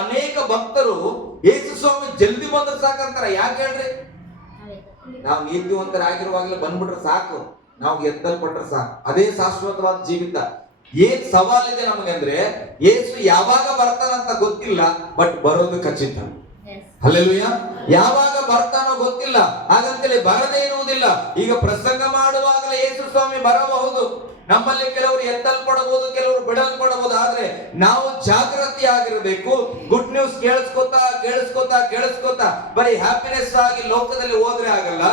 ಅನೇಕ ಭಕ್ತರು ಯೇಸು ಸ್ವಾಮಿ ಜಲ್ದಿ ಬಂದ್ರೆ ಸಾಕಂತಾರ. ಯಾಕೆ ಹೇಳ್ರಿ? ನಾವು ನೀತಿವಂತರಾಗಿರುವಾಗಲೇ ಬಂದ್ಬಿಟ್ರೆ ಸಾಕು, ನಾವು ಎತ್ತಲ್ಪಟ್ರೆ ಸಾಕು, ಅದೇ ಶಾಶ್ವತವಾದ ಜೀವಿತ. ಏನ್ ಸವಾಲಿದೆ ನಮಗೆ ಅಂದ್ರೆ, ಯೇಸು ಯಾವಾಗ ಬರ್ತಾನಂತ ಗೊತ್ತಿಲ್ಲ, ಬಟ್ ಬರೋದು ಖಚಿತ. ಹಲ್ಲೆಲೂಯಾ. ಯಾವಾಗ ಬರ್ತಾನೋ ಗೊತ್ತಿಲ್ಲ, ಹಾಗಂತೇಳಿ ಬರದೇ ಇರುವುದಿಲ್ಲ. ಈಗ ಪ್ರಸಂಗ ಮಾಡುವಾಗಲೇ ಯೇಸು ಸ್ವಾಮಿ ಬರಬಹುದು. ನಮ್ಮಲ್ಲಿ ಕೆಲವರು ಎತ್ತಲ್ಪಡಬಹುದು, ಕೆಲವರು ಬಿಡಲ್ಪಡಬಹುದು. ಆದ್ರೆ ನಾವು ಜಾಗೃತಿ ಆಗಿರಬೇಕು. ಗುಡ್ ನ್ಯೂಸ್ ಕೇಳಿಸ್ಕೊತಾ ಕೇಳಿಸ್ಕೊತಾ ಕೇಳಿಸ್ಕೊತಾ ಬರೀ ಹ್ಯಾಪಿನೆಸ್ ಆಗಿ ಲೋಕದಲ್ಲಿ ಹೋದ್ರೆ ಆಗಲ್ಲ.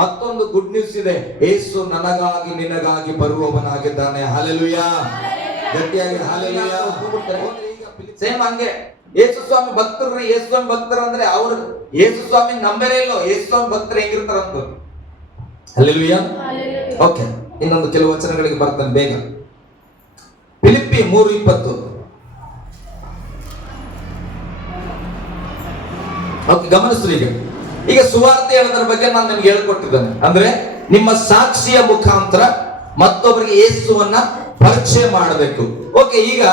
ಮತ್ತೊಂದು ಗುಡ್ ನ್ಯೂಸ್ ಇದೆ, ಯೇಸು ನನಗಾಗಿ ನಿನಗಾಗಿ ಬರುವವನಾಗಿದ್ದಾನೆ. ಹಲ್ಲೆಲೂಯಾ. ಗಟ್ಟಿಯಾಗಿ ಹಲ್ಲೆಲೂಯಾ. ಸೇಮ್ ಹಂಗೆ ಯೇಸು ಸ್ವಾಮಿ ಭಕ್ತರು. ಯೇಸು ಸ್ವಾಮಿ ಭಕ್ತರು ಅಂದ್ರೆ ಅವ್ರು ಯೇಸು ಸ್ವಾಮಿ ನಂಬರೇ ಇಲ್ಲೋ, ಯೇಸು ಸ್ವಾಮಿ ಭಕ್ತರು ಹೆಂಗಿರ್ತಾರಂತ. ಹಲ್ಲೆಲೂಯಾ. ಓಕೆ, ಇನ್ನೊಂದು ಕೆಲವು ವಚನಗಳಿಗೆ ಬರ್ತಾನೆ ಬೇಗ. ಫಿಲಿಪ್ಪಿ 3:20. ಓಕೆ, ಗಮನಿಸ್ರಿ. ಈಗ ಸುವಾರ್ತೆ ಹೇಳೋದ್ರ ಬಗ್ಗೆ ನಾನು ನಿಮ್ಗೆ ಹೇಳ್ಕೊಟ್ಟಿದ್ದೇನೆ. ಅಂದ್ರೆ ನಿಮ್ಮ ಸಾಕ್ಷಿಯ ಮುಖಾಂತರ ಮತ್ತೊಬ್ಬರಿಗೆ ಯೇಸುವನ್ನ ಪರಿಚಯ ಮಾಡಬೇಕು. ಓಕೆ, ಈಗ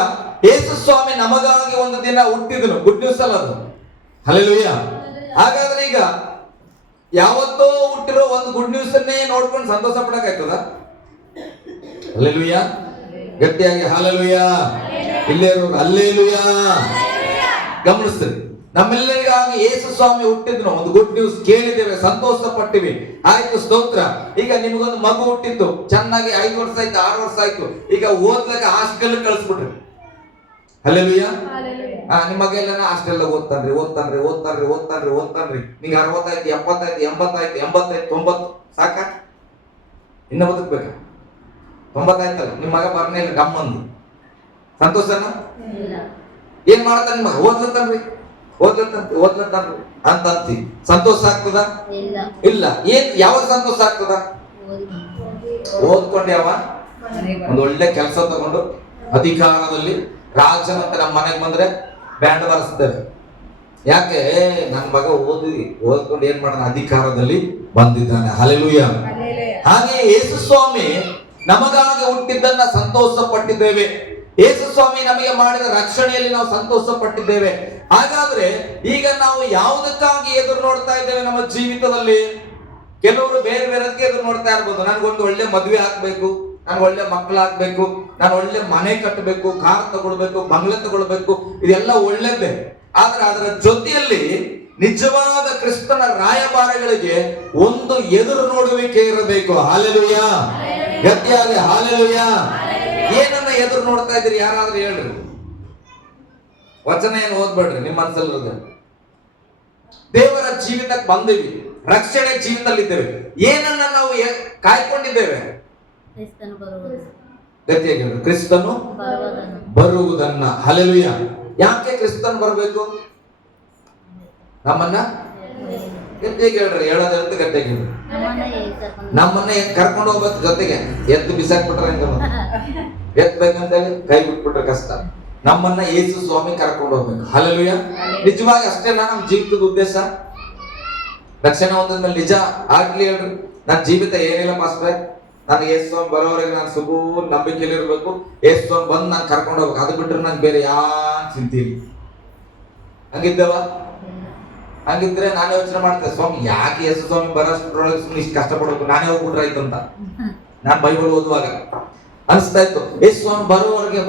ಯೇಸು ಸ್ವಾಮಿ ನಮಗಾಗಿ ಒಂದು ದಿನ ಹುಟ್ಟಿದನು. ಗುಡ್ ನ್ಯೂಸ್ ಅಲ್ಲ ಅದು. ಹಲ್ಲೆಲೂಯಾ. ಹಾಗಾದ್ರೆ ಈಗ ಯಾವತ್ತೋ ಹುಟ್ಟಿರೋ ಒಂದು ಗುಡ್ ನ್ಯೂಸ್ ಅನ್ನೇ ನೋಡ್ಕೊಂಡು ಸಂತೋಷ ಪಡಕಾಯ್ತದ? ಹಲ್ಲೆಲೂಯಾ. ಗಟ್ಟಿಯಾಗಿ ಹಲ್ಲೆಲೂಯಾ. ಇಲ್ಲೇ ಹಲ್ಲೆಲೂಯಾ. ಗಮನಿಸ್ತೀರಿ, ನಮ್ಮೆಲ್ಲರಿಗಾಗಿ ಯೇಸು ಸ್ವಾಮಿ ಹುಟ್ಟಿದ್ನು. ಒಂದು ಗುಡ್ ನ್ಯೂಸ್ ಕೇಳಿದ್ದೇವೆ, ಸಂತೋಷ ಪಟ್ಟಿವಿ, ಆಯ್ತು, ಸ್ತೋತ್ರ. ಈಗ ನಿಮ್ಗೊಂದು ಮಗು ಹುಟ್ಟಿತ್ತು, ಚೆನ್ನಾಗಿ 5 ವರ್ಷ ಆಯ್ತು, 6 ವರ್ಷ ಆಯ್ತು, ಈಗ ಓದ್ಲಕ್ಕೆ ಹಾಸ್ಟೆಲ್ ಕಳಿಸ್ಬಿಟ್ರಿ. ಹಲ್ಲೆಲೂಯಾ. ನಿಮ್ಮ ಮಗ ಎಲ್ಲ ಹಾಸ್ಟೆಲ್ ಓದ್ತಾನ್ರಿ ಓದ್ತಾನ್ರಿ ಓದ್ತಾನ್ರಿ ಓದ್ತಾನ್ರಿ ಓದ್ತಾನ್ರಿ. ನಿಂಗೆ 60 ಆಯ್ತು, 70 ಆಯ್ತು, 80 ಆಯ್ತು, 80 ಆಯ್ತು, 90 ಸಾಕ? ಇನ್ನ ಬದುಕ್ಬೇಕ? 90 ಆಯ್ತಲ್ಲ, ನಿಮ್ಮ ಮಗ ಬರ್ನೇ ಇಲ್ಲ, ಗಮ್ಮಂದು ಸಂತೋಷನ? ಏನ್ ಮಾಡ್ತಾನ ನಿಮ್ಮ ಮಗ? ಓದ್ಲತ್ತಾನ್ರಿ ಓದ್ಲತ್ತಾನ್ರಿ ಅಂತಿ ಸಂತೋಷ ಆಗ್ತದ? ಇಲ್ಲ. ಏನ್ ಯಾವಾಗ ಸಂತೋಷ ಆಗ್ತದ? ಓದ್ಕೊಂಡು ಯಾವ ಒಂದು ಒಳ್ಳೆ ಕೆಲಸ ತಗೊಂಡು ಅಧಿಕಾರದಲ್ಲಿ ರಾಜನಂತ ನಮ್ಮ ಮನೆಗೆ ಬಂದ್ರೆ ಬ್ಯಾಂಡ್ ಬಾರಿಸ್ತೇವೆ. ಯಾಕೆ? ನನ್ನ ಮಗ ಓದ್ಕೊಂಡು ಏನ್ ಮಾಡೋಣ, ಅಧಿಕಾರದಲ್ಲಿ ಬಂದಿದ್ದಾನೆ. ಹಲ್ಲೆಲೂಯಾ. ಹಾಗೆ ಯೇಸು ಸ್ವಾಮಿ ನಮಗಾಗಿ ಹುಟ್ಟಿದ್ದನ್ನ ಸಂತೋಷ ಪಟ್ಟಿದ್ದೇವೆ. ಯೇಸು ಸ್ವಾಮಿ ನಮಗೆ ಮಾಡಿದ ರಕ್ಷಣೆಯಲ್ಲಿ ನಾವು ಸಂತೋಷ ಪಟ್ಟಿದ್ದೇವೆ. ಹಾಗಾದ್ರೆ ಈಗ ನಾವು ಯಾವುದಕ್ಕಾಗಿ ಎದುರು ನೋಡ್ತಾ ಇದ್ದೇವೆ ನಮ್ಮ ಜೀವಿತದಲ್ಲಿ? ಕೆಲವರು ಬೇರೆ ಬೇರೆದಕ್ಕೆ ಎದುರು ನೋಡ್ತಾ ಇರ್ಬೋದು. ನನ್ಗೊಂದು ಒಳ್ಳೆ ಮದುವೆ ಆಗ್ಬೇಕು, ನಾನು ಒಳ್ಳೆ ಮಕ್ಕಳಾಗ್ಬೇಕು, ನಾನು ಒಳ್ಳೆ ಮನೆ ಕಟ್ಟಬೇಕು, ಕಾರ್ ತಗೊಳ್ಬೇಕು, ಬಂಗ್ಲೆ ತಗೊಳ್ಬೇಕು, ಇದೆಲ್ಲ ಒಳ್ಳೇದೇ. ಆದ್ರೆ ಅದರ ಜೊತೆಯಲ್ಲಿ ನಿಜವಾದ ಕ್ರಿಸ್ತನ ರಾಯಭಾರಿಗಳಿಗೆ ಒಂದು ಎದುರು ನೋಡುವಿಕೆ ಇರಬೇಕು. ಹಲ್ಲೆಲೂಯಾ. ಗಟ್ಟಿಯಾಗಿ ಹಲ್ಲೆಲೂಯಾ. ಏನನ್ನ ಎದುರು ನೋಡ್ತಾ ಇದ್ದೀರಿ? ಯಾರಾದ್ರೂ ಹೇಳ್ರಿ. ವಚನ ಏನು ಓದ್ಬೇಡ್ರಿ, ನಿಮ್ಮ ಮನಸ್ಸಲ್ಲಿರೋದು. ದೇವರ ಜೀವಿತಕ್ಕೆ ಬಂದಿವಿ, ರಕ್ಷಣೆ ಜೀವಿತದಲ್ಲಿದ್ದೇವೆ. ಏನನ್ನ ನಾವು ಕಾಯ್ಕೊಂಡಿದ್ದೇವೆ? ಗಟ್ಟಿಯಾಗಿ ಕ್ರಿಸ್ತನು ಬರುವುದನ್ನ. ಹಲ್ಲೆಲೂಯಾ. ಯಾಕೆ ಕ್ರಿಸ್ತನ್ ಬರಬೇಕು? ನಮ್ಮನ್ನ ಗಟ್ಟಿಯಾಗಿ ಹೇಳ್ರಿ, ಹೇಳೋದ್ ಹೇಳ್ತು ಗಟ್ಟಿಯಾಗಿ ಹೇಳ್ರಿ. ನಮ್ಮನ್ನ ಕರ್ಕೊಂಡು ಹೋಗ್ಬೇಕು, ಜೊತೆಗೆ ಎತ್ತು ಬಿಸಾಕ್ಬಿಟ್ರೆ ಹೆಂಗ? ಎತ್ತಬೇಕಂತ ಹೇಳಿ ಕೈ ಬಿಟ್ಬಿಟ್ರೆ ಕಷ್ಟ. ನಮ್ಮನ್ನ ಯೇಸು ಸ್ವಾಮಿ ಕರ್ಕೊಂಡು ಹೋಗ್ಬೇಕು. ಹಲ್ಲೆಲೂಯಾ. ನಿಜವಾಗಿ ಅಷ್ಟೇನಾ ನಮ್ಮ ಜೀವಿತದ ಉದ್ದೇಶ? ರಕ್ಷಣೆ ಹೊಂದಿದ್ಮೇಲೆ ನಿಜ ಆಗ್ಲಿ ಹೇಳ್ರಿ, ನನ್ನ ಜೀವಿತ ಏನಿಲ್ಲ ಮಾಸ್ಟ್ರೆ, ನನಗೆ ಯೇಸು ಸ್ವಾಮಿ ಬರೋವರೆಗೆ ನಾನು ಸುಗು ನಂಬಿಕೆಯಲ್ಲಿ ಇರ್ಬೇಕು, ಯೇಸು ಸ್ವಾಮಿ ಬಂದು ನಾನು ಕರ್ಕೊಂಡು ಹೋಗ್ಬೇಕು, ಅದು ಬಿಟ್ರೆ ನಂಗೆ ಬೇರೆ ಯಾರು ಚಿಂತೆ ಇಲ್ಲ. ಹಂಗಿದ್ದವ? ಹಂಗಿದ್ರೆ ನಾನೇ ಯೋಚನೆ ಮಾಡ್ತೇನೆ, ಸ್ವಾಮಿ ಯಾಕೆ ಯೇಸು ಸ್ವಾಮಿ ಬರೋಷ್ಟ್ರೊಳಗೆ ಸುಮ್ಮನೆ ಇಷ್ಟು ಕಷ್ಟಪಡ್ಬೇಕು, ನಾನೇ ಹೋಗ್ಬಿಟ್ರೆ ಆಯ್ತು ಅಂತ ನಾನು ಬೈಬಲ್ ಓದುವಾಗ ಅನಿಸ್ತಾ ಇತ್ತು. ಯೇಸು ಸ್ವಾಮಿ ಬರೋವರೆಗೆ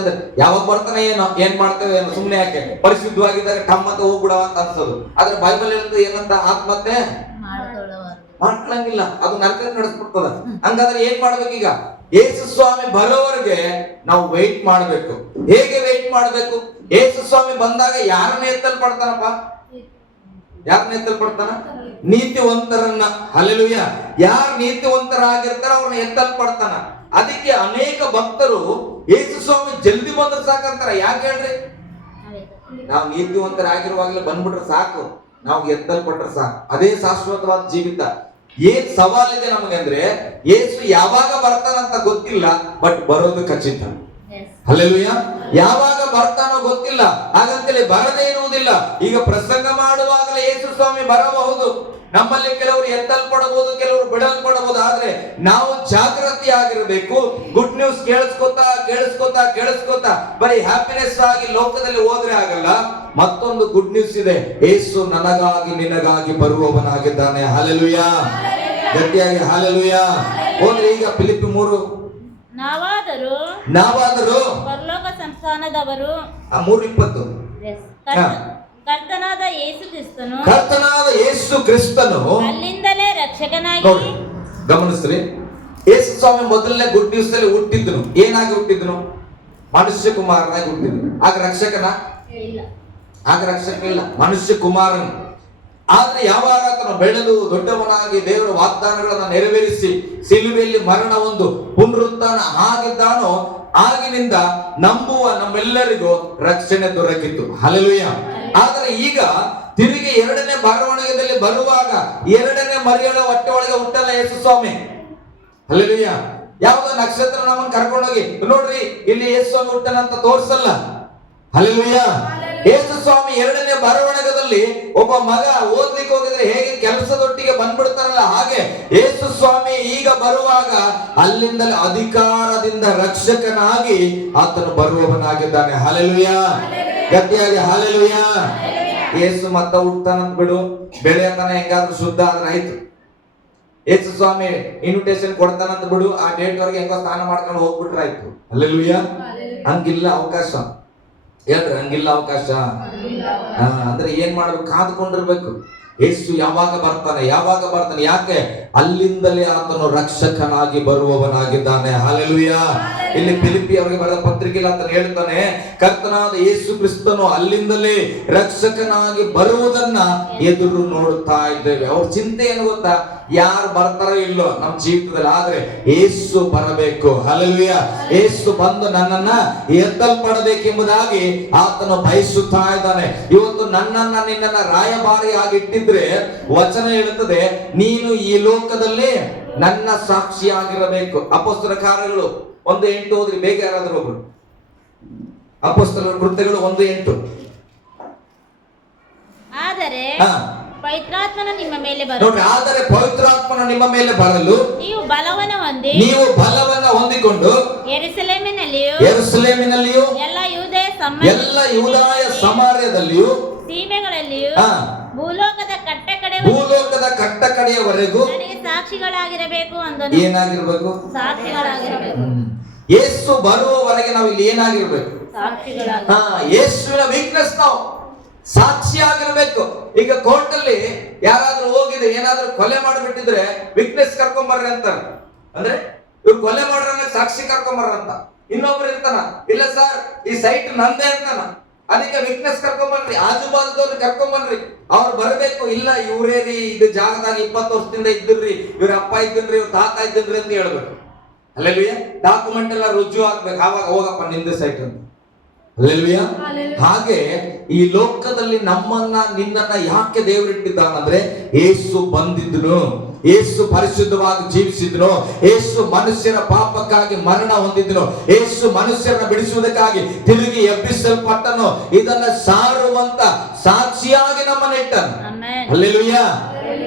ಅಂದ್ರೆ ಯಾವಾಗ ಬರ್ತಾನೆ ಏನೋ, ಏನ್ ಮಾಡ್ತೇವೆ ಏನೋ, ಸುಮ್ಮನೆ ಯಾಕೆ, ಪರಿಶುದ್ಧವಾಗಿದ್ದಾಗ ಟಮ್ ಅಂತ ಹೋಗ್ಬಿಡವ ಅಂತ ಅನ್ಸೋದು. ಆದ್ರೆ ಬೈಬಲ್ ಹೇಳ್ತದೆ ಏನಂತ? ಆತ್ಮಹತ್ಯೆ ಮಾಡ್ಕೊಳಂಗಿಲ್ಲ, ಅದು ನರಕ ನಡೆಸ್ಬಿಡ್ತದ. ಹಂಗಾದ್ರೆ ಏನ್ ಮಾಡ್ಬೇಕೀಗ? ಯೇಸು ಸ್ವಾಮಿ ಬರೋವರೆಗೆ ನಾವು ವೆಯ್ಟ್ ಮಾಡ್ಬೇಕು. ಹೇಗೆ ವೆಯ್ಟ್ ಮಾಡ್ಬೇಕು? ಯೇಸು ಸ್ವಾಮಿ ಬಂದಾಗ ಯಾರನ್ನ ಎತ್ತಲ್ಪಡ್ತಾನಪ್ಪ? ಯಾರನ್ನ ಎತ್ತಲ್ಪಡ್ತಾನ? ನೀತಿವಂತರನ್ನ. ಹಲ್ಲೆಲೂಯಾ. ಯಾರು ನೀತಿವಂತರಾಗಿರ್ತಾರ ಅವ್ರನ್ನ ಎತ್ತಲ್ಪಡ್ತಾನ. ಅದಕ್ಕೆ ಅನೇಕ ಭಕ್ತರು ಯೇಸು ಸ್ವಾಮಿ ಜಲ್ದಿ ಬಂದ್ರೆ ಸಾಕಂತಾರ. ಯಾಕೆ ಹೇಳ್ರಿ? ನಾವು ನೀತಿವಂತರಾಗಿರುವಾಗಲೇ ಬಂದ್ಬಿಟ್ರೆ ಸಾಕು, ನಾವು ಎತ್ತಲ್ಪಟ್ರೆ ಸಾಕು, ಅದೇ ಶಾಶ್ವತವಾದ ಜೀವಿತ. ಏನ್ ಸವಾಲಿದೆ ನಮಗೆ ಅಂದ್ರೆ, ಯೇಸು ಯಾವಾಗ ಬರ್ತಾನಂತ ಗೊತ್ತಿಲ್ಲ, ಬಟ್ ಬರೋದು ಖಚಿತ. ಹಲ್ಲೆಲೂಯಾ. ಯಾವಾಗ ಬರ್ತಾನೋ ಗೊತ್ತಿಲ್ಲ, ಹಾಗಂತೇಳಿ ಬರದೇ ಇರುವುದಿಲ್ಲ. ಈಗ ಪ್ರಸಂಗ ಮಾಡುವಾಗಲೇ ಯೇಸು ಸ್ವಾಮಿ ಬರಬಹುದು. ನಮ್ಮಲ್ಲಿ ಕೆಲವರು ಎತ್ತಲ್ಪಡಬಹುದು, ಕೆಲವರು ಬಿಡಲ್ಪಡಬಹುದು. ಆದ್ರೆ ನಾವು ಜಾಗೃತಿ ಆಗಿರಬೇಕು. ಗುಡ್ ನ್ಯೂಸ್ ಕೇಳಿಸ್ಕೋತಾ ಬರೀ ಹ್ಯಾಪಿನೆಸ್ ಆಗಿ ಲೋಕದಲ್ಲಿ ಹೋದ್ರೆ ಆಗಲ್ಲ. ಮತ್ತೊಂದು ಗುಡ್ ನ್ಯೂಸ್ ಇದೆ, ಯೇಸು ನನಗಾಗಿ ನಿನಗಾಗಿ ಬರುವವನಾಗಿದ್ದಾನೆ. ಹಲ್ಲೆಲೂಯಾ, ಗಟ್ಟಿಯಾಗಿ ಹಲ್ಲೆಲೂಯಾ. ಹೋದ್ರೆ ಈಗ ಫಿಲಿಪ್ಪಿ 3 ನಾವಾದರೂ ಪರಲೋಕ ಸಂಸ್ಥಾನದವರು 3:20 ಕರ್ತನಾದ ಯೇಸು ಕ್ರಿಸ್ತನು ಅಲ್ಲಿಂದಲೇ ರಕ್ಷಕನಾಗಿ. ಗಮನಿಸ್ರಿ, ಯೇಸು ಸ್ವಾಮಿ ಮೊದಲನೇ ಗುಡ್ ನ್ಯೂಸ್ ಅಲ್ಲಿ ಹುಟ್ಟಿದ್ನು. ಏನಾಗಿ ಹುಟ್ಟಿದ್ನು? ಮನುಷ್ಯ ಕುಮಾರನಾಗಿ ಹುಟ್ಟಿದ್ನು. ಆಗ ರಕ್ಷಕ ಇಲ್ಲ, ಮನುಷ್ಯ ಕುಮಾರನು. ಆದ್ರೆ ಯಾವಾಗ ಆತನು ಬೆಳೆದು ದೊಡ್ಡವನಾಗಿ ದೇವರ ವಾಗ್ದಾನಗಳನ್ನ ನೆರವೇರಿಸಿ ಸಿಲುಬೆಯಲ್ಲಿ ಮರಣ ಒಂದು ಪುನರುತ್ಥಾನ ಆಗಿದ್ದಾನೋ, ಆಗಿನಿಂದ ನಂಬುವ ನಮ್ಮೆಲ್ಲರಿಗೂ ರಕ್ಷಣೆ ದೊರಕಿತು. ಹಲ್ಲೆಲೂಯಾ. ಆದರೆ ಈಗ ತಿರುಗಿ 2ನೇ ಬರವಣಿಗೆಯಲ್ಲಿ ಬರುವಾಗ 2ನೇ ಮರಿಯಳ ಹೊಟ್ಟೆ ಒಳಗೆ ಹುಟ್ಟಲ್ಲ ಯೇಸು ಸ್ವಾಮಿ. ಹಲ್ಲೆಲೂಯಾ. ಯಾವುದೋ ನಕ್ಷತ್ರ ನಮ್ಮನ್ನು ಕರ್ಕೊಂಡೋಗಿ ನೋಡ್ರಿ ಇಲ್ಲಿ ಯೇಸು ಸ್ವಾಮಿ ಹುಟ್ಟನಂತ ತೋರಿಸಲ್ಲ. ಹಲ್ಲೆಲೂಯಾ. ಯೇಸು ಸ್ವಾಮಿ 2ನೇ ಬರವಣಿಗೆಯಲ್ಲಿ ಒಬ್ಬ ಮಗ ಓದ್ಲಿಕ್ಕೆ ಹೋಗಿದ್ರೆ ಹೇಗೆ ಕೆಲಸದೊಟ್ಟಿಗೆ ಬಂದ್ಬಿಡ್ತಾರಲ್ಲ, ಹಾಗೆ ಯೇಸು ಸ್ವಾಮಿ ಈಗ ಬರುವಾಗ ಅಲ್ಲಿಂದಲೇ ಅಧಿಕಾರದಿಂದ ರಕ್ಷಕನಾಗಿ ಆತನು ಬರುವವನಾಗಿದ್ದಾನೆ. ಹಲ್ಲೆಲೂಯಾ, ಗಟ್ಟಿಯಾಗಿ ಹಲ್ಲೆಲೂಯಾ. ಯೇಸು ಮತ್ತ ಹುಡ್ತಾನಂತ ಬಿಡು, ಬೆಳೆಯತನ ಹೆಂಗಾದ್ರೂ ಶುದ್ಧ ಆದ್ರೆ ಆಯ್ತು. ಯೇಸು ಸ್ವಾಮಿ ಇನ್ವಿಟೇಷನ್ ಕೊಡ್ತಾನಂತ ಬಿಡು, ಆ ಡೇಟ್ ವರೆಗೆ ಹೆಂಗೋ ಸ್ನಾನ ಮಾಡ್ಕೊಂಡು ಹೋಗ್ಬಿಟ್ರೆ ಆಯ್ತು. ಹಲ್ಲೆಲೂಯಾ. ಹಂಗಿಲ್ಲ ಅವಕಾಶ, ಹೇಳ್ರಿ, ಹಂಗಿಲ್ಲ ಅವಕಾಶ. ಅಂದ್ರೆ ಏನ್ ಮಾಡ್ಬೇಕು? ಕಾದ್ಕೊಂಡಿರ್ಬೇಕು. ಯೇಸು ಯಾವಾಗ ಬರ್ತಾನೆ. ಯಾಕೆ? ಅಲ್ಲಿಂದಲೇ ಆತನು ರಕ್ಷಕನಾಗಿ ಬರುವವನಾಗಿದ್ದಾನೆ. ಹಲ್ಲೆಲೂಯಾ. ಇಲ್ಲಿ ಫಿಲಿಪ್ಪಿ ಅವರಿಗೆ ಬರೆದ ಪತ್ರಿಕೆಯಲ್ಲಿ ಆತನು ಹೇಳ್ತಾನೆ, ಕರ್ತನಾದ ಯೇಸು ಕ್ರಿಸ್ತನು ಅಲ್ಲಿಂದಲೇ ರಕ್ಷಕನಾಗಿ ಬರುವುದನ್ನ ಎದುರು ನೋಡ್ತಾ ಇದ್ದೇವೆ. ಅವ್ರ ಚಿಂತೆ ಏನು ಗೊತ್ತಾ? ಯಾರು ಬರ್ತಾರೋ ಇಲ್ಲೋ ನಮ್ಮ ಜೀವಿತದಲ್ಲಿ, ಆದ್ರೆ ಯೇಸು ಬರಬೇಕು. ಹಲ್ಲೆಲೂಯಾ. ಯೇಸು ಬಂದು ನನ್ನನ್ನ ಎತ್ತಲ್ಪಡಬೇಕೆಂಬುದಾಗಿ ಆತನು ಬಯಸುತ್ತಾ ಇದ್ದಾನೆ. ಇವತ್ತು ನನ್ನನ್ನ ನಿನ್ನನ್ನ ರಾಯಭಾರಿಯಾಗಿ ಇಟ್ಟಿದ್ರೆ ವಚನ ಹೇಳುತ್ತದೆ, ನೀನು ಈ ಲೋಕದಲ್ಲಿ ನನ್ನ ಸಾಕ್ಷಿಯಾಗಿರಬೇಕು. ಅಪೊಸ್ತಲ ಕಾರ್ಯಗಳು 1:8 ಓದ್ರಿ ಬೇಗ, ಯಾರಾದ್ರೂ ಒಬ್ರು. ಅಪೊಸ್ತಲರ ಕೃತ್ಯಗಳು 1:8. ಆದರೆ ಪವಿತ್ರಾತ್ಮನು ನಿಮ್ಮ ಮೇಲೆ ನೋಡ್ರಿ, ಆದರೆ ಪವಿತ್ರಾತ್ಮನು ನಿಮ್ಮ ಮೇಲೆ ಬರಲು ನೀವು ಬಲವನ್ನು ಹೊಂದಿಕೊಂಡು ಯೆರೂಸಲೇಮಿನಲ್ಲಿಯೂ ಎಲ್ಲ ಯೂದಾಯ ಸಮಾರ್ಯದಲ್ಲಿಯೂ ಸೀಮೆಗಳಲ್ಲಿಯೂ ಭೂಲೋಕದ ಕಟ್ಟ ಕಡೆಯವರೆಗೂ ಸಾಕ್ಷಿಗಳಾಗಿರಬೇಕು. ಏನಾಗಿರ್ಬೇಕು? ಸಾಕ್ಷಿಗಳಾಗಿರಬೇಕು. ಯೇಸು ಬರುವವರೆಗೆ ನಾವು ಇಲ್ಲಿ ಏನಾಗಿರ್ಬೇಕು? ಯೇಸುವಿನ ವೀಕ್ನೆಸ್ ನಾವು ಸಾಕ್ಷಿಯಾಗಿರ್ಬೇಕು. ಈಗ ಕೋರ್ಟ್ ಅಲ್ಲಿ ಯಾರಾದ್ರೂ ಹೋಗಿದೆ ಏನಾದ್ರೂ ಕೊಲೆ ಮಾಡಿಬಿಟ್ಟಿದ್ರೆ ವಿಟ್ನೆಸ್ ಕರ್ಕೊಂಬರ್ರಿ ಅಂತಾರೆ. ಅಂದ್ರೆ ಇವ್ರು ಕೊಲೆ ಮಾಡ್ರ ಸಾಕ್ಷಿ ಕರ್ಕೊಂಬರ್ರ ಅಂತ. ಇನ್ನೊಬ್ರು ಇರ್ತಾನ, ಇಲ್ಲ ಸರ್ ಈ ಸೈಟ್ ನಂದೇ ಅಂತಾನ, ಅದಕ್ಕೆ ವಿಟ್ನೆಸ್ ಕರ್ಕೊಂಬರ್ರಿ, ಆಜು ಬಾಜುದವ್ರು ಕರ್ಕೊಂಬರ್ರಿ, ಅವ್ರು ಬರ್ಬೇಕು. ಇಲ್ಲ ಇವ್ರೇ ರೀ, ಇದು ಜಾಗದಾಗ 20 ವರ್ಷದಿಂದ ಇದ್ದಿರ್ರಿ, ಇವ್ರ ಅಪ್ಪ ಇದ್ದನ್ರಿ, ಇವ್ರ ತಾತ ಇದ್ದನ್ರಿ ಅಂತ ಹೇಳ್ಬೇಕು. ಅಲ್ಲೆಲ್ಲೂಯ್ಯ. ಡಾಕ್ಯುಮೆಂಟ್ ಎಲ್ಲ ರುಜು ಆಗ್ಬೇಕು, ಆವಾಗ ಹೋಗಪ್ಪ ನಿಂದ ಸೈಟ್ ಅಂತ. ಅಲ್ಲೆಲ್ಲೂಯ್ಯ. ಹಾಗೆ ಈ ಲೋಕದಲ್ಲಿ ನಮ್ಮನ್ನ ನಿನ್ನನ್ನ ಯಾಕೆ ದೇವರಿಟ್ಟಿದ್ದಾನಂದ್ರೆ, ಯೇಸು ಬಂದಿದ್ನು, ಯೇಸು ಪರಿಶುದ್ಧವಾಗಿ ಜೀವಿಸಿದ್ನು, ಯೇಸು ಮನುಷ್ಯರ ಪಾಪಕ್ಕಾಗಿ ಮರಣ ಹೊಂದಿದ್ನು, ಯೇಸು ಮನುಷ್ಯರನ್ನ ಬಿಡಿಸುವುದಕ್ಕಾಗಿ ತಿರುಗಿ ಎಬ್ಬಿಸಲ್ಪಟ್ಟನು. ಇದನ್ನ ಸಾರುವಂತ ಸಾಕ್ಷಿಯಾಗಿ ನಮ್ಮನ್ನ ಇಟ್ಟನು. ಹಲ್ಲೆಲೂಯ್ಯ.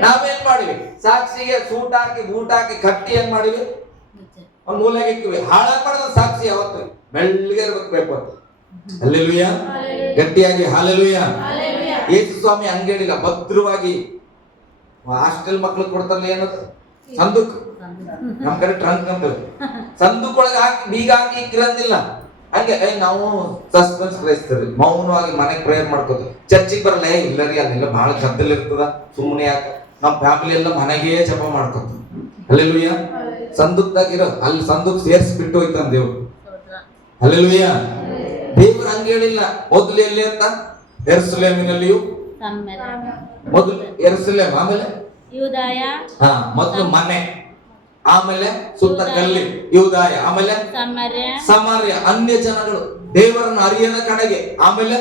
ನಾವೇನ್ ಮಾಡಿವಿ? ಸಾಕ್ಷಿಗೆ ಸೂಟ್ ಹಾಕಿ ಬೂಟ್ ಹಾಕಿ ಕಟ್ಟಿ ಏನ್ ಮಾಡಿವಿ? ಒಂದ್ ಮೂಲೆಗೆ ಇಕ್ಕಿವಿ. ಹಾಳಾಗ್ಬಾರ್ದು ಸಾಕ್ಷಿ, ಯಾವತ್ತು ಬೆಳ್ಳಿಗೆ ಇರ್ಬೇಕು. ಹಲ್ಲೆಲೂಯ್ಯ. ಗಟ್ಟಿಯಾಗಿ ಹಲ್ಲೆಲೂಯ್ಯ. ಯೇಸು ಸ್ವಾಮಿ ಹಂಗೇಳಿಲ್ಲ, ಭದ್ರವಾಗಿ ಹಾಸ್ಟೆಲ್ ಮಕ್ಳು ಕೊಡ್ತಾರಲ್ಲ ಏನದು ಸಂದುಕ್, ನಮ್ ಕಡೆ ಟ್ರಂಕ್ ಅಂತ, ಸಂದುಕ್ ಒಳಗೆ ಹಾಕಿ ಬೀಗ ಹಾಕಿ ಇಕ್ಕಿರಂದಿಲ್ಲ. ಹಂಗೆ ನಾವು ಸಸ್ಪೆನ್ಸ್ ಕ್ರೈಸ್ತರಿ ಮೌನವಾಗಿ ಮನೆಗೆ ಪ್ರೇಯರ್ ಮಾಡ್ಕೋತೀವಿ. ಚರ್ಚಿಗೆ ಬರಲ್ಲ, ಇಲ್ಲರಿ ಅಲ್ಲೆಲ್ಲ ಬಹಳ ಗದ್ದಲ್ ಇರ್ತದ, ಸುಮ್ಮನೆ ಯಾಕೆ, ನಮ್ಮ ಫ್ಯಾಮಿಲಿ ಎಲ್ಲ ಮನೆಗೆ ಜಪ ಮಾಡ್ಕೋತೀವಿ. ಹಲ್ಲೆಲೂಯ್ಯ. ಸಂದುಕ್ದಾಗಿರೋ ಅಲ್ಲಿ ಸಂದುಕ್ ಸೇರಿಸ್ಬಿಟ್ಟು ಹೋಯ್ತಾನ ದೇವ್ರು. ಹಲ್ಲೆಲೂಯ್ಯ. ದೇವ್ರು ಹಂಗೇಳಿಲ್ಲ. ಮೊದಲು ಎಲ್ಲಿ ಅಂತ? ಯೆರೂಸಲೇಮಿನಲ್ಲಿಯೂ, ಮೊದಲು ಯೆರೂಸಲೇಮ್, ಆಮೇಲೆ ಮೊದಲು ಮನೆ, ಆಮೇಲೆ ಸುತ್ತ ಗಲ್ಲಿ ಯೂದಾಯ, ಆಮೇಲೆ ಸಮಾರ್ಯ, ಅನ್ಯ ಜನಗಳು ದೇವರನ್ನು ಅರಿಯದ ಕಡೆಗೆ, ಆಮೇಲೆ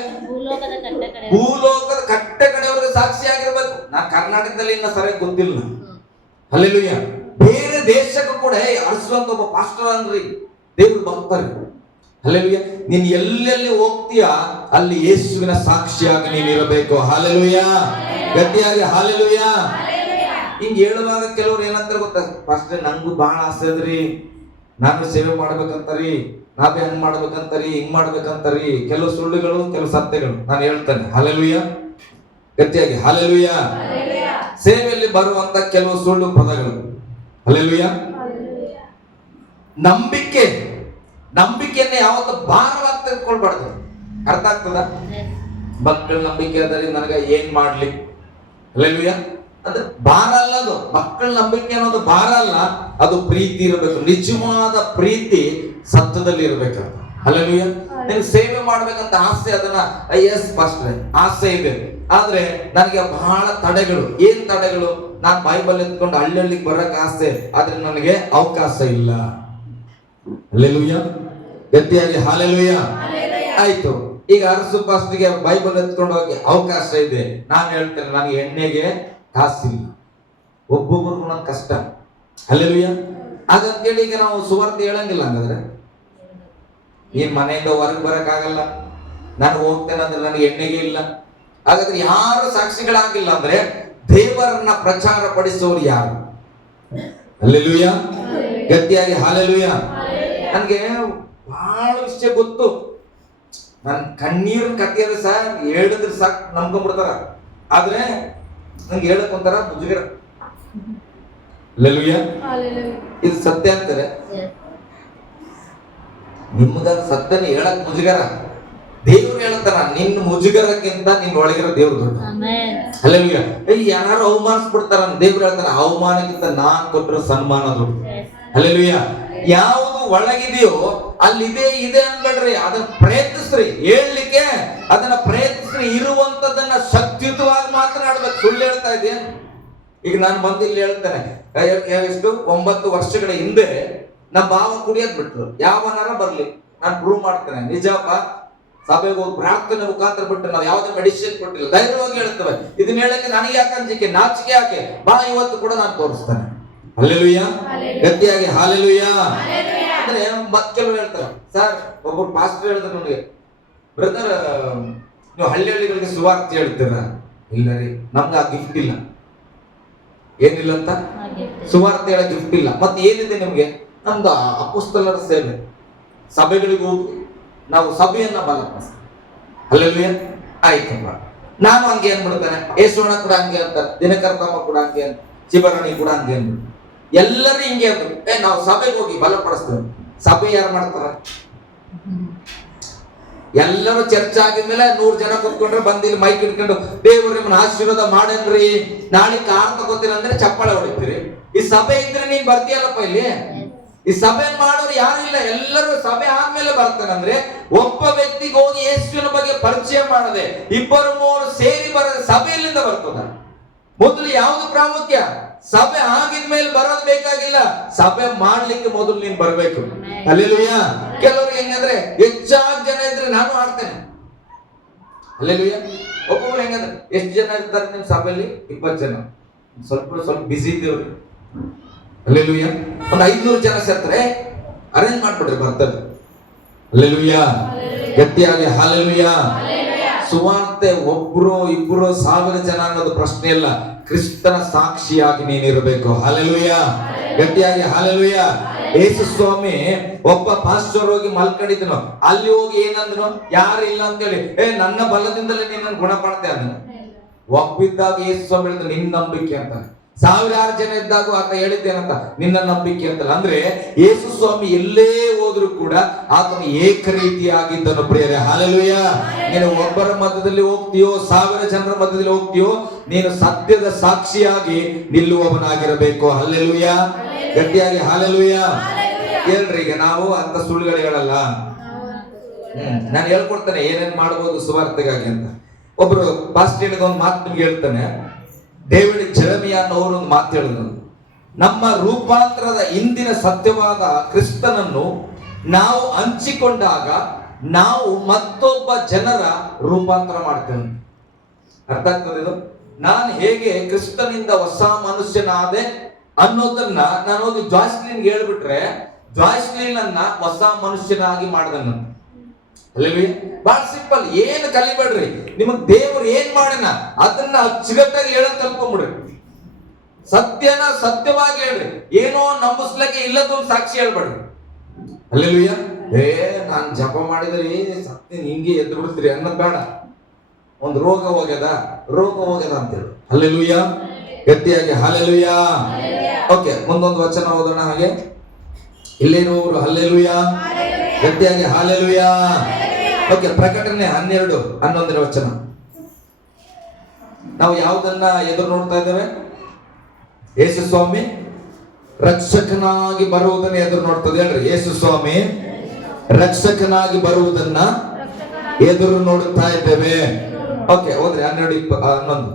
ಭೂಲೋಕದ ಕಟ್ಟೆ ಕಡೆಯವರೆಗೆ ಸಾಕ್ಷಿಯಾಗಿರ್ಬೇಕು. ನಾ ಕರ್ನಾಟಕದಲ್ಲಿ ಇನ್ನ ಸರಿಯಾಗಿ ಗೊತ್ತಿಲ್ಲ. ಹಲ್ಲೆಲೂಯ್ಯ. ಬೇರೆ ದೇಶಕ್ಕೂ ಕೂಡ ಅರಸುವಂತ ಒಬ್ಬ ಪಾಸ್ಟರ್ ಅಂದ್ರಿ ದೇವ್ರು ಬರ್ತಾರೆ. ಹಲ್ಲೆಲೂಯ್ಯ. ನೀನ್ ಎಲ್ಲೆಲ್ಲಿ ಹೋಗ್ತೀಯ ಅಲ್ಲಿ ಯೇಸುವಿನ ಸಾಕ್ಷಿಯಾಗಿ ನೀನ್ ಇರಬೇಕು. ಹಲ್ಲೆಲೂಯ್ಯ. ಗಟ್ಟಿಯಾಗಿ ಹಲ್ಲೆಲೂಯ್ಯ. ಹಿಂಗ್ ಹೇಳುವಾಗ ಕೆಲವ್ರು ಏನಂತಾರೆ ಗೊತ್ತಾ, ಫಸ್ಟ್ ನಂಗೂ ಬಹಳ ಆಸೆ ಅದ್ರಿ, ನಾನು ಸೇವೆ ಮಾಡ್ಬೇಕಂತಾರಿ, ನಾವೇ ಹಂಗ್ ಮಾಡ್ಬೇಕಂತಾರಿ, ಹಿಂಗ್ ಮಾಡ್ಬೇಕಂತಾರಿ. ಕೆಲವು ಸುಳ್ಳುಗಳು, ಕೆಲವು ಸತ್ಯಗಳು ನಾನು ಹೇಳ್ತೇನೆ. ಹಲ್ಲೆಲೂಯ, ಗಟ್ಟಿಯಾಗಿ ಹಲ್ಲೆಲೂಯ. ಸೇವೆಯಲ್ಲಿ ಬರುವಂತ ಕೆಲವು ಸುಳ್ಳು ಪದಗಳು. ಹಲ್ಲೆಲೂಯ. ನಂಬಿಕೆಯನ್ನ ಯಾವತ್ತು ಭಾರವಾಗಿ ತೆಗೆದುಕೊಳ್ಬಾರ್ದು. ಅರ್ಥ ಆಗ್ತದ? ಮಕ್ಕಳ ನಂಬಿಕೆ ಅದರಿ, ನನಗೆ ಏನ್ ಮಾಡ್ಲಿ. ಹಲ್ಲೆಲೂಯ. ಅಂದ್ರೆ ಭಾರ ಅಲ್ಲ ಅದು. ಮಕ್ಕಳ ನಂಬಿಕೆ ಅನ್ನೋದು ಭಾರ ಅಲ್ಲ, ಅದು ಪ್ರೀತಿ ಇರಬೇಕು. ನಿಜವಾದ ಪ್ರೀತಿ ಸತ್ಯದಲ್ಲಿ ಇರಬೇಕಂತ. ಹಲ್ಲೆಲೂಯ. ನಿಮ್ಗೆ ಸೇವೆ ಮಾಡ್ಬೇಕಂತ ಆಸೆ, ಅದನ್ನ ಎಸ್ ಫಸ್ಟ್ ಆಸೆ ಇದೆ, ಆದ್ರೆ ನನಗೆ ಬಹಳ ತಡೆಗಳು. ಏನ್ ತಡೆಗಳು? ನಾನ್ ಬೈಬಲ್ ಎತ್ಕೊಂಡು ಹಳ್ಳಿಗೆ ಬರಕ್ ಆಸೆ, ಆದ್ರೆ ನನಗೆ ಅವಕಾಶ ಇಲ್ಲ. ಹಲ್ಲೆಲೂಯ, ಗಟ್ಟಿಯಾಗಿ ಹಲ್ಲೆಲೂಯ. ಆಯ್ತು, ಈಗ ಅರಸು ಪಾಸ್ಟಿಗೆ ಬೈಬಲ್ ಎತ್ಕೊಂಡು ಹೋಗಿ ಅವಕಾಶ ಇದೆ. ನಾನು ಹೇಳ್ತೇನೆ, ನನಗೆ ಎಣ್ಣೆಗೆ ಕಾಸಿಲ್ಲ. ಒಬ್ಬೊಬ್ಬರು ನನ್ನ ಕಷ್ಟ. ಹಲ್ಲೆಲೂಯ. ಹಾಗಂತೇಳಿ ಈಗ ನಾವು ಸುವಾರ್ತೆ ಹೇಳಂಗಿಲ್ಲ. ಹಂಗಾದ್ರೆ ಏನ್ ಮನೆಯಿಂದ ಹೊರಗೆ ಬರಕ್ ಆಗಲ್ಲ, ನಾನು ಹೋಗ್ತೇನೆ ಅಂದ್ರೆ ನನಗೆ ಎಣ್ಣೆಗೆ ಇಲ್ಲ. ಹಾಗಾದ್ರೆ ಯಾರು ಸಾಕ್ಷಿಗಳಾಗಿಲ್ಲ ಅಂದ್ರೆ ದೇವರನ್ನ ಪ್ರಚಾರ ಪಡಿಸೋರು ಯಾರು? ಹಲ್ಲೆಲೂಯ, ಗಟ್ಟಿಯಾಗಿ ಹಲ್ಲೆಲೂಯ. ನನ್ಗೆ ಬಹಳ ವಿಷಯ ಗೊತ್ತು. ನನ್ ಕಣ್ಣೀರ್ ಕತ್ತಿಯರು ಸಹ ಹೇಳಿದ್ರೆ ಸಾಕು ನಂಬ್ಕೊಂಡ್ಬಿಡ್ತಾರ, ಆದ್ರೆ ನಂಗೆ ಹೇಳಕ್ ಒಂಥರ ಮುಜುಗರ. ಹಲ್ಲೆಲೂಯ. ಇದು ಸತ್ಯ ಅಂತಾರೆ. ನಿಮ್ಗ ಸತ್ಯನ ಹೇಳಕ್ ಮುಜುಗರ. ದೇವ್ರು ಹೇಳ್ತಾರ, ನಿನ್ನ ಮುಜುಗರಕ್ಕಿಂತ ನಿನ್ ಒಳಗಿರೋ ದೇವ್ರು ದೊಡ್ಡ. ಹಲ್ಲೆಲೂಯ. ಯಾರು ಅವಮಾನಿಸ್ಬಿಡ್ತಾರ, ದೇವ್ರು ಹೇಳ್ತಾರ, ಅವಮಾನಕ್ಕಿಂತ ನಾನ್ ಕೊಟ್ಟರು ಸನ್ಮಾನ ದೊಡ್ಡ. ಹಲ್ಲೆಲೂಯ. ಯಾವುದು ಒಳಗಿದೆಯೋ ಅಲ್ಲಿದೆ ಇದೆ ಅನ್ಬೇಡ್ರಿ, ಅದನ್ನ ಪ್ರಯತ್ನಿಸ್ರಿ. ಹೇಳ್ಲಿಕ್ಕೆ ಅದನ್ನ ಪ್ರಯತ್ನಿಸ್ರಿ. ಇರುವಂತದನ್ನ ಶಕ್ತಿಯುತವಾಗಿ ಮಾತನಾಡ್ಬೇಕು. ಸುಳ್ಳು ಹೇಳ್ತಾ ಇದೆಯಾ? ಈಗ ನಾನು ಬಂದು ಇಲ್ಲಿ ಹೇಳ್ತೇನೆ, ಎಷ್ಟು 9 ವರ್ಷಗಳ ಹಿಂದೆ ನಮ್ಮ ಭಾವ ಕುಡಿಯೋದ್ ಬಿಟ್ರು. ಯಾವನಾರ ಬರ್ಲಿ, ನಾನು ಪ್ರೂವ್ ಮಾಡ್ತೇನೆ, ನಿಜಪ್ಪ ಸಭೆಗೆ ಹೋಗಿ ಪ್ರಾರ್ಥನೆ ಮುಖಾಂತರ ಬಿಟ್ಟು ನಾವು ಯಾವ್ದೇ ಮೆಡಿಸಿನ್ ಕೊಟ್ಟಿಲ್ಲ, ಧೈರ್ಯವಾಗಿ ಹೇಳ್ತೇವೆ. ಇದನ್ನ ಹೇಳಕ್ಕೆ ನನಗೆ ಯಾಕೆ ಅಂಜಿಕೆ, ನಾಚಿಕೆ ಯಾಕೆ? ಬಾ, ಇವತ್ತು ಕೂಡ ನಾನು ತೋರಿಸ್ತೇನೆ. ಹಲ್ಲೆಲೂಯ, ಗಟ್ಟಿಯಾಗಿ ಹಲ್ಲೆಲೂಯ. ಅಂದ್ರೆ ಕೆಲವರು ಹೇಳ್ತಾರೆ, ಸರ್ ಒಬ್ಬರು ಪಾಸ್ಟರ್ ಹೇಳಿದ್ರು ನನಗೆ, ಬ್ರದರ್ ನೀವು ಹಳ್ಳಿಗಳಿಗೆ ಸುವಾರ್ತೆ ಹೇಳ್ತೀರ? ಇಲ್ಲ ರೀ, ನಮ್ಗೆ ಆ ಗಿಫ್ಟ್ ಇಲ್ಲ. ಏನಿಲ್ಲ ಅಂತ? ಸುವಾರ್ತೆ ಹೇಳೋ ಗಿಫ್ಟ್ ಇಲ್ಲ. ಮತ್ತೆ ಏನಿದೆ ನಿಮ್ಗೆ? ನಮ್ದು ಅಪೊಸ್ತಲರ ಸೇವೆ, ಸಭೆಗಳಿಗೆ ಹೋಗಿ ನಾವು ಸಭೆಯನ್ನ ಬಲಪಡಿಸ್ತೀವಿ. ಹಲ್ಲೆಲೂಯ. ಆಯ್ತಪ್ಪ, ನಾನು ಹಂಗೆ ಅನ್ಬಿಡ್ತೇನೆ, ಯೇಸುವಣ್ಣ ಕೂಡ ಹಂಗೆ ಅಂತಾರೆ, ದಿನಕರ್ತಮ್ಮ ಕೂಡ ಹಂಗೆ ಅಂತ, ಚಿಬರಣಿ ಕೂಡ ಹಂಗೆ ಅಂದ್ಬಿಟ್ಟು ಎಲ್ಲರೂ ಹಿಂಗೆ ಅಂದ್ರು. ನಾವು ಸಭೆಗೆ ಹೋಗಿ ಬಲಪಡಿಸ್ತೇವೆ. ಸಭೆ ಯಾರು ಮಾಡ್ತಾರ? ಎಲ್ಲರೂ ಚರ್ಚೆ ಆಗಿದ್ಮೇಲೆ 100 ಜನ ಕೂತ್ಕೊಂಡ್ರೆ ಬಂದಿಲ್ಲಿ ಮೈಕ್ ಇಟ್ಕೊಂಡು ದೇವ್ರು ನಿಮ್ಮನ್ನ ಆಶೀರ್ವಾದ ಮಾಡನ್ರಿ, ನಾಳೆ ಕಾರ್ ತಗೋತೀರ ಅಂದ್ರೆ ಚಪ್ಪಾಳೆ ಹೊಡಿತೀರಿ. ಈ ಸಭೆ ಇದ್ರೆ ನೀನ್ ಬರ್ತೀಯಲ್ಲಪ್ಪ ಇಲ್ಲಿ. ಈ ಸಭೆ ಮಾಡೋರು ಯಾರು ಇಲ್ಲ. ಎಲ್ಲರೂ ಸಭೆ ಆದ್ಮೇಲೆ ಬರ್ತಾನೆ. ಅಂದ್ರೆ ಒಬ್ಬ ವ್ಯಕ್ತಿಗೆ ಹೋಗಿ ಯೇಸುವಿನ ಬಗ್ಗೆ ಪರಿಚಯ ಮಾಡದೆ 2-3 ಸೇರಿ ಬರದೆ ಸಭೆಯಲ್ಲಿಂದ ಬರ್ತದ. ಮೊದಲು ಯಾವ್ದು ಪ್ರಾಮುಖ್ಯ? ಸಭೆ ಆಗಿದ್ಮೇಲೆ ಬರೋದು ಬೇಕಾಗಿಲ್ಲ, ಸಭೆ ಮಾಡ್ಲಿಕ್ಕೆ ಮೊದಲು ನೀನ್ ಬರ್ಬೇಕು. ಹಲ್ಲೆಲೂಯ. ಕೆಲವ್ರಿಗೆ ಹೆಂಗಂದ್ರೆ ಹೆಚ್ಚಾಗಿ ಜನ ಇದ್ರೆ ನಾನು ಆಡ್ತೇನೆ. ಹಲ್ಲೆಲೂಯ. ಒಬ್ಬೊಬ್ರು ಹೆಂಗಂದ್ರೆ ಎಷ್ಟು ಜನ ಇರ್ತಾರೆ ನಿಮ್ ಸಭೆಯಲ್ಲಿ? 20 ಜನ. ಸ್ವಲ್ಪ ಬಿಸಿ ಇದ್ದೇವ್ರಿ. ಹಲ್ಲೆಲೂಯ. ಒಂದು 500 ಜನ ಸೇರ್ತಾರೆ, ಅರೇಂಜ್ ಮಾಡ್ಬಿಡ್ರಿ, ಬರ್ತಾರೆ. ಹಲ್ಲೆಲೂಯ, ಗಟ್ಟಿಯಾಗಿ ಹಲ್ಲೆಲೂಯ. ಸುವಾರ್ತೆ 1-2-1000 ಜನ ಅನ್ನೋದು ಪ್ರಶ್ನೆ ಇಲ್ಲ. ಕ್ರಿಸ್ತನ ಸಾಕ್ಷಿಯಾಗಿ ನೀನಿರಬೇಕು. ಹಲ್ಲೆಲೂಯ, ಗಟ್ಟಿಯಾಗಿ ಹಲ್ಲೆಲೂಯ. ಯೇಸು ಸ್ವಾಮಿ ಒಬ್ಬ ಪಾಸ್ಟರ್ ಹೋಗಿ ಮಲ್ಕೊಂಡಿದ್ನು, ಅಲ್ಲಿ ಹೋಗಿ ಏನಂದ್ರು? ಯಾರು ಇಲ್ಲ ಅಂತೇಳಿ, ನನ್ನ ಬಲದಿಂದಲೇ ನಿನ್ನ ಗುಣಪಡ್ತೆ ಅಂದ. ಒಬ್ಬಿದ್ದಾಗ ಯೇಸು ಸ್ವಾಮಿ ಹೇಳಿದ್ರು, ನಿನ್ನ ನಂಬಿಕೆ ಅಂತ. 1000 ಜನ ಇದ್ದಾಗ ಆತ ಹೇಳಿದ್ದೇನಂತ? ನಿನ್ನ ನಂಬಿಕೆ ಅಂತಲ್ಲ. ಅಂದ್ರೆ ಯೇಸು ಸ್ವಾಮಿ ಎಲ್ಲೇ ಹೋದ್ರು ಕೂಡ ಆತನು ಏಕರೀತಿಯಾಗಿದ್ದನು ಪ್ರಿಯರೇ. ಹಲ್ಲೆಲೂಯ. ನೀನು ಒಬ್ಬರ ಮಧ್ಯದಲ್ಲಿ ಹೋಗ್ತೀಯೋ, 1000 ಜನರ ಮಧ್ಯದಲ್ಲಿ ಹೋಗ್ತೀಯೋ, ನೀನು ಸತ್ಯದ ಸಾಕ್ಷಿಯಾಗಿ ನಿಲ್ಲುವವನಾಗಿರಬೇಕು. ಹಲ್ಲೆಲೂಯ, ಗಟ್ಟಿಯಾಗಿ ಹಲ್ಲೆಲೂಯ. ಹೇಳ್ರಿ, ಈಗ ನಾವು ಅಂತ ಸುಳ್ಳುಗಳು ಹೇಳಲ್ಲ. ನಾನು ಹೇಳ್ಕೊಡ್ತೇನೆ ಏನೇನ್ ಮಾಡ್ಬೋದು ಸುವಾರ್ತೆಗಾಗಿ ಅಂತ. ಒಬ್ರು ಪಾಸ್ಟರ್ ಒಂದು ಮಾತು ನಿಮ್ಗೆ ಹೇಳ್ತಾನೆ. ಡೇವಿಡ್ ಜೆರೆಮಿಯ ಅನ್ನೋರು ಒಂದು ಮಾತು ಹೇಳಿದ್ರು, ನಮ್ಮ ರೂಪಾಂತರದ ಇಂದಿನ ಸತ್ಯವಾದ ಕ್ರಿಸ್ತನನ್ನು ನಾವು ಹಂಚಿಕೊಂಡಾಗ ನಾವು ಮತ್ತೊಬ್ಬ ಜನರ ರೂಪಾಂತರ ಮಾಡ್ತೇವೆ. ಅರ್ಥ ಆಗ್ತದೆ ಇದು? ನಾನು ಹೇಗೆ ಕ್ರಿಸ್ತನಿಂದ ಹೊಸ ಮನುಷ್ಯನಾದೆ ಅನ್ನೋದನ್ನ ನಾನು ಹೋಗಿ ಜಾಯ್ಸ್ಲಿನ್ ಹೇಳ್ಬಿಟ್ರೆ, ಜಾಯ್ಸ್ಲಿನ್ ಅನ್ನ ಹೊಸ ಮನುಷ್ಯನಾಗಿ ಮಾಡಿದನು. ಅಲ್ಲವೇ? ಬಹಳ ಸಿಂಪಲ್. ಏನು ಕಲಿಬೇಡ್ರಿ, ನಿಮಗ್ ದೇವರು ಏನ್ ಮಾಡನ ಅದನ್ನ ಅಚ್ಚುಕಟ್ಟಾಗಿ ಹೇಳಕ್ ಕಲ್ಕೊಂಡ್ಬಿಡ್ರಿ. ಸತ್ಯನ ಸತ್ಯವಾಗಿ ಹೇಳ್ರಿ, ಏನೋ ನಂಬಿಸ್ಲಿಕ್ಕೆ ಇಲ್ಲದ ಒಂದು ಸಾಕ್ಷಿ ಹೇಳ್ಬೇಡ್ರಿ. ಹಲ್ಲೆಲೂಯಾ. ನಾನ್ ಜಪ ಮಾಡಿದ್ರಿ ಸತ್ಯ ಹಿಂಗೆ ಎದ್ದು ಬಿಡ್ತೀರಿ ಅನ್ನೋದು ಬೇಡ. ಒಂದು ರೋಗ ಹೋಗ್ಯದ ಅಂತೇಳಿ ಹಲ್ಲೆಲೂಯಾ, ಗಟ್ಟಿಯಾಗಿ ಹಲ್ಲೆಲೂಯಾ. ಓಕೆ, ಮುಂದೊಂದು ವಚನ ಓದೋಣ. ಹಾಗೆ ಇಲ್ಲಿರುವವರು ಹಲ್ಲೆಲೂಯಾ, ಗಟ್ಟಿಯಾಗಿ ಹಲ್ಲೆಲೂಯಾ. ಓಕೆ, ಪ್ರಕಟಣೆ 12:11 ವಚನ. ನಾವು ಯಾವುದನ್ನ ಎದುರು ನೋಡ್ತಾ ಇದ್ದೇವೆ? ಯೇಸು ಸ್ವಾಮಿ ರಕ್ಷಕನಾಗಿ ಬರುವುದನ್ನ ಎದುರು ನೋಡ್ತದೆ. ಹೇಳ್ರಿ, ಯೇಸು ಸ್ವಾಮಿ ರಕ್ಷಕನಾಗಿ ಬರುವುದನ್ನ ಎದುರು ನೋಡುತ್ತಾ ಇದ್ದೇವೆ. ಓಕೆ, ಹೋದ್ರೆ 12:11.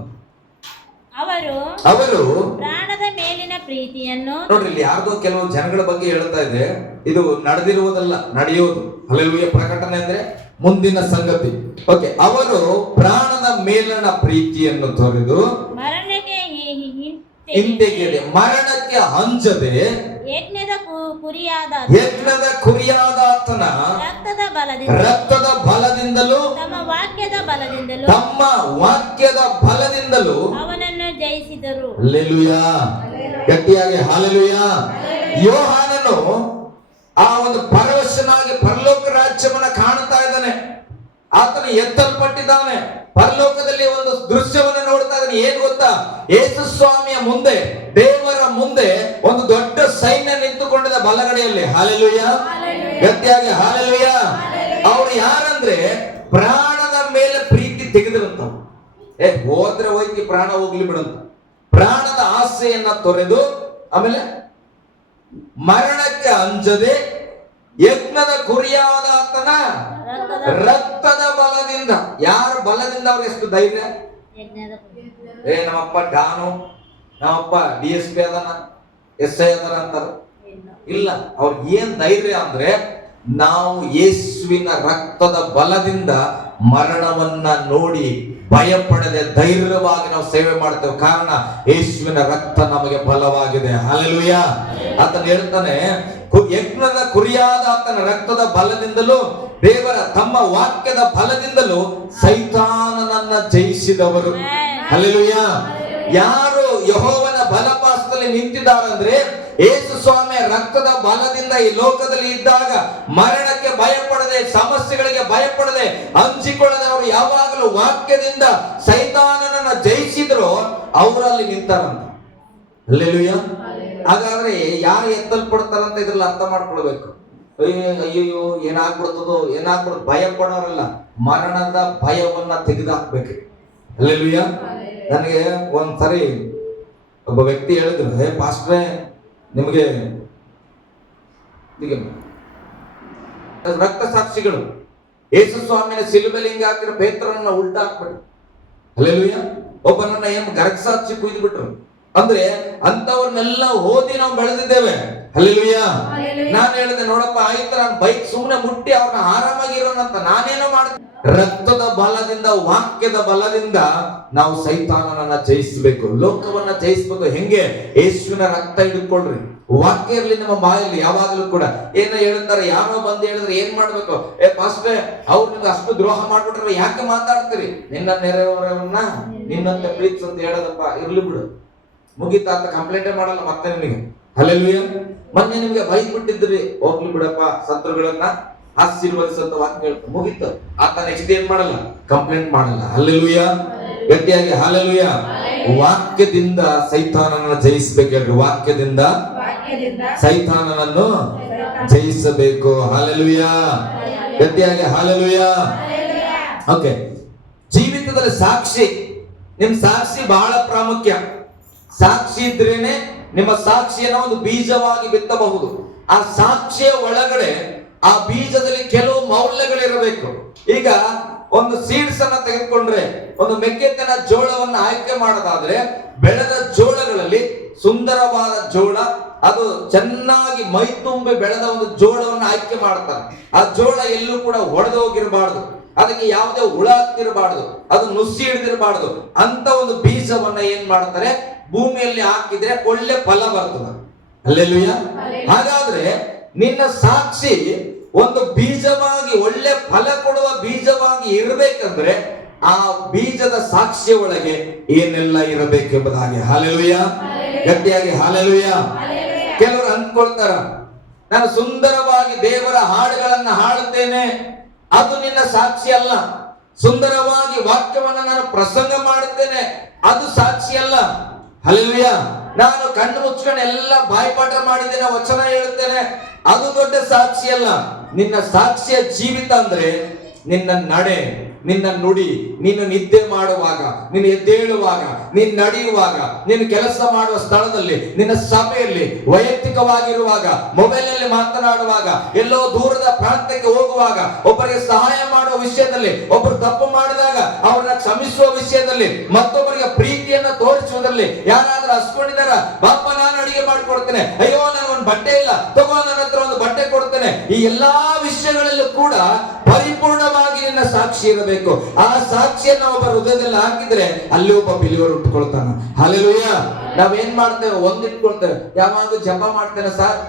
ಅವರು ಪ್ರಾಣದ ಮೇಲಿನ ಪ್ರೀತಿಯನ್ನು ನೋಡ್ರಿ, ಇಲ್ಲಿ ಯಾರ್ದೋ ಕೆಲವು ಜನಗಳ ಬಗ್ಗೆ ಹೇಳ್ತಾ ಇದೆ. ಇದು ನಡೆದಿರುವುದಲ್ಲ, ನಡೆಯೋದು. ಹಲ್ಲೆಲೂಯಾ. ಪ್ರಕಟಣೆ ಅಂದ್ರೆ ಮುಂದಿನ ಸಂಗತಿ. ಓಕೆ, ಅವರು ಪ್ರಾಣದ ಮೇಲಿನ ಪ್ರೀತಿಯನ್ನು ತೊರೆದು ಮರಣಕ್ಕೆ ಹಿಂತೆಗೆದೆ, ಮರಣಕ್ಕೆ ಅಂಜದೆ ಯಜ್ಞದ ಕುರಿಯಾದ ಆತನ ರಕ್ತದ ಬಲದಿಂದಲೂ ತಮ್ಮ ವಾಕ್ಯದ ಬಲದಿಂದಲೂ ಅವನನ್ನು ಜಯಿಸಿದರು. ಹಲ್ಲೆಲೂಯಾ, ಗಟ್ಟಿಯಾಗಿ ಹಲ್ಲೆಲೂಯಾ. ಯೋಹಾನನು ಆ ಒಂದು ಪರವಶನಾಗಿ ಪರಲೋಕ ರಾಜ್ಯವನ್ನ ಕಾಣ್ತಾ ಇದ್ದಾನೆ. ಆತನು ಎತ್ತಲ್ಪಟ್ಟಿದ್ದಾನೆ, ಪರಲೋಕದಲ್ಲಿ ಒಂದು ದೃಶ್ಯವನ್ನು ನೋಡ್ತಾ ಇದ್ದಾನೆ. ಏನ್ ಗೊತ್ತಾ? ಯೇಸು ಸ್ವಾಮಿಯ ಮುಂದೆ, ದೇವರ ಮುಂದೆ ಒಂದು ದೊಡ್ಡ ಸೈನ್ಯ ನಿಂತುಕೊಂಡಿದೆ ಬಲಗಡೆಯಲ್ಲಿ. ಹಲ್ಲೆಲೂಯಾ, ಗಟ್ಟಿಯಾಗಿ ಹಲ್ಲೆಲೂಯಾ. ಅವ್ರು ಯಾರಂದ್ರೆ ಪ್ರಾಣದ ಮೇಲೆ ಪ್ರೀತಿ ತೆಗೆದಿರುತ್ತವ. ಹೋದ್ರೆ ಹೋಯ್ತಿ, ಪ್ರಾಣ ಹೋಗ್ಲಿ ಬಿಡಂತ ಪ್ರಾಣದ ಆಸೆಯನ್ನ ತೊರೆದು, ಆಮೇಲೆ ಮರಣಕ್ಕೆ ಅಂಜದೆ ಯಜ್ಞದ ಕುರಿಯಾದ ಆತನ ರಕ್ತದ ಬಲದಿಂದ. ಯಾರ ಬಲದಿಂದ? ಅವ್ರಿಗೆ ಎಷ್ಟು ಧೈರ್ಯ! ನಮ್ಮಪ್ಪ ಡಾನು, ನಮ್ಮಪ್ಪ DSP ಅದನ, SI ಅದನ ಅಂತಾರ. ಇಲ್ಲ, ಅವ್ರಿಗೆ ಏನ್ ಧೈರ್ಯ ಅಂದ್ರೆ, ನಾವು ಯೇಸುವಿನ ರಕ್ತದ ಬಲದಿಂದ ಮರಣವನ್ನ ನೋಡಿ ಭಯಪಡದೆ ಧೈರ್ಯವಾಗಿ ನಾವು ಸೇವೆ ಮಾಡ್ತೇವೆ. ಕಾರಣ ಯೇಸುವಿನ ರಕ್ತ ನಮಗೆ ಬಲವಾಗಿದೆ. ಹಲ್ಲೆಲೂಯಾ. ಆತನು ಹೇಳ್ತಾನೆ, ಯಜ್ಞದ ಕುರಿಯಾದ ಆತನ ರಕ್ತದ ಬಲದಿಂದಲೂ ದೇವರ ತಮ್ಮ ವಾಕ್ಯದ ಬಲದಿಂದಲೂ ಸೈತಾನನನ್ನ ಜಯಿಸಿದವರು. ಹಲ್ಲೆಲೂಯಾ. ಯಾರು ಯೆಹೋವನ ಬಲಪಾಸದಲ್ಲಿ ನಿಂತಿದ್ದಾರಂದ್ರೆ, ಯೇಸು ಸ್ವಾಮಿಯ ರಕ್ತದ ಬಲದಿಂದ ಈ ಲೋಕದಲ್ಲಿ ಇದ್ದಾಗ ಮರಣಕ್ಕೆ ಭಯಪಡದೆ, ಸಮಸ್ಯೆಗಳಿಗೆ ಭಯಪಡದೆ, ಹಂಚಿಕೊಳ್ಳದೆ ಅವರು ಯಾವಾಗಲೂ ವಾಕ್ಯದಿಂದ ಸೈತಾನನನ್ನ ಜಯಿಸಿದ್ರು, ಅವರಲ್ಲಿ ನಿಂತಾರಂತ. ಹಲ್ಲೆಲೂಯಾ. ಹಾಗಾದ್ರೆ ಯಾರು ಎತ್ತಲ್ಪಡ್ತಾರಂತ ಇದ್ರಲ್ಲಿ ಅರ್ಥ ಮಾಡ್ಕೊಳ್ಬೇಕು. ಅಯ್ಯೋ ಏನಾಗ್ಬಿಡ್ತದೋ ಭಯ ಪಡೋರಲ್ಲ, ಮರಣದ ಭಯವನ್ನ ತೆಗೆದುಹಾಕ್ಬೇಕು. ಹಲ್ಲೆಲೂಯಾ. ನನಗೆ ಒಂದ್ಸರಿ ಒಬ್ಬ ವ್ಯಕ್ತಿ ಹೇಳಿದ್ರು, ಪಾಸ್ಟ್ರೇ, ನಿಮಗೆ ರಕ್ತ ಸಾಕ್ಷಿಗಳು ಯೇಸು ಸ್ವಾಮಿಯ ಶಿಲುಬೆಯಲ್ಲಿ ಹಿಂಗ ಹಾಕಿರೋ ಪೇತ್ರನ್ನ ಉಲ್ಟಾ ಹಾಕ್ಬಿಟ್ರು. ಹಲ್ಲೆಲೂಯಾ. ಒಬ್ಬನನ್ನ ಏನು ಗರಗ ಸಾಕ್ಷಿ ಕುಯ್ದು ಬಿಟ್ರು. ಅಂದ್ರೆ ಅಂತವ್ರನ್ನೆಲ್ಲ ಓದಿ ನಾವು ಬೆಳೆದಿದ್ದೇವೆ. ಹಲ್ಲೆಲೂಯಾ. ನಾನು ಹೇಳಿದೆ, ನೋಡಪ್ಪ ಆಯ್ತು, ನಾನು ಬೈಕ್ ಸುಮ್ಮನೆ ಮುಟ್ಟಿ ಅವ್ರನ್ನ ಆರಾಮಾಗಿರೋಣಂತ ನಾನೇನೋ ಮಾಡ್ತೀನಿ. ರಕ್ತದ ಬಲದಿಂದ, ವಾಕ್ಯದ ಬಲದಿಂದ ನಾವು ಸೈತಾನನನ್ನ ಜಯಿಸಬೇಕು, ಲೋಕವನ್ನ ಜಯಿಸಬೇಕು. ಹೆಂಗೆ? ಯೇಸುವಿನ ರಕ್ತ ಹಿಡ್ಕೊಳ್ರಿ, ವಾಕ್ಯ ಇರ್ಲಿ ನಿಮ್ಮ ಬಾಯಲ್ಲಿ ಯಾವಾಗಲೂ ಕೂಡ. ಏನೋ ಹೇಳ್ತಾರೆ, ಯಾರೋ ಬಂದು ಹೇಳಿದ್ರೆ ಏನ್ ಮಾಡ್ಬೇಕು? ಪಾಸ್ಟರ್, ಅವ್ರು ನಿಮ್ಗೆ ಅಷ್ಟು ದ್ರೋಹ ಮಾಡ್ಬಿಟ್ರೆ ಯಾಕೆ ಮಾತಾಡ್ತೀರಿ? ನಿನ್ನ ನೆರೆಯವರನ್ನ ನಿನ್ನಂತೆ ಪ್ರೀತಿಸ್ ಅಂತ ಹೇಳದಪ್ಪ, ಇರ್ಲಿ ಬಿಡು, ಮುಗಿತಾ ಅಂತ ಕಂಪ್ಲೇಂಟೇ ಮಾಡಲ್ಲ ಮತ್ತೆ ನಿಮಗೆ. ಹಲ್ಲೆಲೂಯಾ. ಮೊನ್ನೆ ನಿಮ್ಗೆ ಬೈದ್ ಬಿಟ್ಟಿದ್ರಿ, ಹೋಗ್ಲಿ ಬಿಡಪ್ಪ, ಶತ್ರುಗಳನ್ನ ಆಶೀರ್ವದಿಸಂತ ವಾಕ್ಯ ಹೇಳ್ತಾರೆ, ಮುಗೀತು. ಆತ ನೆಕ್ಸ್ಟ್ ಏನ್ ಮಾಡಲ್ಲ, ಕಂಪ್ಲೇಂಟ್ ಮಾಡಲ್ಲ. ಹಲ್ಲೆಲೂಯಾ. ಗಟ್ಟಿಯಾಗಿ ಹಲ್ಲೆಲೂಯಾ. ವಾಕ್ಯದಿಂದ ಸೈತಾನನನ್ನು ಜಯಿಸಬೇಕು. ಹೇಳ್ರಿ, ವಾಕ್ಯದಿಂದ ಸೈತಾನನನ್ನು ಜಯಿಸಬೇಕು. ಹಲ್ಲೆಲೂಯಾ. ಗಟ್ಟಿಯಾಗಿ ಹಲ್ಲೆಲೂಯಾ. ಓಕೆ, ಜೀವಿತದಲ್ಲಿ ಸಾಕ್ಷಿ, ನಿಮ್ ಸಾಕ್ಷಿ ಬಹಳ ಪ್ರಾಮುಖ್ಯ. ಸಾಕ್ಷಿ ಇದ್ರೇನೆ ನಿಮ್ಮ ಸಾಕ್ಷಿಯನ್ನ ಒಂದು ಬೀಜವಾಗಿ ಬಿತ್ತಬಹುದು. ಆ ಸಾಕ್ಷಿಯ ಒಳಗಡೆ, ಆ ಬೀಜದಲ್ಲಿ ಕೆಲವು ಮೌಲ್ಯಗಳಿರಬೇಕು. ಈಗ ಒಂದು ಸೀಡ್ಸ್ ಅನ್ನ ತೆಗೆದುಕೊಂಡ್ರೆ, ಒಂದು ಮೆಕ್ಕೆತೆನ ಜೋಳವನ್ನು ಆಯ್ಕೆ ಮಾಡೋದಾದ್ರೆ, ಬೆಳೆದ ಜೋಳಗಳಲ್ಲಿ ಸುಂದರವಾದ ಜೋಳ, ಅದು ಚೆನ್ನಾಗಿ ಮೈ ತುಂಬಿ ಬೆಳೆದ ಒಂದು ಜೋಳವನ್ನು ಆಯ್ಕೆ ಮಾಡ್ತಾರೆ. ಆ ಜೋಳ ಎಲ್ಲೂ ಕೂಡ ಒಡೆದು ಹೋಗಿರಬಾರ್ದು, ಅದಕ್ಕೆ ಯಾವುದೇ ಹುಳ ಹತ್ತಿರಬಾರ್ದು, ಅದು ನುಸಿ ಹಿಡಿದಿರಬಾರ್ದು ಅಂತ ಒಂದು ಬೀಜವನ್ನ ಏನ್ ಮಾಡ್ತಾರೆ, ಭೂಮಿಯಲ್ಲಿ ಹಾಕಿದ್ರೆ ಒಳ್ಳೆ ಫಲ ಬರ್ತದೆ. ಹಲ್ಲೆಲೂಯಾ. ಹಾಗಾದ್ರೆ ನಿನ್ನ ಸಾಕ್ಷಿ ಒಂದು ಬೀಜವಾಗಿ, ಒಳ್ಳೆ ಫಲ ಕೊಡುವ ಬೀಜವಾಗಿ ಇರಬೇಕಂದ್ರೆ ಆ ಬೀಜದ ಸಾಕ್ಷಿಯ ಒಳಗೆ ಏನೆಲ್ಲ ಇರಬೇಕೆಂಬುದಾಗಿ. ಹಲ್ಲೆಲೂಯಾ. ಗಟ್ಟಿಯಾಗಿ ಹಲ್ಲೆಲೂಯ. ಕೆಲವರು ಅಂದ್ಕೊಳ್ತಾರ, ನಾನು ಸುಂದರವಾಗಿ ದೇವರ ಹಾಡುಗಳನ್ನ ಹಾಡುತ್ತೇನೆ, ಅದು ನಿನ್ನ ಸಾಕ್ಷಿ ಅಲ್ಲ. ಸುಂದರವಾಗಿ ವಾಕ್ಯವನ್ನ ನಾನು ಪ್ರಸಂಗ ಮಾಡುತ್ತೇನೆ, ಅದು ಸಾಕ್ಷಿ ಅಲ್ಲ. ಹಲ್ಲೆಲೂಯ. ನಾನು ಕಣ್ಣು ಮುಚ್ಕೊಂಡು ಎಲ್ಲ ಬಾಯ್ಪಾಠ ಮಾಡಿದ್ದೇನೆ, ವಚನ ಹೇಳುತ್ತೇನೆ, ಅದು ದೊಡ್ಡ ಸಾಕ್ಷಿ ಅಲ್ಲ. ನಿನ್ನ ಸಾಕ್ಷಿಯ ಜೀವಿತ ಅಂದ್ರೆ ನಿನ್ನ ನಡೆ, ನಿನ್ನ ನುಡಿ, ನೀನು ನಿದ್ದೆ ಮಾಡುವಾಗ, ನೀನು ಎದ್ದೇಳುವಾಗ, ನೀನು ನಡೆಯುವಾಗ, ನೀನು ಕೆಲಸ ಮಾಡುವ ಸ್ಥಳದಲ್ಲಿ, ನಿನ್ನ ಸಭೆಯಲ್ಲಿ, ವೈಯಕ್ತಿಕವಾಗಿರುವಾಗ, ಮೊಬೈಲ್ ನಲ್ಲಿ ಮಾತನಾಡುವಾಗ, ಎಲ್ಲೋ ದೂರದ ಪ್ರಾಂತ್ಯಕ್ಕೆ ಹೋಗುವಾಗ, ಒಬ್ಬರಿಗೆ ಸಹಾಯ ಮಾಡುವ ವಿಷಯದಲ್ಲಿ, ಒಬ್ಬರು ತಪ್ಪು ಮಾಡಿದಾಗ ಅವರನ್ನ ಕ್ಷಮಿಸುವ ವಿಷಯದಲ್ಲಿ, ಮತ್ತೊಬ್ಬರಿಗೆ ಪ್ರೀತಿಯನ್ನ ತೋರಿಸುವುದರಲ್ಲಿ, ಯಾರಾದ್ರೂ ಹಸ್ಕೊಂಡಿದಾರ, ಬಾಪ ನಾನು ಅಡಿಗೆ ಮಾಡಿಕೊಡ್ತೇನೆ, ಅಯ್ಯೋ ನಾನು ಒಂದು ಬಟ್ಟೆ ಇಲ್ಲ, ತಗೋ ನನ್ನ ಹತ್ರ ಒಂದು ಬಟ್ಟೆ ಕೊಡ್ತೇನೆ, ಈ ಎಲ್ಲಾ ವಿಷಯಗಳಲ್ಲೂ ಕೂಡ ಪರಿಪೂರ್ಣವಾಗಿ ನಿನ್ನ ಸಾಕ್ಷಿ ಇರಬೇಕು. ಆ ಸಾಕ್ಷಿಯನ್ನ ಒಬ್ಬ ಹೃದಯದಲ್ಲಿ ಹಾಕಿದ್ರೆ ಅಲ್ಲಿ ಒಬ್ಬ ಬಿಲಿವರು ಉಟ್ಕೊಳ್ತಾನ. ಹಲ್ಲೆಲೂಯ. ನಾವೇನ್ ಮಾಡ್ತೇವೆ, ಒಂದಿಟ್ಕೊಳ್ತೇವೆ, ಯಾವಾಗ ಜಪ ಮಾಡ್ತೇನೆ ಸರ್,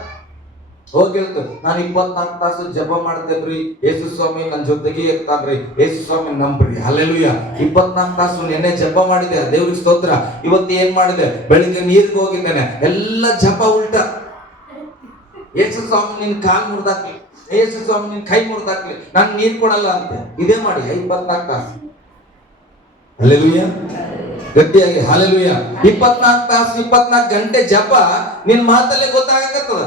ಹೋಗಿರ್ತೇವೆ, ನಾನು 24 ತಾಸು ಜಪ ಮಾಡ್ತೇನ್ರಿ, ಯೇಸು ಸ್ವಾಮಿ ನನ್ನ ಜೊತೆಗೆ ಇರ್ತಾನ್ರಿ, ಯೇಸು ಸ್ವಾಮಿ ನಂಬ್ರಿ. ಹಲ್ಲೆಲೂಯ. 24 ತಾಸು ನೆನ್ನೆ ಜಪ ಮಾಡಿದೆ, ದೇವ್ರಿಗೆ ಸ್ತೋತ್ರ. ಇವತ್ತು ಏನ್ ಮಾಡಿದೆ, ಬೆಳಿಗ್ಗೆ ನೀರಿಗೆ ಹೋಗಿದ್ದೇನೆ, ಎಲ್ಲ ಜಪ ಉಲ್ಟಾ. ಯೇಸು ಸ್ವಾಮಿ ನಿನ್ ಕಾಲ್ ಮುರಿದಾಕ್ಲಿ, ಯೇಸು ಸ್ವಾಮಿ ನಿನ್ ಕೈ ಮುರಿದಾಕ್ಲಿ, ನಾನು ನೀರ್ ಕೊಡಲ್ಲ ಅಂತ ಇದೇ ಮಾಡಿ 24 ತಾಸು. ಹಲ್ಲೆಲೂಯ. ಗಟ್ಟಿಯಾಗಿ ಹಲ್ಲೆಲೂಯ. 24 ತಾಸು 24 ಗಂಟೆ ಜಪ ನಿನ್ ಮಾತಲ್ಲೇ ಗೊತ್ತಾಗತ್ತದ.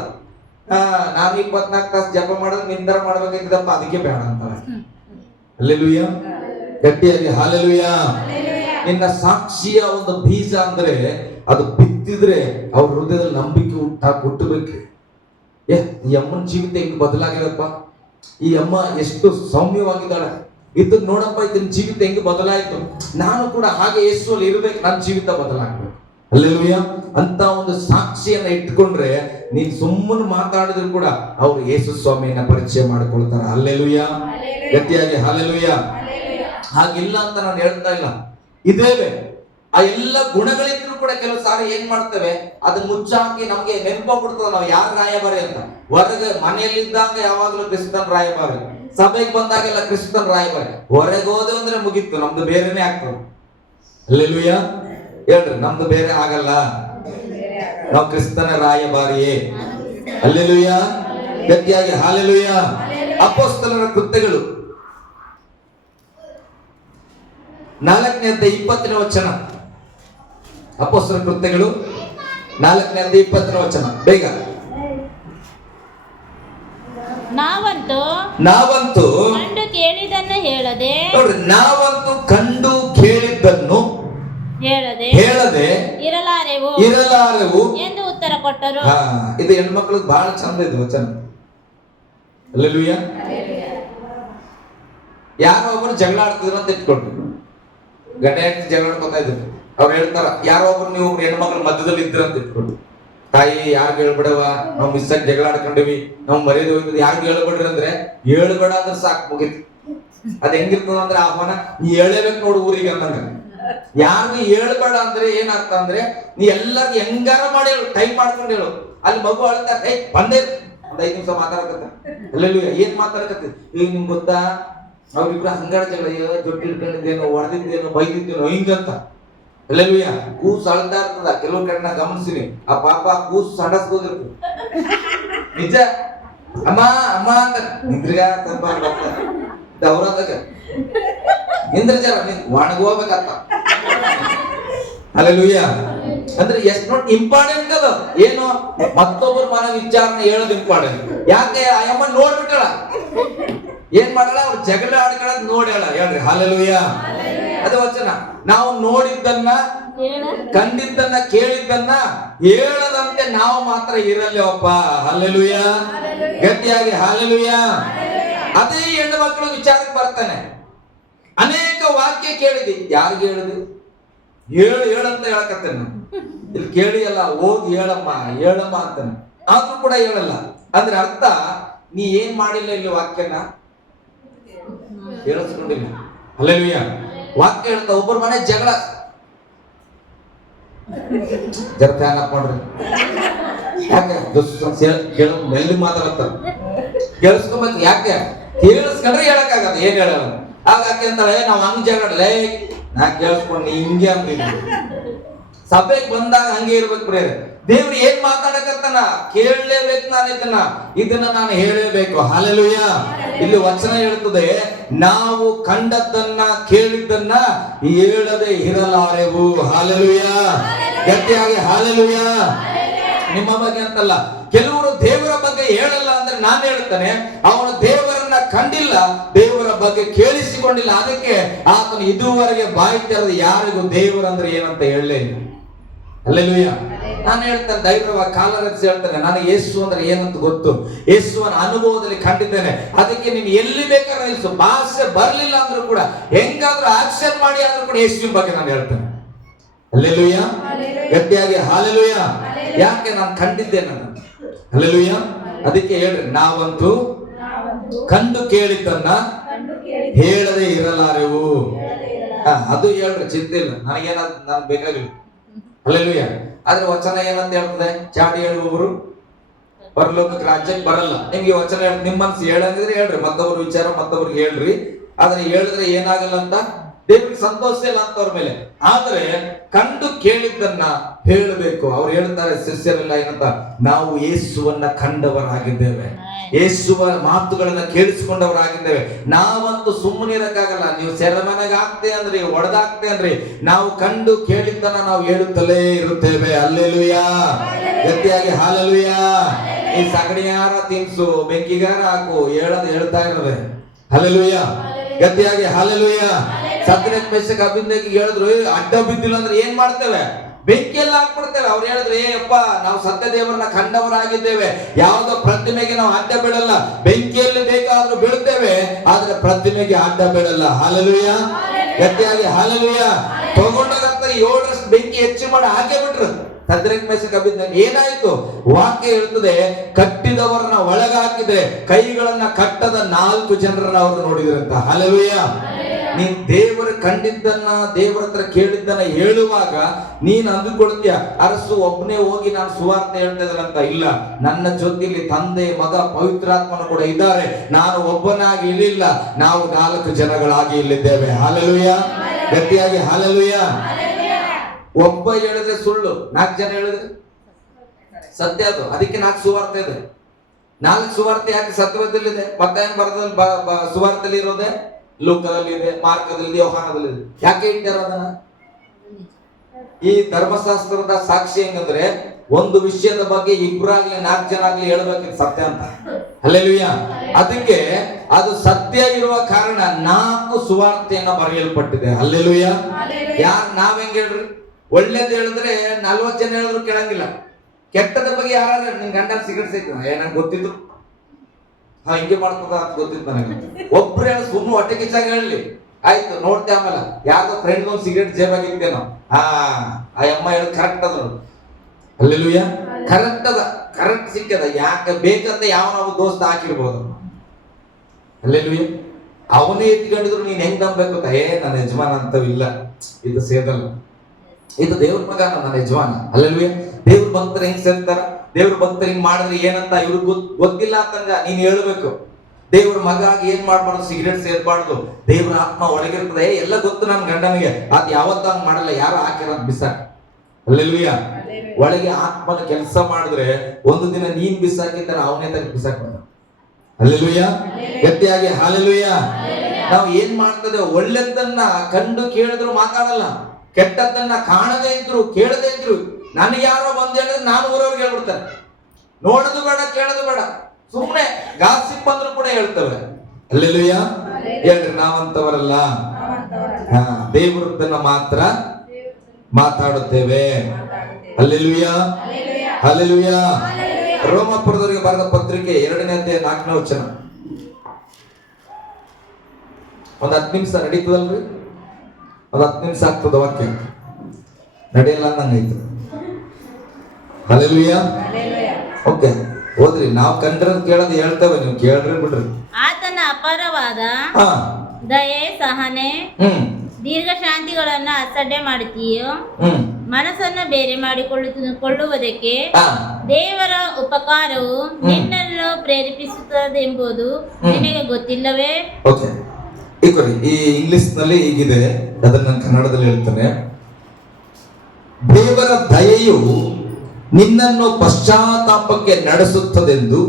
ನಾನು 24 ತಾಸು ಜಪ ಮಾಡೋದು ನಿಂದರ ಮಾಡ್ಬೇಕಿದ್ದಪ್ಪ, ಅದಕ್ಕೆ ಬೇಡ ಅಂತಾರೆ. ಹಲ್ಲೆಲೂಯ. ಗಟ್ಟಿಯಾಗಿ ಹಲ್ಲೆಲೂಯ. ನಿನ್ನ ಸಾಕ್ಷಿಯ ಒಂದು ಬೀಜ ಅಂದ್ರೆ ಅದು ಬಿತ್ತಿದ್ರೆ ಅವ್ರ ಹೃದಯದಲ್ಲಿ ನಂಬಿಕೆ ಹುಟ್ಟಬೇಕು. ಈ ಅಮ್ಮನ ಜೀವಿತ ಹೆಂಗ್ ಬದಲಾಗಿರಪ್ಪ, ಈ ಅಮ್ಮ ಎಷ್ಟು ಸೌಮ್ಯವಾಗಿದ್ದಾಳೆ, ಇದನ್ನ ನೋಡಪ್ಪ, ಇದನ್ನ ಜೀವಿತ ಹೆಂಗ್ ಬದಲಾಯಿತು, ನಾನು ಕೂಡ ಹಾಗೆ ಯೇಸುವಲ್ಲಿ ಇರ್ಬೇಕು, ನನ್ನ ಜೀವಿತ ಬದಲಾಗಬೇಕು. ಹಲ್ಲೆಲೂಯ. ಅಂತ ಒಂದು ಸಾಕ್ಷಿಯನ್ನ ಇಟ್ಕೊಂಡ್ರೆ ನೀನ್ ಸುಮ್ಮನೆ ಮಾತಾಡಿದ್ರು ಕೂಡ ಅವ್ರು ಯೇಸು ಸ್ವಾಮಿಯನ್ನ ಪರಿಚಯ ಮಾಡಿಕೊಳ್ತಾರ. ಹಲ್ಲೆಲೂಯ. ಗಟ್ಟಿಯಾಗಿ ಹಲ್ಲೆಲೂಯ. ಹಾಗಿಲ್ಲ ಅಂತ ನಾನು ಹೇಳ್ತಾ ಇಲ್ಲ, ಇದೇವೆ ಆ ಎಲ್ಲ ಗುಣಗಳಿದ್ರು ಕೂಡ ಕೆಲವು ಸಾರಿ ಏನ್ ಮಾಡ್ತೇವೆ, ಅದನ್ನ ಮುಚ್ಚಾಕಿ ನಮ್ಗೆ ನೆನಪಾಗ್ಬಿಡ್ತದ ನಾವು ಯಾರು ರಾಯಭಾರಿ ಅಂತ. ಹೊರಗೆ ಮನೆಯಲ್ಲಿದ್ದಾಗ ಯಾವಾಗ್ಲೂ ಕ್ರಿಸ್ತನ್ ರಾಯಭಾರಿ, ಸಭೆಗೆ ಬಂದಾಗೆಲ್ಲ ಕ್ರಿಸ್ತನ್ ರಾಯಭಾರಿ, ಹೊರಗೆ ಹೋದೆ ಅಂದ್ರೆ ಮುಗೀತು, ನಮ್ದು ಬೇರೆನೆ ಆಗ್ತದೆ. ಹಲ್ಲೆಲೂಯ. ಹೇಳ್ರಿ, ನಮ್ದು ಬೇರೆ ಆಗಲ್ಲ, ನಾವು ಕ್ರಿಸ್ತನ ರಾಯಭಾರಿಯೇ. ಹಲ್ಲೆಲೂಯ. ಗಟ್ಟಿಯಾಗಿ ಹಲ್ಲೆಲೂಯ. ಅಪೊಸ್ತಲರ ಕೃತ್ಯಗಳು 4ನೇ ಅಧ್ಯಾಯ 20ನೇ ವಚನ. ಅಪೊಸ್ತಲರ ಕೃತ್ಯಗಳು 4ನೇ ಅಧ್ಯಾಯ 20ನೇ ವಚನ, ಬೇಗ. ನಾವಂತೂ ಕಂಡು ಕೇಳಿದ್ದನ್ನು ಹೇಳದೆ, ನೋಡ್ರಿ, ನಾವಂತೂ ಕಂಡು ಕೇಳಿದ್ದನ್ನು ಹೇಳದೆ ಇರಲಾರೆವು ಎಂದು ಉತ್ತರ ಕೊಟ್ಟರು. ಇದು ಹೆಣ್ಮಕ್ಳಿಗೆ ಬಹಳ ಚಂದ ಇದೆ ವಚನ. ಹಲ್ಲೆಲೂಯ. ಯಾರೋ ಒಬ್ಬರು ಜಗಳ ಆಡ್ತಿದ್ರು ಅಂತ ಇಟ್ಕೊಳ್ರಿ, ಗಂಡ ಹೆಂಡತಿ ಜಗಳ ಆಡ್ಕೊತಾ ಇದ್ರು, ಅವ್ರು ಹೇಳ್ತಾರ, ಯಾರೋ ಒಬ್ರು ನೀವು ಹೆಣ್ಮಕ್ಳು ಮಧ್ಯದಲ್ಲಿ ಇದ್ರ ಅಂತ ಇಟ್ಕೊಳ್ರಿ, ತಾಯಿ ಯಾರಿಗೂ ಹೇಳ್ಬಿಡವ, ನಾವು ಮಿಸ್ಸಾಗಿ ಜಗಳ ಆಡ್ಕೊಂಡಿವಿ, ನಾವು ಮರ್ಯಾದೆ ಹೋಗ್ತದೆ, ಯಾರಿಗೂ ಹೇಳ್ಬೇಡ್ರಿ ಅಂದ್ರೆ, ಹೇಳ್ಬೇಡ ಅಂದ್ರೆ ಸಾಕು, ಮುಗಿತು. ಅದ್ ಹೆಂಗಿರ್ತದ ಅಂದ್ರೆ ಆಹ್ವಾನ, ನೀ ಹೇಳಬೇಕು ನೋಡು ಊರಿಗೆ ಅಂದಂಗ. ಯಾರಿಗೂ ಹೇಳ್ಬೇಡ ಅಂದ್ರೆ ಏನರ್ಥ ಅಂದ್ರೆ, ನೀ ಎಲ್ಲರಿಗೂ ಹೆಂಗಾರ ಮಾಡಿ ಹೇಳು, ಟೈಮ್ ಮಾಡ್ಕೊಂಡು ಹೇಳು. ಅಲ್ಲಿ ಮಗು ಅಳ್ತಾರೆ, ಬಂದೇ ಒಂದ್ 5 ನಿಮಿಷ ಮಾತಾಡಕತ್ತ. ಅಲ್ಲೆಲ್ಲೂ ಏನ್ ಮಾತಾಡಕತ್ತಿ, ಈಗ ನಿಮ್ಗೆ ಗೊತ್ತಾ ಅವ್ರಿಬ್ರು ಹಂಗಾರ ಜಗಳ, ಜೊಟ್ಟಿ ಇಟ್ಕೊಂಡಿದ್ದೇನೋ, ಹೊಡೆದಿದ್ದೇನೋ, ಬೈದಿದ್ದೇನೋ ಹಿಂಗಂತ. ಅಲ್ಲೆಲ್ಲೂಯ. ಕೂಸು ಅಳ್ತಾ ಇರ್ತದ, ಕೆಲವು ಕಡೆ ನಾ ಗಮನಿಸಿನಿ, ಆ ಪಾಪ ಕೂಸು ಸಡಸ್ಕೋದಿರ್ತದೆ, ನಿಜ. ಅಮ್ಮ ಅಮ್ಮ ಅಂತ ನಿಂದ್ರಿಗ ಸ್ವಲ್ಪ ಅವ್ರದಾಗ ನಿಂದ್ರ ಜರ ಒಣಗೋಗ್ಬೇಕತ್ತ. ಅಲ್ಲೆಲ್ಲೂಯ. ಅಂದ್ರೆ ಎಷ್ಟು ನೋಡಿ ಇಂಪಾರ್ಟೆಂಟ್ ಅದು. ಏನು, ಮತ್ತೊಬ್ಬರ ಮನ ವಿಚಾರನ ಹೇಳೋದು ಇಂಪಾರ್ಟೆಂಟ್. ಯಾಕೆ ಆ ಅಮ್ಮ ನೋಡ್ಬಿಟ್ಟಳ, ಏನ್ ಮಾಡಲ್ಲ, ಅವ್ರು ಜಗಳ ಆಡ್ಕೊಳ್ಳೋದು ನೋಡಿ ಹೇಳ. ಹೇಳ್ರಿ ಹಲ್ಲೆಲೂಯ. ಅದು ವಚನ. ನಾವು ನೋಡಿದ್ದನ್ನ, ಕಂಡಿದ್ದನ್ನ, ಕೇಳಿದ್ದನ್ನ ಹೇಳದಂತೆ ನಾವು ಮಾತ್ರ ಇರಲ್ಲವಪ್ಪ. ಹಲ್ಲೆಲೂಯ. ಗಟ್ಟಿಯಾಗಿ ಹಲ್ಲೆಲೂಯ. ಅದೇ ಹೆಣ್ಣು ಮಕ್ಕಳು ವಿಚಾರಕ್ಕೆ ಬರ್ತಾನೆ, ಅನೇಕ ವಾಕ್ಯ ಕೇಳಿದಿ, ಯಾರಿಗೆ ಹೇಳಿದಿ, ಹೇಳಂತ ಹೇಳಕತ್ತೇನೆ. ಇಲ್ಲಿ ಕೇಳಿ ಅಲ್ಲ, ಹೋಗಿ ಹೇಳಮ್ಮ ಅಂತಾನೆ, ಆದ್ರೂ ಕೂಡ ಹೇಳಲ್ಲ. ಅಂದ್ರೆ ಅರ್ಥ, ನೀ ಏನ್ ಮಾಡಿಲ್ಲ ಇಲ್ಲಿ ವಾಕ್ಯನ ಕೇಳಿಸ್ಕೊಂಡಿಲ್ಲ. ಹಲ್ಲೆಲೂಯ. ವಾಕ್ಯ ಹೇಳ್ತಾ ಒಬ್ಬರ ಮನೆ ಜಗಳ, ಜರ ಫ್ಯಾನ್ ಆಫ್ ಮಾಡ್ರಿ. ಯಾಕೆ ಮೆಲ್ಲಿ ಮಾತಾಡ್ತಾರ, ಕೇಳಿಸ್ಕೊಬೇಕು. ಯಾಕೆ ಕೇಳಿಸ್ಕೊಂಡ್ರೆ ಹೇಳಕ್ಕಾಗತ್ತ, ಏನ್ ಹೇಳಲ್ಲ. ಹಾಗಾಕೆ ಅಂತಾಳೆ, ನಾವ್ ಹಂಗ್ ಜಗಳ, ನಾ ಕೇಳಿಸ್ಕೊಂಡು ಹಿಂಗೆ ಅಂತೀನಿ, ಸಭೆಗೆ ಬಂದಾಗ ಹಂಗೆ ಇರ್ಬೇಕು ಪ್ರೇರೆ. ದೇವ್ರು ಏನ್ ಮಾತಾಡಕತ್ತಾನ ಕೇಳಲೇಬೇಕು, ನಾನು ಇದನ್ನ ನಾನು ಹೇಳಲೇಬೇಕು. ಹಲ್ಲೆಲೂಯಾ. ಇಲ್ಲಿ ವಚನ ಹೇಳ್ತದೆ, ನಾವು ಕಂಡದ್ದನ್ನ ಕೇಳಿದ್ದನ್ನ ಹೇಳದೆ ಇರಲಾರೆವು. ಹಲ್ಲೆಲೂಯಾ. ಗಟ್ಟಿಯಾಗಿ ಹಲ್ಲೆಲೂಯಾ. ನಿಮ್ಮ ಬಗ್ಗೆ ಅಂತಲ್ಲ, ಕೆಲವರು ದೇವರ ಬಗ್ಗೆ ಹೇಳಲ್ಲ ಅಂದ್ರೆ ನಾನು ಹೇಳ್ತಾನೆ, ಅವನು ದೇವರನ್ನ ಕಂಡಿಲ್ಲ, ದೇವರ ಬಗ್ಗೆ ಕೇಳಿಸಿಕೊಂಡಿಲ್ಲ, ಅದಕ್ಕೆ ಆತನು ಇದುವರೆಗೆ ಬಾಯಿ ತೆರೆದು ಯಾರಿಗೂ ದೇವರಂದ್ರೆ ಏನಂತ ಹೇಳಲೇ ಇಲ್ಲ. ಹಲ್ಲೆಲೂಯಾ. ನಾನು ಹೇಳ್ತೇನೆ ಧೈರ್ಯವಾಗಿ ಕಾಲರಸಿ ಹೇಳ್ತೇನೆ, ನನಗೆ ಯೇಸು ಅಂದ್ರೆ ಏನಂತ ಗೊತ್ತು, ಯೇಸುವನ ಅನುಭವದಲ್ಲಿ ಕಂಡಿದ್ದೇನೆ. ಅದಕ್ಕೆ ನೀನು ಎಲ್ಲಿ ಬೇಕಾದ್ರೂ ನಿಲ್ಸು, ಭಾಷೆ ಬರ್ಲಿಲ್ಲ ಅಂದ್ರೂ ಕೂಡ ಹೆಂಗಾದ್ರೂ ಆಕ್ಷನ್ ಮಾಡಿ ಆದ್ರೂ ಕೂಡ ಯೇಸುವಿನ ಬಗ್ಗೆ ನಾನು ಹೇಳ್ತೇನೆ. ಹಲ್ಲೆಲೂಯಾ. ಗಟ್ಟಿಯಾಗಿ ಹಲ್ಲೆಲೂಯಾ. ಯಾಕೆ ನಾನು ಕಂಡಿದ್ದೆ ನಾನು. ಹಲ್ಲೆಲೂಯಾ. ಅದಕ್ಕೆ ಹೇಳ್ರಿ, ನಾವಂತೂ ಕಂಡು ಕೇಳಿದ್ದನ್ನ ಹೇಳದೆ ಇರಲಾರೆವು. ಅದು ಹೇಳ್ರಿ, ಚಿಂತೆ ಇಲ್ಲ, ನನಗೇನಾದ್ ನಾನು ಬೇಕಾಗಿಲ್ಲ. ಹಲ್ಲೆಲೂಯಾ. ಆದ್ರೆ ವಚನ ಏನಂತ ಹೇಳ್ತದೆ, ಚಾಡಿ ಹೇಳುವವರು ಪರಲೋಕಕ್ಕೆ ರಾಜ್ಯಕ್ಕೆ ಬರಲ್ಲ. ನಿಮ್ಗೆ ವಚನ ನಿಮ್ಮ ಮನಸ್ಸು ಹೇಳಂಗಿದ್ರೆ ಹೇಳ್ರಿ, ಮತ್ತೊಬ್ಬರ ವಿಚಾರ ಮತ್ತೊಬ್ರಿಗೆ ಹೇಳ್ರಿ. ಆದ್ರೆ ಹೇಳಿದ್ರೆ ಏನಾಗಲ್ಲ ಅಂತ ದೇವ್ರಿಗೆ ಸಂತೋಷ ಇಲ್ಲ ಅಂತವ್ರ ಮೇಲೆ. ಆದ್ರೆ ಕಂಡು ಕೇಳಿದ್ದನ್ನ ಹೇಳಬೇಕು. ಅವ್ರು ಹೇಳ್ತಾರೆ ಶಿಷ್ಯರೆಲ್ಲ ಏನಂತ, ನಾವು ಯೇಸುವನ್ನ ಕಂಡವರಾಗಿದ್ದೇವೆ, ಯೇಸುವ ಮಾತುಗಳನ್ನ ಕೇಳಿಸಿಕೊಂಡವರಾಗಿದ್ದೇವೆ. ನಾವಂತೂ ಸುಮ್ಮನೆ ಇರಕ್ಕಾಗಲ್ಲ. ನೀವು ಸೆರೆಮನೆಗೆ ಆಗ್ತೇ ಅಂದ್ರಿ, ಒಡೆದಾಗ್ತೇ ಅಂದ್ರಿ, ನಾವು ಕಂಡು ಕೇಳಿದ್ದನ್ನ ನಾವು ಹೇಳುತ್ತಲೇ ಇರುತ್ತೇವೆ. ಹಲ್ಲೆಲೂಯಾ. ಗಟ್ಟಿಯಾಗಿ ಹಲ್ಲೆಲೂಯಾ. ಈ ಸಗಣಿಯಾರ ತಿನ್ಸು, ಬೆಂಕಿಗಾರ ಹಾಕು, ಹೇಳ್ತಾ ಇರೋದೆ. ಹಲ್ಲೆಲೂಯಾ. ಗಟ್ಟಿಯಾಗಿ ಹಲ್ಲೆಲೂಯಾ. ಸದ್ರಕ್ ಮೆಷಕ್ ಅಭಿನಯಕ್ಕೆ ಹೇಳಿದ್ರು, ಅಡ್ಡ ಬಿದ್ದಿಲ್ಲ ಅಂದ್ರೆ ಏನ್ ಮಾಡ್ತೇವೆ, ಬೆಂಕಿಯಲ್ಲಿ ಹಾಕ್ಬಿಡ್ತೇವೆ. ಅವ್ರು ಹೇಳಿದ್ರು, ಏಪ್ಪ ನಾವು ಸತ್ಯ ದೇವರನ್ನ ಕಂಡವರಾಗಿದ್ದೇವೆ, ಯಾವುದೋ ಪ್ರತಿಮೆಗೆ ನಾವು ಅಡ್ಡ ಬಿಡಲ್ಲ, ಬೆಂಕಿಯಲ್ಲಿ ಬೇಕಾದ್ರೂ ಬೀಳ್ತೇವೆ ಆದ್ರೆ ಪ್ರತಿಮೆಗೆ ಅಡ್ಡ ಬಿಡಲ್ಲ. ಹಲ್ಲೆಲೂಯಾ. ಗಟ್ಟಿಯಾಗಿ ಹಲ್ಲೆಲೂಯಾ. ತಗೊಂಡಾಗತ್ತ 7ರಷ್ಟು ಬೆಂಕಿ ಹೆಚ್ಚು ಮಾಡಿ ಹಾಕೇ ಬಿಟ್ರು. ಸದ್ರಕ್ ಮೆಷಕ್ ಅಭಿನಯ ಏನಾಯ್ತು, ವಾಕ್ಯ ಹೇಳ್ತದೆ, ಕಟ್ಟಿದವರನ್ನ ಒಳಗಾಕಿದ್ರೆ ಕೈಗಳನ್ನ ಕಟ್ಟದ 4 ಜನರನ್ನ ಅವರು ನೋಡಿದ್ರಂತ. ಹಲ್ಲೆಲೂಯಾ. ನೀನ್ ದೇವರ ಕಂಡಿದ್ದನ್ನ ದೇವರ ಹತ್ರ ಕೇಳಿದ್ದನ್ನ ಹೇಳುವಾಗ ನೀನ್ ಅಂದುಕೊಳ್ತೀಯ, ಅರಸು ಒಬ್ಬನೇ ಹೋಗಿ ನಾನು ಸುವಾರ್ತೆ ಹೇಳ್ತಾ ಇದ್ದಾನಂತ. ಇಲ್ಲ, ನನ್ನ ಜೊತೆಯಲ್ಲಿ ತಂದೆ ಮಗ ಪವಿತ್ರಾತ್ಮನು ಕೂಡ ಇದ್ದಾರೆ. ನಾನು ಒಬ್ಬನಾಗಿ ಇಲ್ಲಿಲ್ಲ, ನಾವು 4 ಜನಗಳಾಗಿ ಇಲ್ಲಿದ್ದೇವೆ. ಹಲ್ಲೆಲೂಯಾ. ಗಟ್ಟಿಯಾಗಿ ಹಲ್ಲೆಲೂಯಾ. ಒಬ್ಬ ಹೇಳಿದ್ರೆ ಸುಳ್ಳು, 4 ಜನ ಹೇಳಿದ್ರೆ ಸತ್ಯ. ಅದು ಅದಕ್ಕೆ 4 ಸುವಾರ್ತೆ ಇದೆ. 4 ಸುವಾರ್ತೆ ಯಾಕೆ ಸತ್ಯದಲ್ಲಿದೆ? ಮತ್ತೆ ಬರದಲ್ಲಿ ಸುವಾರ್ತೆಯಲ್ಲಿ ಇರೋದೆ ಲೂಕದಲ್ಲಿ ಇದೆ, ಮಾರ್ಕದಲ್ಲಿ ಇದೆ, ಯೋಹಾನದಲ್ಲಿ ಇದೆ. ಯಾಕೆ ಇಟ್ಟಾರ ಅದನ್ನ? ಈ ಧರ್ಮಶಾಸ್ತ್ರದ ಸಾಕ್ಷಿ ಹೆಂಗಂದ್ರೆ, ಒಂದು ವಿಷಯದ ಬಗ್ಗೆ 2 ಆಗ್ಲಿ 4 ಜನ ಆಗ್ಲಿ ಹೇಳ್ಬೇಕಿತ್ತು ಸತ್ಯ ಅಂತ. ಹಲ್ಲೆಲೂಯಾ. ಅದಕ್ಕೆ ಅದು ಸತ್ಯ ಇರುವ ಕಾರಣ 4 ಸುವಾರ್ತೆಯನ್ನ ಬರೆಯಲ್ಪಟ್ಟಿದೆ. ಹಲ್ಲೆಲೂಯಾ. ನಾವ್ ಹೆಂಗ್ ಹೇಳ್ರಿ, ಒಳ್ಳೇದ್ ಹೇಳಿದ್ರೆ 40 ಜನ ಹೇಳಿದ್ರು ಕೇಳಂಗಿಲ್ಲ. ಕೆಟ್ಟದ ಬಗ್ಗೆ ಯಾರಾದ್ರೆ, ನಿನ್ ಗಂಡ ಸಿಗರೇಟ್ ಸಿಕ್ಕ, ನಂಗೆ ಗೊತ್ತಿತ್ತು, ಹಿಂಗೆ ಮಾಡ್ತದ ಅಂತ ಗೊತ್ತಿತ್ತು ನನಗೆ. ಒಬ್ರು ಹೇಳ ಸುಮ್ಮನೆ ಹೊಟ್ಟೆ ಕಿಚ್ಚಾಗ ಹೇಳಲಿ, ಆಯ್ತು ನೋಡ್ತೇ. ಆಮೇಲೆ ಯಾರ್ದೋ ಫ್ರೆಂಡ್ ಒಂದು ಸಿಗರೇಟ್ ಜೇಬಾಗಿದ್ದೇನೋ, ಆ ಅಮ್ಮ ಹೇಳಿ ಕರೆಕ್ಟ್ ಅದ. ಹಲ್ಲೆಲೂಯಾ. ಕರೆಕ್ಟ್ ಅದ, ಕರೆಕ್ಟ್ ಸಿಕ್ಕದ. ಯಾಕೆ ಬೇಕಂತ ಯಾವ ದೋಸ್ತ ಹಾಕಿರ್ಬೋದು. ಹಲ್ಲೆಲೂಯಾ. ಅವನೇ ಎತ್ಕೊಂಡಿದ್ರು ನೀನ್ ಹೆಂಗ್ ನಂಬೇಕು ಅಂತ, ನನ್ನ ಯಜಮಾನ ಅಂತವಿಲ್ಲ, ಇದು ಸೇದಲ್ಲ, ಇದು ದೇವ್ರ ಮಗ, ನನ್ನ ಯಜಮಾನ. ಹಲ್ಲೆಲೂಯಾ. ದೇವ್ರ ಭಕ್ತರು ಹೆಂಗ್ ಸೇರ್ತಾರ, ದೇವ್ರ ಭಕ್ತರು ಹಿಂಗ್ ಮಾಡಿದ್ರೆ ಏನಂತ ಇವ್ರಿಗೆ ಗೊತ್ತಿಲ್ಲ ಅಂತಂಗ ನೀನ್ ಹೇಳ್ಬೇಕು. ದೇವ್ರ ಮಗ ಆಗಿ ಏನ್ ಮಾಡ್ಬಾರ್ದು, ಸಿಗರೇಟ್ ಸೇರ್ಬಾರ್ದು. ದೇವ್ರ ಆತ್ಮ ಒಳಗಿರ್ತದೆ, ಎಲ್ಲ ಗೊತ್ತು ನನ್ನ ಗಂಡನಿಗೆ, ಅದ್ ಯಾವತ್ತ ಹಂಗ್ ಮಾಡಲ್ಲ, ಯಾರು ಹಾಕಿರೋದ್ ಬಿಸಾಕ್. ಹಲ್ಲೆಲೂಯಾ. ಒಳಗೆ ಆತ್ಮನ ಕೆಲಸ ಮಾಡಿದ್ರೆ ಒಂದು ದಿನ ನೀನ್ ಬಿಸಾಕಿದ್ದಾರೆ, ಅವನೇ ತಗ ಬಿಸಾಕ್ಬಾರ್ದು. ಹಲ್ಲೆಲೂಯಾ. ಗಟ್ಟಿಯಾಗಿ ಹಲ್ಲೆಲೂಯಾ. ನಾವು ಏನ್ ಮಾಡ್ತದೆ, ಒಳ್ಳೆದನ್ನ ಕಂಡು ಕೇಳಿದ್ರು ಮಾತಾಡಲ್ಲ, ಕೆಟ್ಟದ್ದನ್ನ ಕಾಣದೇ ಇದ್ರು ಕೇಳದೇ ಇದ್ರು. ನನಗೆ ಯಾರೋ ಬಂದ್ ಹೇಳಿದ್ರೆ ನಾನು ಊರವ್ರಿಗೆ ಹೇಳ್ಬಿಡ್ತಾರೆ, ನೋಡೋದು ಬೇಡ ಕೇಳೋದು ಬೇಡ, ಸುಮ್ಮನೆ ಗಾಸಿಪ್ ಬಂದ್ರು ಕೂಡ ಹೇಳ್ತೇವೆ. ಹಲ್ಲೆಲೂಯಾ. ಹೇಳ್ರಿ, ನಾವಂತವರಲ್ಲ, ದೇವರದನ್ನ ಮಾತ್ರ ಮಾತಾಡುತ್ತೇವೆ. ಹಲ್ಲೆಲೂಯಾ. ಹಲ್ಲೆಲೂಯಾ. ರೋಮಾಪುರದವರಿಗೆ ಬರೆದ ಪತ್ರಿಕೆ 2ನೇ ಅಧ್ಯಾಯ 4ನೇ ವಚನ. ಒಂದು 10 ನಿಮಿಷ ನಡೀತದಲ್ರಿ? ಒಂದು 10 ನಿಮಿಷ ಆಗ್ತದ ವಾಕ್ಯ, ನಡೆಯಲ್ಲ ಅನ್ನಂಗಾಯ್ತು. ಹಲ್ಲೆಲೂಯಾ. ಓಕೆ, ಓದ್ರಿ. ನಾವು ಕಂಡ್ರದ್ ಕೇಳೋದು ಹೇಳ್ತೇವೆ, ನೀವು ಕೇಳ್ರಿ ಬಿಡ್ರಿ. ಆತನ ಅಪಾರವಾದ ದಯೆ, ಸಹನೆ, ದೀರ್ಘ ಶಾಂತಿಗಳನ್ನು ಅಸಡ್ಡೆ ಮಾಡುತ್ತೀಯೋ, ಮನಸ್ಸನ್ನು ಬೇರೆ ಮಾಡಿಕೊಳ್ಳುವುದಕ್ಕೆ ದೇವರ ಉಪಕಾರವು ನಿನ್ನನ್ನು ಪ್ರೇರೇಪಿಸುತ್ತದೆಂಬುದು ನಿನಗೆ ಗೊತ್ತಿಲ್ಲವೇ? ಓಕೆ, ಈ ಇಂಗ್ಲಿಷ್ ನಲ್ಲಿ ಹೀಗಿದೆ, ಅದನ್ನ ನಾನು ಕನ್ನಡದಲ್ಲಿ ಹೇಳ್ತೇನೆ. ದೇವರ ದಯೆಯು ನಿನ್ನನ್ನು ಪಶ್ಚಾತ್ತಾಪಕ್ಕೆ ನಡೆಸುತ್ತದೆಂದು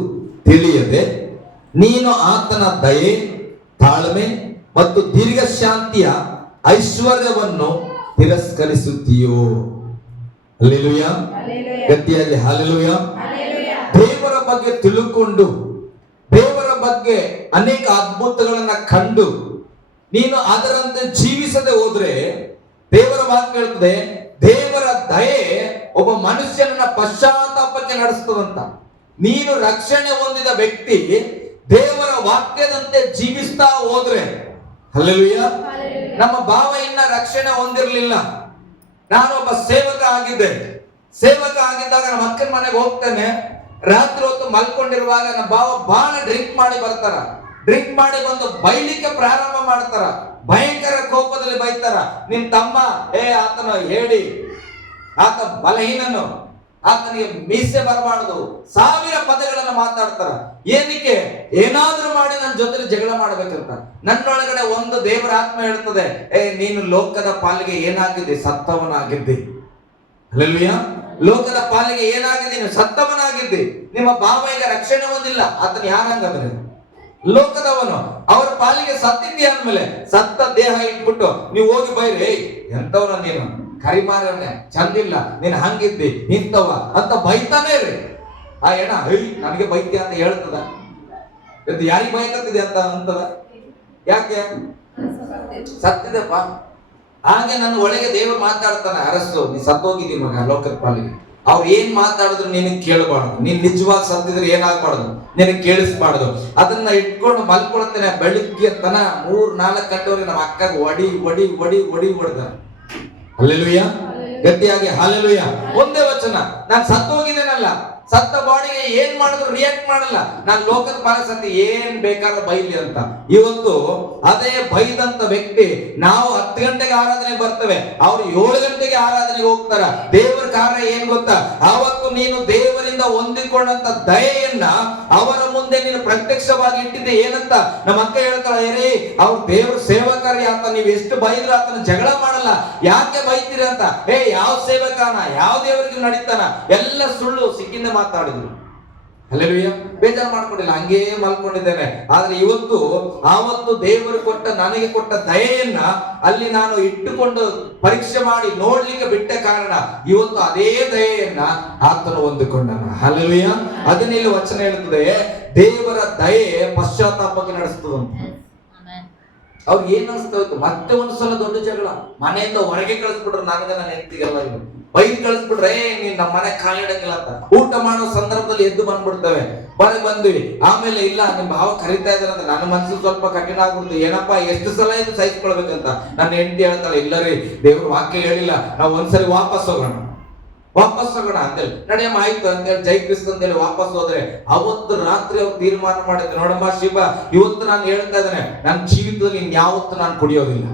ತಿಳಿಯದೆ ನೀನು ಆತನ ದಯೆ, ತಾಳ್ಮೆ ಮತ್ತು ದೀರ್ಘಶಾಂತಿಯ ಐಶ್ವರ್ಯವನ್ನು ತಿರಸ್ಕರಿಸುತ್ತೀಯೋ. ಹಲ್ಲೆಲೂಯ. ಗಟ್ಟಿಯಾಗಿ ಹಲ್ಲೆಲೂಯ. ದೇವರ ಬಗ್ಗೆ ತಿಳುಕೊಂಡು, ದೇವರ ಬಗ್ಗೆ ಅನೇಕ ಅದ್ಭುತಗಳನ್ನ ಕಂಡು ನೀನು ಅದರಂತೆ ಜೀವಿಸದೆ ಹೋದ್ರೆ, ದೇವರ ವಾಕ್ಯ ಹೇಳ್ತದೆ, ದೇವರ ದಯೆ ಒಬ್ಬ ಮನುಷ್ಯನನ್ನ ಪಶ್ಚಾತ್ತಾಪಕ್ಕೆ ನಡೆಸ್ತದಂತ. ನೀನು ರಕ್ಷಣೆ ಹೊಂದಿದ ವ್ಯಕ್ತಿ ದೇವರ ವಾಕ್ಯದಂತೆ ಜೀವಿಸ್ತಾ ಹೋದ್ರೆ, ಹಲ್ಲೆಲೂಯ. ನಮ್ಮ ಭಾವ ಇನ್ನ ರಕ್ಷಣೆ ಹೊಂದಿರಲಿಲ್ಲ. ನಾನೊಬ್ಬ ಸೇವಕ ಆಗಿದ್ದೆ. ಸೇವಕ ಆಗಿದ್ದಾಗ ನಮ್ಮ ಅಕ್ಕನ ಮನೆಗೆ ಹೋಗ್ತೇನೆ. ರಾತ್ರಿ ಹೊತ್ತು ಮಲ್ಕೊಂಡಿರುವಾಗ ನಮ್ಮ ಭಾವ ಬಹಳ ಡ್ರಿಂಕ್ ಮಾಡಿ ಬರ್ತಾರ. ಡ್ರಿಂಕ್ ಮಾಡಿ ಬಂದು ಬೈಲಿಕ್ಕೆ ಪ್ರಾರಂಭ ಮಾಡ್ತಾರ. ಭಯಂಕರ ಕೋಪದಲ್ಲಿ ಬೈತಾರ. ನಿನ್ ತಮ್ಮ ಆತನ ಹೇಳಿ, ಆತ ಬಲಹೀನನು, ಆತನಿಗೆ ಮೀಸೆ ಬರಬಾರದು, 1000 ಪದಗಳನ್ನು ಮಾತಾಡ್ತಾರ. ಏನಕ್ಕೆ? ಏನಾದ್ರೂ ಮಾಡಿ ನನ್ನ ಜೊತೆ ಜಗಳ ಮಾಡ್ಬೇಕಂತ. ನನ್ನೊಳಗಡೆ ಒಂದು ದೇವರ ಆತ್ಮ ಹೇಳ್ತದೆ, ನೀನು ಲೋಕದ ಪಾಲಿಗೆ ಏನಾಗಿದ್ದಿ? ಸತ್ತವನಾಗಿದ್ದಿ. ಹಲ್ಲೆಲೂಯಾ. ಲೋಕದ ಪಾಲಿಗೆ ಏನಾಗಿದ್ದಿ? ನೀನು ಸತ್ತವನಾಗಿದ್ದಿ. ನಿಮ್ಮ ಭಾವ ಈಗ ರಕ್ಷಣೆ ಹೊಂದಿಲ್ಲ. ಆತನ ಯಾರಂಗಂದ್ರೆ ಲೋಕದವನು. ಅವರ ಪಾಲಿಗೆ ಸತ್ತಿದ್ದಿ ಅಂದ್ಮೇಲೆ ಸತ್ತ ದೇಹ ಇಟ್ಬಿಟ್ಟು ನೀವು ಹೋಗಿ ಬೈರಿ, ಎಂತವನ ನೀನು, ಕರಿಮಾರನೆ, ಚಂದಿಲ್ಲ, ನೀನ್ ಹಂಗಿದ್ದಿ, ಇಂತವ ಅಂತ ಬೈತಾನೆ ರೀ. ಆ ಏನ ನನಗೆ ಬೈತ್ಯ ಅಂತ ಹೇಳ್ತದ? ಯಾರಿಗೆ ಬೈಕತ್ತಿದೆ ಅಂತ ಅಂತದ? ಯಾಕೆ? ಸತ್ತಿದೆಪ್ಪ. ಹಾಗೆ ನನ್ನ ಒಳಗೆ ದೇವರು ಮಾತಾಡ್ತಾನೆ, ಅರಸು, ನೀ ಸತ್ತೋಗಿದ್ದಿ ಮಗ ಲೋಕದ ಪಾಲಿಗೆ. ಅವ್ರು ಏನ್ ಮಾತಾಡಿದ್ರು ನಿನಗೆ ಕೇಳಬಾರ್ದು. ನೀನ್ ನಿಜವಾಗಿ ಸತ್ತಿದ್ರೆ ಏನಾಗಬಾರ್ದು, ನಿನಗೆ ಕೇಳಿಸ್ಬಾರ್ದು. ಅದನ್ನ ಇಟ್ಕೊಂಡು ಮಲ್ಕೊಳ್ತೇನೆ. ಬೆಳಿಗ್ಗೆ ತನ 3-4 ಗಂಟೆವರೆಗೆ ನಮ್ಮ ಅಕ್ಕಗೆ ಒಡಿ ಒಡಿ ಒಡಿ ಒಡಿ ಹೊಡೆದ. ಹಲ್ಲೆಲೂಯಾ. ಗಟ್ಟಿಯಾಗಿ ಹಲ್ಲೆಲೂಯಾ. ಒಂದೇ ವಚನ, ನಾನು ಸತ್ತೋಗಿದ್ದೇನಲ್ಲ, ಸತ್ತ ಬಾಡಿಗೆ ಏನ್ ಮಾಡಿದ್ರು ರಿಯಾಕ್ಟ್ ಮಾಡಲ್ಲ. ನಾನು ಲೋಕದ ಪರಿಸ್ಥಿತಿ ಏನ್ ಬೇಕಾದ್ರೂ ಬೈಲಿ ಅಂತ. ಇವತ್ತು ಅದೇ ಬೈದಂತ ವ್ಯಕ್ತಿ, ನಾವು 10 ಗಂಟೆಗೆ ಆರಾಧನೆ ಬರ್ತೇವೆ, ಅವ್ರು 7 ಗಂಟೆಗೆ ಆರಾಧನೆಗೆ ಹೋಗ್ತಾರ. ದೇವರ ಕಾರ್ಯ ಏನ್ ಗೊತ್ತಾ? ಅವತ್ತು ನೀನು ದೇವರಿಂದ ಹೊಂದಿಕೊಂಡಂತ ದಯೆಯನ್ನ ಅವರ ಮುಂದೆ ನೀನು ಪ್ರತ್ಯಕ್ಷವಾಗಿ ಇಟ್ಟಿದ್ದೆ. ಏನಂತ ನಮ್ಮ ಅಕ್ಕ ಹೇಳ್ತಾಳೆ, ಅವ್ರ ದೇವ್ರ ಸೇವಕರಿ ಆತ, ನೀವು ಎಷ್ಟು ಬೈದ್ರು ಆತನ ಜಗಳ ಮಾಡಲ್ಲ. ಯಾಕೆ ಬೈತೀರ ಅಂತ. ಯಾವ ಸೇವಕನ, ಯಾವ ದೇವರಿಗೆ ನಡೀತಾನ? ಎಲ್ಲ ಸುಳ್ಳು ಸಿಕ್ಕಿಂದ ಮಾತಾಡಿದ್ರು. ಹಲ್ಲೆಲೂಯಾ. ಬೇಜಾರು ಮಾಡ್ಕೊಂಡಿಲ್ಲ, ಹಂಗೇ ಮಲ್ಕೊಂಡಿದ್ದೇನೆ. ಆದ್ರೆ ಇವತ್ತು ಆವತ್ತು ದೇವರು ಕೊಟ್ಟ, ನನಗೆ ಕೊಟ್ಟ ದಯೆಯನ್ನ ಅಲ್ಲಿ ನಾನು ಇಟ್ಟುಕೊಂಡು ಪರೀಕ್ಷೆ ಮಾಡಿ ನೋಡ್ಲಿಕ್ಕೆ ಬಿಟ್ಟ ಕಾರಣ ಇವತ್ತು ಅದೇ ದಯೆಯನ್ನ ಆತನು ಹೊಂದಿಕೊಂಡನ. ಹಲ್ಲೆಲೂಯಾ. ಅದನ್ನ ಇಲ್ಲಿ ವಚನ ಹೇಳ್ತದೆ, ದೇವರ ದಯೆ ಪಶ್ಚಾತ್ತಾಪಕ್ಕೆ ನಡೆಸ್ತದಂತ. ಅವ್ರಿಗೆ ಏನ್ ಅನಿಸ್ತಾ ಮತ್ತೆ ಒಂದ್ಸಲ ದೊಡ್ಡ ಜಗಳ, ಮನೆಯಿಂದ ಹೊರಗೆ ಕಳಿಸ್ಬಿಟ್ರು. ನನಗೆ ನನ್ನ ಹೆಂಡತಿಗೆಲ್ಲ ಬೈದ್ ಕಳಿಸ್ಬಿಟ್ರೆ, ನೀನ್ ನಮ್ಮ ಮನೆ ಕಾಲಿಡಂಗಿಲ್ಲ ಅಂತ. ಊಟ ಮಾಡೋ ಸಂದರ್ಭದಲ್ಲಿ ಎದ್ದು ಬಂದ್ಬಿಡ್ತೇವೆ. ಬಂದ್ವಿ. ಆಮೇಲೆ ಇಲ್ಲ, ನಿಮ್ ಭಾವ ಕರಿತಾ ಇದಾರೆ ಅಂತ ನನ್ನ ಮನಸ್ಸು ಸ್ವಲ್ಪ ಕಠಿಣ ಆಗ್ಬಿಡ್ತು. ಏನಪ್ಪಾ ಎಷ್ಟು ಸಲ ಇದು ಸಹಿಸ್ಕೊಳ್ಬೇಕಂತ. ನನ್ನ ಹೆಂಡತಿ ಹೇಳ್ತಾಳೆ, ಇಲ್ಲ ರೀ, ದೇವ್ರ ವಾಕ್ಯ ಹೇಳಿಲ್ಲ, ನಾವು ಒಂದ್ಸರಿ ವಾಪಸ್ ಹೋಗೋಣ ಅಂತೇಳಿ, ನಡೆಯಮ್ಮ ಆಯ್ತು ಅಂತೇಳಿ ಜೈ ಕ್ರಿಸ್ತ ಅಂತೇಳಿ ವಾಪಸ್ ಹೋದ್ರೆ, ಅವತ್ತು ರಾತ್ರಿ ಅವ್ರು ತೀರ್ಮಾನ ಮಾಡಿದ್ರು, ನೋಡಮ್ಮ ಶಿವ, ಇವತ್ತು ನಾನು ಹೇಳ್ತಾ ಇದ್ದೇನೆ, ನನ್ನ ಜೀವಿತದಲ್ಲಿ ಇನ್ಯಾವತ್ತು ನಾನು ಕುಡಿಯೋದಿಲ್ಲ.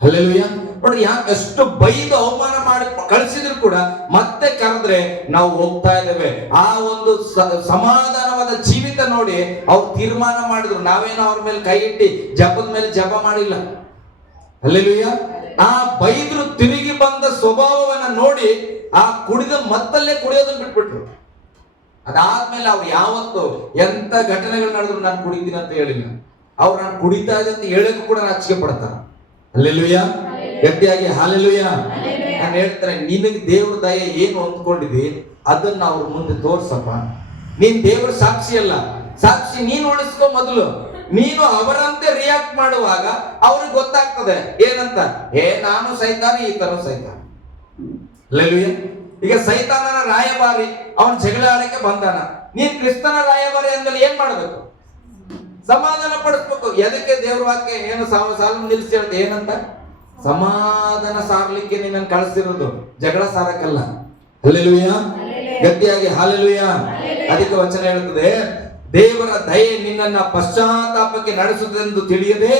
ಹಲ್ಲೆಲೂಯಾ. ನೋಡ್ರಿ, ಯಾಕೆ ಎಷ್ಟು ಬೈದು ಅವಮಾನ ಮಾಡಿ ಕಳಿಸಿದ್ರು ಕೂಡ ಮತ್ತೆ ಕರೆದ್ರೆ ನಾವು ಹೋಗ್ತಾ ಇದ್ದೇವೆ. ಆ ಒಂದು ಸಮಾಧಾನವಾದ ಜೀವಿತ ನೋಡಿ ಅವ್ರು ತೀರ್ಮಾನ ಮಾಡಿದ್ರು. ನಾವೇನೋ ಅವ್ರ ಮೇಲೆ ಕೈ ಇಟ್ಟು ಜಪದ ಮೇಲೆ ಜಪ ಮಾಡಿಲ್ಲ. ಹಲ್ಲೆಲೂಯಾ. ಆ ಬೈದ್ರು ತಿರುಗಿ ಬಂದ ಸ್ವಭಾವವನ್ನ ನೋಡಿ ಆ ಕುಡಿದ ಮತ್ತಲ್ಲೇ ಕುಡಿಯೋದನ್ನ ಬಿಟ್ಬಿಟ್ರು. ಅದಾದ್ಮೇಲೆ ಅವ್ರು ಯಾವತ್ತು ಎಂತ ಘಟನೆಗಳು ನಡೆದ್ರು ನಾನು ಕುಡಿತೀನಿ ಅಂತ ಹೇಳಿಲ್ಲ. ಅವ್ರು ನಾನು ಕುಡಿತಾ ಇದೆ ಅಂತ ಹೇಳಕ್ಕೂ ಕೂಡ ನಾಚಿಕೆ ಪಡ್ತಾರ. ಹಲ್ಲೆಲೂಯಾ. ಗಟ್ಟಿಯಾಗಿ ಹಲ್ಲೆಲೂಯಾ. ನಾನು ಹೇಳ್ತಾರೆ, ನಿನಗೆ ದೇವ್ರ ದಯೆ ಏನು ಹೊಂದ್ಕೊಂಡಿದಿ ಅದನ್ನ ಅವ್ರ ಮುಂದೆ ತೋರ್ಸಪ್ಪ. ನೀನ್ ದೇವ್ರ ಸಾಕ್ಷಿ ಅಲ್ಲ, ಸಾಕ್ಷಿ ನೀನು ಉಳಿಸ್ಕೊ. ಮೊದಲು ನೀನು ಅವರಂತೆ ರಿಯಾಕ್ಟ್ ಮಾಡುವಾಗ ಅವ್ರಿಗೆ ಗೊತ್ತಾಗ್ತದೆ ಏನಂತ. ನಾನು ಸೈತಾನ, ಈತನು ಸೈತಾನ. ಹಲ್ಲೆಲೂಯಾ. ಈಗ ಸೈತಾನನ ರಾಯಭಾರಿ ಅವನ್ ಜಗಳ ಆಡಕ್ಕೆ ಬಂದಾನ. ನೀನ್ ಕ್ರಿಸ್ತನ ರಾಯಭಾರಿ ಅಂದಲ್ಲಿ ಏನ್ ಮಾಡ್ಬೇಕು? ಸಮಾಧಾನ ಪಡಿಸ್ಬೇಕು. ಎದಕ್ಕೆ ದೇವ್ರ ವಾಕ್ಯ ಏನು ಸಾಲ ನಿಲ್ಸಿ ಹೇಳ್ದೆ ಏನಂತ? ಸಮಾಧಾನ ಸಾರ್ಲಿಕ್ಕೆ ನಿನ್ನನ್ನು ಕಳಿಸಿರೋದು, ಜಗಳ ಸಾರಕ್ಕಲ್ಲ. ಹಲ್ಲೆಲೂಯಾ. ಗಟ್ಟಿಯಾಗಿ ಹಲ್ಲೆಲೂಯಾ. ಅದಕ್ಕೆ ವಚನ ಹೇಳುತ್ತದೆ, ದೇವರ ದಯೆ ನಿನ್ನನ್ನ ಪಶ್ಚಾತ್ತಾಪಕ್ಕೆ ನಡೆಸುವುದೆಂದು ತಿಳಿಯದೆ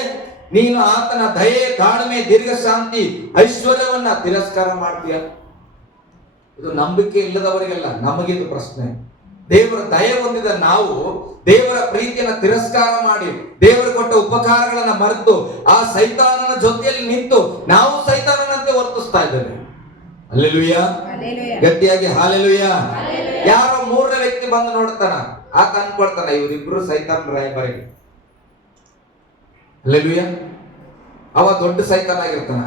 ನೀನು ಆತನ ದಯೆ, ತಾಳ್ಮೆ, ದೀರ್ಘಶಾಂತಿ, ಐಶ್ವರ್ಯವನ್ನ ತಿರಸ್ಕಾರ ಮಾಡ್ತೀಯ. ಇದು ನಂಬಿಕೆ ಇಲ್ಲದವರಿಗೆಲ್ಲ, ನಮಗಿದು ಪ್ರಶ್ನೆ. ದೇವರ ದಯೆ ಹೊಂದಿದ ನಾವು ದೇವರ ಪ್ರೀತಿಯನ್ನ ತಿರಸ್ಕಾರ ಮಾಡಿ ದೇವರು ಕೊಟ್ಟ ಉಪಕಾರಗಳನ್ನ ಮರೆತು ಆ ಸೈತಾನನ ಜೊತೆಯಲ್ಲಿ ನಿಂತು ನಾವು ಸೈತಾನನಂತೆ ವರ್ತಿಸ್ತಾ ಇದ್ದೇವೆ. ಹಲ್ಲೆಲೂಯ. ಗಟ್ಟಿಯಾಗಿ ಹಾಲೆಲೂಯ. ಯಾರೋ ಮೂರನೇ ವ್ಯಕ್ತಿ ಬಂದು ನೋಡ್ತಾನ, ಆತ ಅನ್ಕೊಳ್ತಾನ ಇವರಿಬ್ರು ಸೈತಾನ್ ರಾಯಭಾರಿ. ಹಲ್ಲೆಲೂಯ. ಅವ ದೊಡ್ಡ ಸೈತಾನ್ ಆಗಿರ್ತಾನ.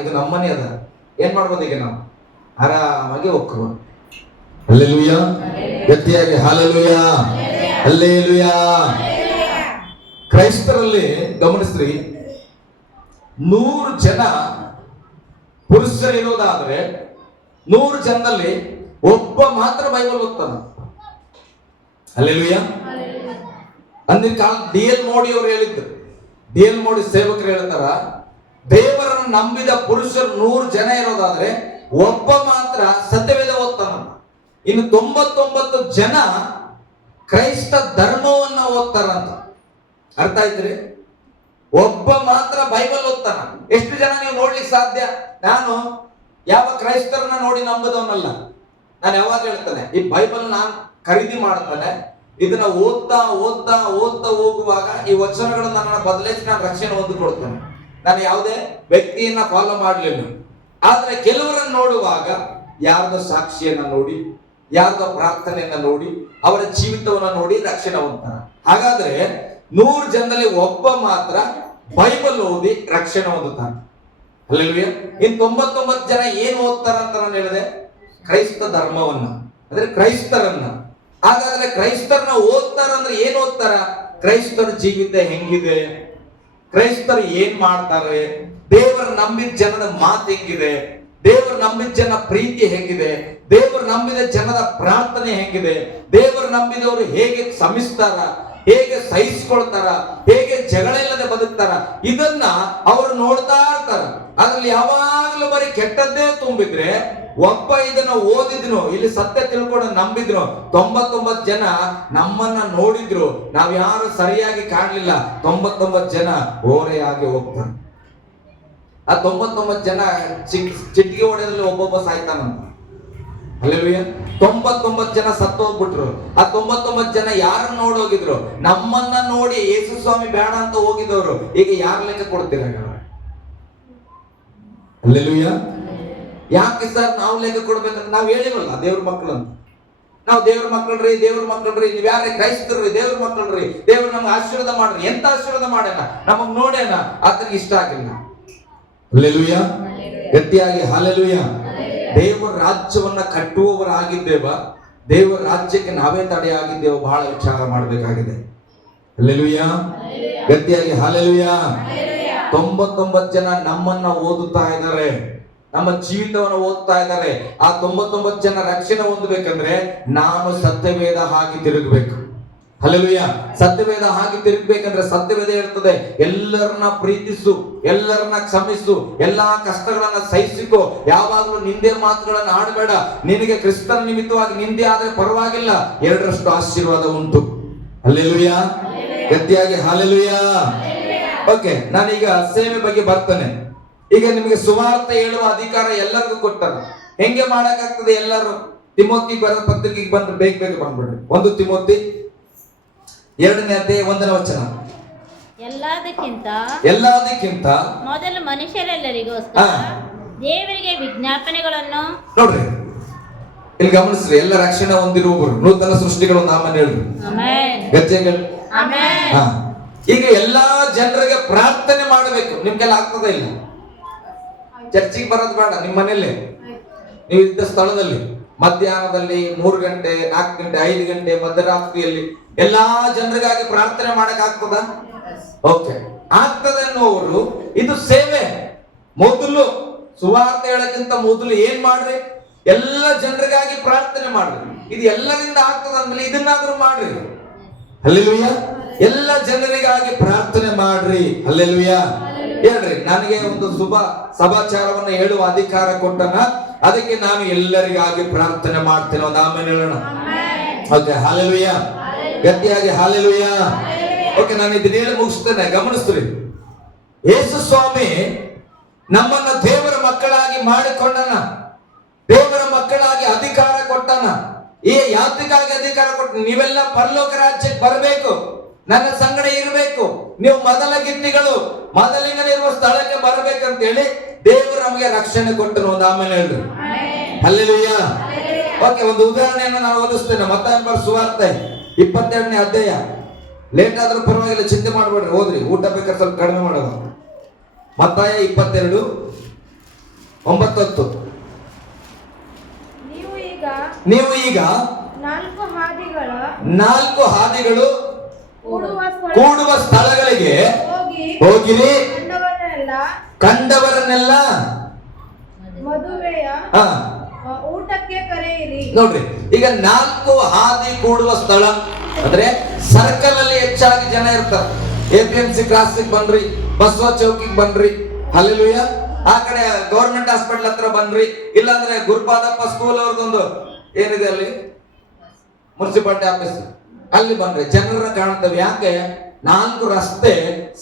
ಇದು ನಮ್ಮನೆ ಅದ, ಏನ್ ಮಾಡ್ಬೋದು ಈಗ ನಾವು? ಆರಾಮಾಗಿ ಹೋಗ್ಕೋಬಹುದು. ಹಲ್ಲೆಲೂಯ. ಗಟ್ಟಿಯಾಗಿ ಹಾಲೆಲೂಯ. ಹಲ್ಲೆಲೂಯ. ಕ್ರೈಸ್ತರಲ್ಲಿ ಗಮನಿಸ್ರಿ, 100 ಜನ ಪುರುಷರಿರೋದಾದ್ರೆ 100 ಜನದಲ್ಲಿ ಒಬ್ಬ ಮಾತ್ರ ಬೈಬಲ್ ಓದ್ತಾನ. ಹಲ್ಲೆಲೂಯ. ಅಂದಿನ ಕಾಲ DL ಮೋಡಿ ಅವರು ಹೇಳಿದ್ರು, DL ಮೋಡಿ ಸೇವಕರು ಹೇಳ್ತಾರ, ದೇವರನ್ನು ನಂಬಿದ ಪುರುಷರು 100 ಜನ ಇರೋದಾದ್ರೆ ಒಬ್ಬ ಮಾತ್ರ ಸತ್ಯವೇದ ಓದ್ತಾನ. ಇನ್ನು 99 ಜನ ಕ್ರೈಸ್ತ ಧರ್ಮವನ್ನ ಓದ್ತಾರಂತ. ಅರ್ಥ ಆಯ್ತ್ರಿ? ಒಬ್ಬ ಮಾತ್ರ ಬೈಬಲ್ ಓದ್ತಾನ. ಎಷ್ಟು ಜನ ನೀವು ನೋಡ್ಲಿಕ್ಕೆ ಸಾಧ್ಯ? ನಾನು ಯಾವ ಕ್ರೈಸ್ತರನ್ನ ನೋಡಿ ನಂಬುದವನಲ್ಲ. ನಾನು ಯಾವಾಗ ಹೇಳ್ತಾನೆ, ಈ ಬೈಬಲ್ ನಾನು ಖರೀದಿ ಮಾಡ್ತಾನೆ, ಇದನ್ನ ಓದ್ತಾ ಓದ್ತಾ ಓದ್ತಾ ಹೋಗುವಾಗ ಈ ವಚನಗಳನ್ನು ನನ್ನ ಬದಲಾಯಿಸಿ ನಾನು ರಕ್ಷಣೆ ಹೊಂದಿಕೊಡ್ತೇನೆ. ನಾನು ಯಾವುದೇ ವ್ಯಕ್ತಿಯನ್ನ ಫಾಲೋ ಮಾಡಲಿಲ್ಲ. ಆದ್ರೆ ಕೆಲವರನ್ನು ನೋಡುವಾಗ ಯಾರ್ದೋ ಸಾಕ್ಷಿಯನ್ನ ನೋಡಿ, ಯಾರ್ದೋ ಪ್ರಾರ್ಥನೆಯನ್ನ ನೋಡಿ, ಅವರ ಜೀವಿತವನ್ನ ನೋಡಿ ರಕ್ಷಣೆ ಹೊಂದ್ತಾನೆ. ಹಾಗಾದ್ರೆ 100 ಜನದಲ್ಲಿ ಒಬ್ಬ ಮಾತ್ರ ಬೈಬಲ್ ಓದಿ ರಕ್ಷಣೆ ಹೊಂದುತ್ತಾನೆ. ಹಲ್ಲೆಲೂಯಾ. ಇನ್ನು 99 ಜನ ಏನು ಓದ್ತಾರ ಅಂತ ನಾನು ಹೇಳಿದೆ, ಕ್ರೈಸ್ತ ಧರ್ಮವನ್ನ, ಅಂದ್ರೆ ಕ್ರೈಸ್ತರನ್ನ. ಹಾಗಾದ್ರೆ ಕ್ರೈಸ್ತರನ್ನ ಓದ್ತಾರ ಅಂದ್ರೆ ಏನ್ ಓದ್ತಾರ? ಕ್ರೈಸ್ತರ ಜೀವಿತ ಹೆಂಗಿದೆ, ಕ್ರೈಸ್ತರು ಏನ್ ಮಾಡ್ತಾರೆ, ದೇವರು ನಂಬಿದ ಜನದ ಮಾತು ಹೆಂಗಿದೆ, ದೇವರು ನಂಬಿದ ಜನ ಪ್ರೀತಿ ಹೆಂಗಿದೆ, ದೇವರು ನಂಬಿದ ಜನದ ಪ್ರಾರ್ಥನೆ ಹೆಂಗಿದೆ, ದೇವರು ನಂಬಿದವರು ಹೇಗೆ ಶ್ರಮಿಸ್ತಾರ, ಹೇಗೆ ಸಹಿಸ್ಕೊಳ್ತಾರ, ಹೇಗೆ ಜಗಳ ಇಲ್ಲದೆ ಬದುಕ್ತಾರ, ಇದನ್ನ ಅವರು ನೋಡ್ತಾ ಇರ್ತಾರ. ಅದ್ರಲ್ಲಿ ಯಾವಾಗಲೂ ಬರೀ ಕೆಟ್ಟದ್ದೇ ತುಂಬಿದ್ರೆ, ಒಬ್ಬ ಇದನ್ನ ಓದಿದ್ನು, ಇಲ್ಲಿ ಸತ್ಯ ತಿಳ್ಕೊಂಡು ನಂಬಿದ್ರು, 99 ಜನ ನಮ್ಮನ್ನ ನೋಡಿದ್ರು, ನಾವ್ ಯಾರು ಸರಿಯಾಗಿ ಕಾಣಲಿಲ್ಲ, 99 ಜನ ಓರೆಯಾಗಿ ಹೋಗ್ತಾರೆ. ಆ 99 ಜನ ಚಿಟ್ಟಿಗೆ ಹೊಡೆದಲ್ಲಿ ಒಬ್ಬೊಬ್ಬ ಸಾಯ್ತಾನಂತ. ಹಲ್ಲೆಲೂಯಾ. 99 ಜನ ಸತ್ತು ಹೋಗ್ಬಿಟ್ರು. ಆ 99 ಜನ ಯಾರನ್ನ ನೋಡಿ ಹೋಗಿದ್ರು? ನಮ್ಮನ್ನ ನೋಡಿ ಯೇಸು ಸ್ವಾಮಿ ಬೇಡ ಅಂತ ಹೋಗಿದವರು. ಈಗ ಯಾರ ಲೆಕ್ಕ ಕೊಡ್ತೀರ? ಹಲ್ಲೆಲೂಯಾ. ಯಾಕೆ ಸರ್ ನಾವು ಲೆಕ್ಕ ಕೊಡ್ಬೇಕಂತ ನಾವು ಹೇಳಿರಲ್ಲ, ದೇವ್ರ ಮಕ್ಕಳು ಅಂತ. ನಾವು ದೇವ್ರ ಮಕ್ಕಳ್ರಿ, ದೇವ್ರ ಮಕ್ಕಳ್ರಿ, ನೀವ್ ಯಾರೇ ಕ್ರೈಸ್ತರ್ರಿ, ದೇವ್ರ ಮಕ್ಕಳ್ರಿ, ದೇವ್ರು ನಮ್ಗೆ ಆಶೀರ್ವಾದ ಮಾಡ್ರಿ. ಎಂತ ಆಶೀರ್ವಾದ ಮಾಡ್ಯಾನ? ನಮಗ್ ನೋಡೇನ, ಆತನಿಗೆ ಇಷ್ಟ ಆಗಿಲ್ಲ. ಹಲ್ಲೆಲೂಯಾ. ಗಟ್ಟಿಯಾಗಿ ಹಲ್ಲೆಲೂಯಾ. ದೇವರ ರಾಜ್ಯವನ್ನ ಕಟ್ಟುವವರಾಗಿದ್ದೇವ, ದೇವರ ರಾಜ್ಯಕ್ಕೆ ನಾವೇ ತಡೆಯಾಗಿದ್ದೇವ, ಬಹಳ ವಿಚಾರ ಮಾಡಬೇಕಾಗಿದೆ. ಹಲ್ಲೆಲೂಯಾ. ಗಟ್ಟಿಯಾಗಿ ಹಲ್ಲೆಲೂಯಾ. 99 ಜನ ನಮ್ಮನ್ನ ಓದುತ್ತಾ ಇದ್ದಾರೆ, ನಮ್ಮ ಜೀವಿತವನ್ನು ಓದ್ತಾ ಇದ್ದಾರೆ. ಆ 99 ಜನ ರಕ್ಷಣೆ ಹೊಂದಬೇಕಂದ್ರೆ ನಾನು ಸತ್ಯವೇದ ಹಾಗೆ ತಿರುಗಬೇಕು. ಹಲ್ಲೆಲೂಯಾ. ಸತ್ಯವೇದ ಹಾಗೆ ತಿರುಗಬೇಕಂದ್ರೆ ಸತ್ಯವೇದ ಹೇಳ್ತದೆ, ಎಲ್ಲರನ್ನ ಪ್ರೀತಿಸು, ಎಲ್ಲರನ್ನ ಕ್ಷಮಿಸು, ಎಲ್ಲಾ ಕಷ್ಟಗಳನ್ನ ಸಹಿಸಿಕೋ, ಯಾವಾಗಲೂ ನಿಂದೆ ಮಾತುಗಳನ್ನ ಆಡಬೇಡ. ನಿನಗೆ ಕ್ರಿಸ್ತನ ನಿಮಿತ್ತವಾಗಿ ನಿಂದೆ ಆದ್ರೆ ಪರವಾಗಿಲ್ಲ, 2ರಷ್ಟು ಆಶೀರ್ವಾದ ಉಂಟು. ಹಲ್ಲೆಲೂಯಾ. ಗಟ್ಟಿಯಾಗಿ ಹಲ್ಲೆಲೂಯಾ. ಓಕೆ, ನಾನೀಗ ಸೇವೆ ಬಗ್ಗೆ ಬರ್ತೇನೆ. ಈಗ ನಿಮಗೆ ಸುವಾರ್ತೆ ಹೇಳುವ ಅಧಿಕಾರ ಎಲ್ಲರಿಗೂ ಕೊಟ್ಟಾರ. ಹೆಂಗೆ ಮಾಡಕ್ಕಾಗ್ತದೆ? ಎಲ್ಲರೂ ತಿಮೋತಿ ಬರೆದ ಪತ್ರಿಕೆಗೆ ಬಂದ್ರೆ ಬೇಗ ಬಂದ್ಬಿಡ್ರಿ. 1 ತಿಮೋತಿ 2ನೇ ಅಧ್ಯಾಯ 1ನೇ ವಚನ. ಎಲ್ಲದಕ್ಕಿಂತ ಮೊದಲು ಮನುಷ್ಯರೆಲ್ಲರಿಗೋಸ್ಕರ ದೇವರಿಗೆ ವಿಜ್ಞಾಪನೆಗಳನ್ನು ನೋಡ್ರಿ, ಇಲ್ಲಿ ಗಮನಿಸ್ರಿ. ಎಲ್ಲ ರಕ್ಷಣೆ ಹೊಂದಿರುವವರು ನೂತನ ಸೃಷ್ಟಿಗಳು ನಾಮನ್ನು ಹೇಳ್ರಿ. ಗಚ್ಚೆಗಳು. ಈಗ ಎಲ್ಲಾ ಜನರಿಗೆ ಪ್ರಾರ್ಥನೆ ಮಾಡಬೇಕು. ನಿಮ್ಗೆಲ್ಲ ಆಗ್ತದ ಇಲ್ಲ? ಚರ್ಚಿಗೆ ಬರೋದು ಬೇಡ, ನಿಮ್ಮ ಮನೆಯಲ್ಲೇ ನೀವು ಇದ್ದ ಸ್ಥಳದಲ್ಲಿ ಮಧ್ಯಾಹ್ನದಲ್ಲಿ 3 ಗಂಟೆ, 4 ಗಂಟೆ, 5 ಗಂಟೆ, ಮಧ್ಯರಾತ್ರಿಯಲ್ಲಿ ಎಲ್ಲಾ ಜನರಿಗಾಗಿ ಪ್ರಾರ್ಥನೆ ಮಾಡಕ್ ಆಗ್ತದ? ಓಕೆ, ಆಗ್ತದೆ ಅನ್ನುವರು ಇದು ಸೇವೆ. ಮೊದಲು ಸುವಾರ್ತೆ ಹೇಳಕ್ಕಿಂತ ಮೊದಲು ಏನ್ ಮಾಡ್ರಿ? ಎಲ್ಲ ಜನರಿಗಾಗಿ ಪ್ರಾರ್ಥನೆ ಮಾಡ್ರಿ. ಇದು ಎಲ್ಲರಿಂದ ಆಗ್ತದ ಅಂದ್ರೆ ಇದನ್ನಾದ್ರೂ ಮಾಡ್ರಿ. ಹಲ್ಲೆಲೂಯಾ. ಎಲ್ಲ ಜನರಿಗಾಗಿ ಪ್ರಾರ್ಥನೆ ಮಾಡ್ರಿ. ಹಲ್ಲೆಲೂಯಾ. ಹೇಳ್ರಿ, ನನಗೆ ಒಂದು ಶುಭ ಸಮಾಚಾರವನ್ನು ಹೇಳುವ ಅಧಿಕಾರ ಕೊಟ್ಟನ, ಅದಕ್ಕೆ ನಾನು ಎಲ್ಲರಿಗಾಗಿ ಪ್ರಾರ್ಥನೆ ಮಾಡ್ತೇನೆ. ಒಂದು ಆಮೇಲೆ ಹೇಳೋಣ. Okay, hallelujah. ಗಟ್ಟಿಯಾಗಿ ಹಲ್ಲೆಲೂಯಾ. ಓಕೆ, ನಾನು ಇದನ್ನ ಹೇಳಿ ಮುಗಿಸ್ತೇನೆ. ಗಮನಿಸ್ತೀರಿ, ಯೇಸು ಸ್ವಾಮಿ ನಮ್ಮನ್ನ ದೇವರ ಮಕ್ಕಳಾಗಿ ಮಾಡಿಕೊಂಡನ, ದೇವರ ಮಕ್ಕಳಾಗಿ ಅಧಿಕಾರ ಕೊಟ್ಟನ. ಈ ಯಾತ್ರಿಗಾಗಿ ಅಧಿಕಾರ ಕೊಟ್ಟ, ನೀವೆಲ್ಲ ಪರಲೋಕ ರಾಜ್ಯಕ್ಕೆ ಬರಬೇಕು, ನನ್ನ ಸಂಗಡ ಇರಬೇಕು, ನೀವು ಮೊದಲ ಗಿತ್ತಿಗಳು ಮೊದಲಿನ ಇರುವ ಸ್ಥಳಕ್ಕೆ ಬರಬೇಕಂತ ಹೇಳಿ ದೇವರು ನಮಗೆ ರಕ್ಷಣೆ ಕೊಟ್ಟನು. ಒಂದು ಆಮೇಲೆ ಹೇಳ್ರಿ ಹಲ್ಲೆಲೂಯ. ಓಕೆ, ಒಂದು ಉದಾಹರಣೆಯನ್ನು ನಾನು ಓದಿಸ್ತೇನೆ. ಮತ್ತಾಯನ ಬರೆದ ಸುವಾರ್ತೆ 22ನೇ ಅಧ್ಯಾಯ. ಲೇಟ್ ಆದ್ರೂ ಪರವಾಗಿಲ್ಲ, ಚಿಂತೆ ಮಾಡಬೇಡ್ರಿ, ಓದ್ರಿ. ಊಟ ಬೇಕಾದ್ರೆ ಸ್ವಲ್ಪ ಕಡಿಮೆ ಮಾಡೋದು. ಮತ್ತಾಯ 22:9. ನೀವು ಈಗ 4 ಹಾದಿಗಳು ಕೂಡುವ ಸ್ಥಳಗಳಿಗೆ ಹೋಗಿರಿ, ಕಂಡವರನ್ನೆಲ್ಲ ಮದುವೆಯ ಊಟಕ್ಕೆ ಕರೆಯಿರಿ. ನೋಡ್ರಿ, ಈಗ 4 ಹಾದಿ ಕೂಡುವ ಸ್ಥಳ ಅಂದ್ರೆ ಸರ್ಕಲ್ ಅಲ್ಲಿ ಹೆಚ್ಚಾಗಿ ಜನ ಇರ್ತಾರೆ. APMC ಕ್ರಾಸಿಗೆ ಬನ್ರಿ, ಬಸವ ಚೌಕಿಗೆ ಬನ್ರಿ, ಹಲ್ಲೆಲೂಯ. ಆ ಕಡೆ ಗವರ್ಮೆಂಟ್ ಹಾಸ್ಪಿಟಲ್ ಹತ್ರ ಬನ್ರಿ, ಇಲ್ಲಾಂದ್ರೆ ಗುರುಪಾದಪ್ಪ ಸ್ಕೂಲ್ ಅವ್ರದೊಂದು ಏನಿದೆ ಅಲ್ಲಿ ಮುನ್ಸಿಪಾಲಿಟಿ ಆಫೀಸ್, ಅಲ್ಲಿ ಬನ್ರಿ. ಜನರ ಕಾಣ್ತವೆ. ಯಾಕೆ? 4 ರಸ್ತೆ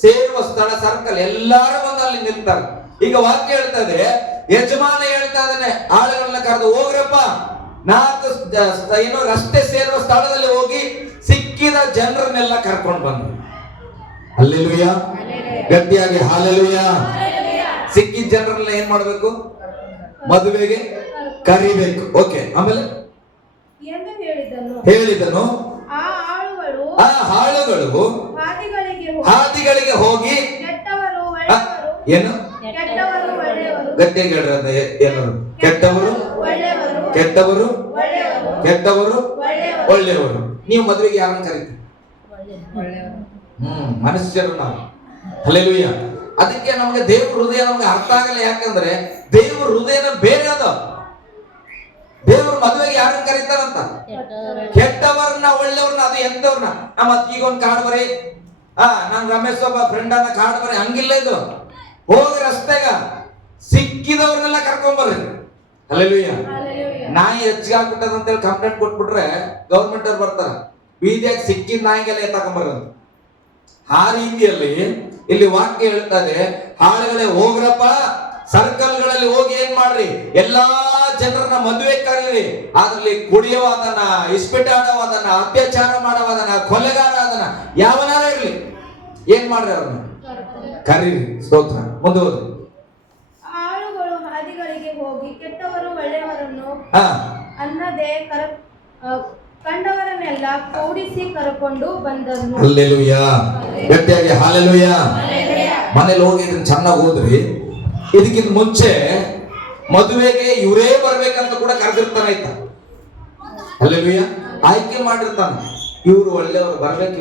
ಸೇರುವ ಸ್ಥಳ ಸರ್ಕಲ್, ಎಲ್ಲಾರು ಬಂದು ಅಲ್ಲಿ ನಿಲ್ತಾರೆ. ಈಗ ವಾಕ್ಯ ಹೇಳ್ತದೆ, ಯಜಮಾನ ಹೇಳ್ತಾ ಇದ್ದಾನೆ ಆಳುಗಳನ್ನ ಕರೆದು, ಹೋಗ್ರಪ್ಪ 4 ರಸ್ತೆ ಸೇರುವ ಸ್ಥಳದಲ್ಲಿ ಹೋಗಿ ಸಿಕ್ಕಿದ ಜನರನ್ನೆಲ್ಲ ಕರ್ಕೊಂಡು ಬಂದ್ರು. ಹಲ್ಲೆಲೂಯ, ಗಟ್ಟಿಯಾಗಿ ಹಲ್ಲೆಲೂಯ. ಸಿಕ್ಕಿದ ಜನರನ್ನ ಏನ್ ಮಾಡ್ಬೇಕು? ಮದುವೆಗೆ ಕರಿಬೇಕು. ಓಕೆ, ಆಮೇಲೆ ಹೇಳಿದನು, ಆ ಆಳುಗಳು ಹಾದಿಗಳಿಗೆ ಹೋಗಿ ಏನು ಗಟ್ಟಿಯಾಗಿ ಹೇಳ್ರಿ, ಏನರು ಕೆಟ್ಟವರು ಕೆಟ್ಟವರು ಕೆಟ್ಟವರು ಒಳ್ಳೆಯವರು. ನೀವು ಮದುವೆಗೆ ಯಾರನ್ನ ಕರೀತೀರಿ? ಮನುಷ್ಯರು ನಾವು. ಹಲ್ಲೆಲೂಯ. ಅದಕ್ಕೆ ನಮಗೆ ದೇವ್ರ ಹೃದಯ ನಮ್ಗೆ ಅರ್ಥ ಆಗಲ್ಲ. ಯಾಕಂದ್ರೆ ದೇವ್ರ ಹೃದಯನ ಬೇರೆ ಅದ. ದೇವ್ರ ಮದುವೆಗೆ ಯಾರನ್ನ ಕರೀತಾರಂತ? ಕೆಟ್ಟವರನ್ನ ಒಳ್ಳೆಯವ್ರನ್ನ. ಅದು ಎಂತವ್ರನ್ನ? ನಮ್ಮ ಈಗ ಒಂದು ಕಾರ್ಡ್ ಬರೀ, ನನ್ ರಮೇಶ್ ಒಬ್ಬ ಫ್ರೆಂಡ್ ಅನ್ನ ಕಾರ್ಡ್ ಬರೀ, ಹಂಗಿಲ್ಲ. ಇದು ಹೋಗಿ ರಸ್ತೆಗ ಸಿಕ್ಕಿದವ್ರನ್ನೆಲ್ಲ ಕರ್ಕೊಂಡ್ ಬರ್ರಿ. ಹಲ್ಲೆಲೂಯ. ನಾಯಿ ಹೆಚ್ಚಿಗೆ ಆಗ್ಬಿಟ್ಟದ ಅಂತೇಳಿ ಕಂಪ್ಲೇಂಟ್ ಕೊಟ್ಬಿಟ್ರೆ ಗೌರ್ಮೆಂಟ್ ಅವ್ರು ಬರ್ತಾರ, ಬೀದಿಯಾಗಿ ಸಿಕ್ಕಿದ ನಾಯಿಗೆಲ್ಲ ಎತ್ತಾಕೊಂಡ್ಬರೋದು. ಆ ರೀತಿಯಲ್ಲಿ ಇಲ್ಲಿ ವಾಕ್ಯ ಹೇಳ್ತಾರೆ, ಆಳುಗಳೇ ಹೋಗ್ರಪ್ಪ, ಸರ್ಕಲ್ಗಳಲ್ಲಿ ಹೋಗಿ ಏನ್ ಮಾಡ್ರಿ, ಎಲ್ಲಾ ಜನರನ್ನ ಮದುವೆ ಕರೀರಿ. ಅದ್ರಲ್ಲಿ ಕುಡಿಯೋವಾದನ, ಇಸ್ಪಿಟಾಡವಾದನ, ಅತ್ಯಾಚಾರ ಮಾಡೋವಾದನ, ಕೊಲೆಗಾರ ಅದನ, ಯಾವನಾರ ಇರ್ಲಿ, ಏನ್ ಮಾಡ್ರಿ ಅವ್ರನ್ನ ಕರೀರಿ. ಸ್ತೋತ್ರ. ಮುಂದೆ ಹೋದ್ರಿ. ಆಳುಗಳು ಹಾದಿಗಳಿಗೆ ಹೋಗಿ ಕೆಟ್ಟವರು ಒಳ್ಳೆಯವರನ್ನು ಅನ್ನದೇ ಕಂಡವರನ್ನೆಲ್ಲ ಕೂಡಿಸಿ ಕರ್ಕೊಂಡು ಬಂದರು. ಹಲ್ಲೆಲೂಯ. ಗಟ್ಟಿಯಾಗಿ ಹಲ್ಲೆಲೂಯ. ಮನೇಲಿ ಹೋಗಿ ಇದನ್ನ ಚೆನ್ನಾಗಿ ಓದ್ರಿ. ಇದಕ್ಕಿಂತ ಮುಂಚೆ ಮದುವೆಗೆ ಇವರೇ ಬರ್ಬೇಕಂತ ಕೂಡ ಕರೆದಿರ್ತಾನೆ ಆಯ್ತಾ? ಹಲ್ಲೆಲೂಯ. ಆಯ್ಕೆ ಮಾಡಿರ್ತಾನೆ, ಇವ್ರು ಒಳ್ಳೆಯವ್ರು ಬರ್ಬೇಕು,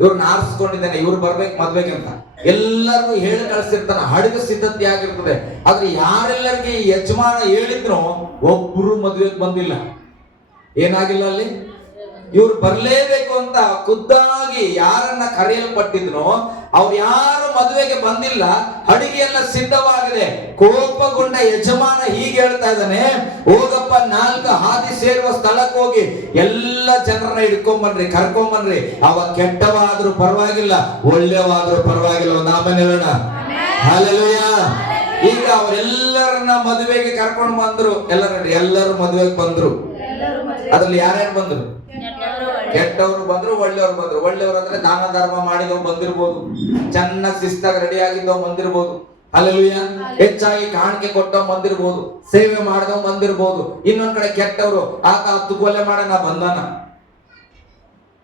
ಇವ್ರನ್ನ ಆರಿಸ್ಕೊಂಡಿದ್ದಾನೆ, ಇವ್ರು ಬರ್ಬೇಕು ಮದ್ವೆಗೆ ಅಂತ ಎಲ್ಲರಿಗೂ ಹೇಳಿ ಕಳಿಸಿರ್ತಾನೆ. ಹಡಿದ ಸಿದ್ಧತೆ ಆಗಿರ್ತದೆ. ಆದ್ರೆ ಯಾರೆಲ್ಲರಿಗೆ ಯಜಮಾನ ಹೇಳಿದ್ರು ಒಬ್ರು ಮದುವೆಗೆ ಬಂದಿಲ್ಲ. ಏನಾಗಿಲ್ಲ ಅಲ್ಲಿ? ಇವ್ರು ಬರ್ಲೇಬೇಕು ಅಂತ ಖುದ್ದಾಗಿ ಯಾರನ್ನ ಕರೆಯಲ್ಪಟ್ಟಿದ್ನೋ ಅವ್ರು ಯಾರು ಮದುವೆಗೆ ಬಂದಿಲ್ಲ. ಅಡಿಗೆ ಎಲ್ಲ ಸಿದ್ಧವಾಗಿದೆ. ಕೋಪಗೊಂಡ ಯಜಮಾನ ಹೀಗೆ ಹೇಳ್ತಾ ಇದ್ದಾನೆ, ಹೋಗಪ್ಪ 4 ಹಾದಿ ಸೇರುವ ಸ್ಥಳಕ್ಕೆ ಹೋಗಿ ಎಲ್ಲ ಜನರನ್ನ ಹಿಡ್ಕೊಂಬನ್ರಿ, ಕರ್ಕೊಂಬನ್ರಿ. ಅವ ಕೆಟ್ಟವಾದ್ರೂ ಪರವಾಗಿಲ್ಲ, ಒಳ್ಳೆವಾದ್ರೂ ಪರವಾಗಿಲ್ಲ. ಒಂದು ಆಮೇಲೆ ಹೇಳೋಣ. ಹಲ್ಲೆಲೂಯ. ಈಗ ಅವರೆಲ್ಲರನ್ನ ಮದುವೆಗೆ ಕರ್ಕೊಂಡು ಬಂದ್ರು. ಎಲ್ಲರೂ ಮದುವೆಗೆ ಬಂದ್ರು. ಅದ್ರಲ್ಲಿ ಯಾರ್ಯಾರು ಬಂದ್ರು? ಕೆಟ್ಟವರು ಬಂದ್ರು, ಒಳ್ಳೆಯವರು ಬಂದ್ರು. ಒಳ್ಳೆಯವರು ಅಂದ್ರೆ ದಾನ ಧರ್ಮ ಮಾಡಿದವ್ ಬಂದಿರ್ಬೋದು, ಚೆನ್ನಾಗಿ ಶಿಸ್ತಾಗಿ ರೆಡಿ ಆಗಿದ್ದವ್ ಬಂದಿರ್ಬೋದು. ಹಲ್ಲೆಲೂಯ. ಹೆಚ್ಚಾಗಿ ಕಾಣಿಕೆ ಕೊಟ್ಟವ್ ಬಂದಿರ್ಬೋದು, ಸೇವೆ ಮಾಡಿದವ್ ಬಂದಿರ್ಬೋದು. ಇನ್ನೊಂದ್ ಕಡೆ ಕೆಟ್ಟವರು, ಆತ 10 ಕೊಲೆ ಮಾಡೋಣ ಬಂದಾನ,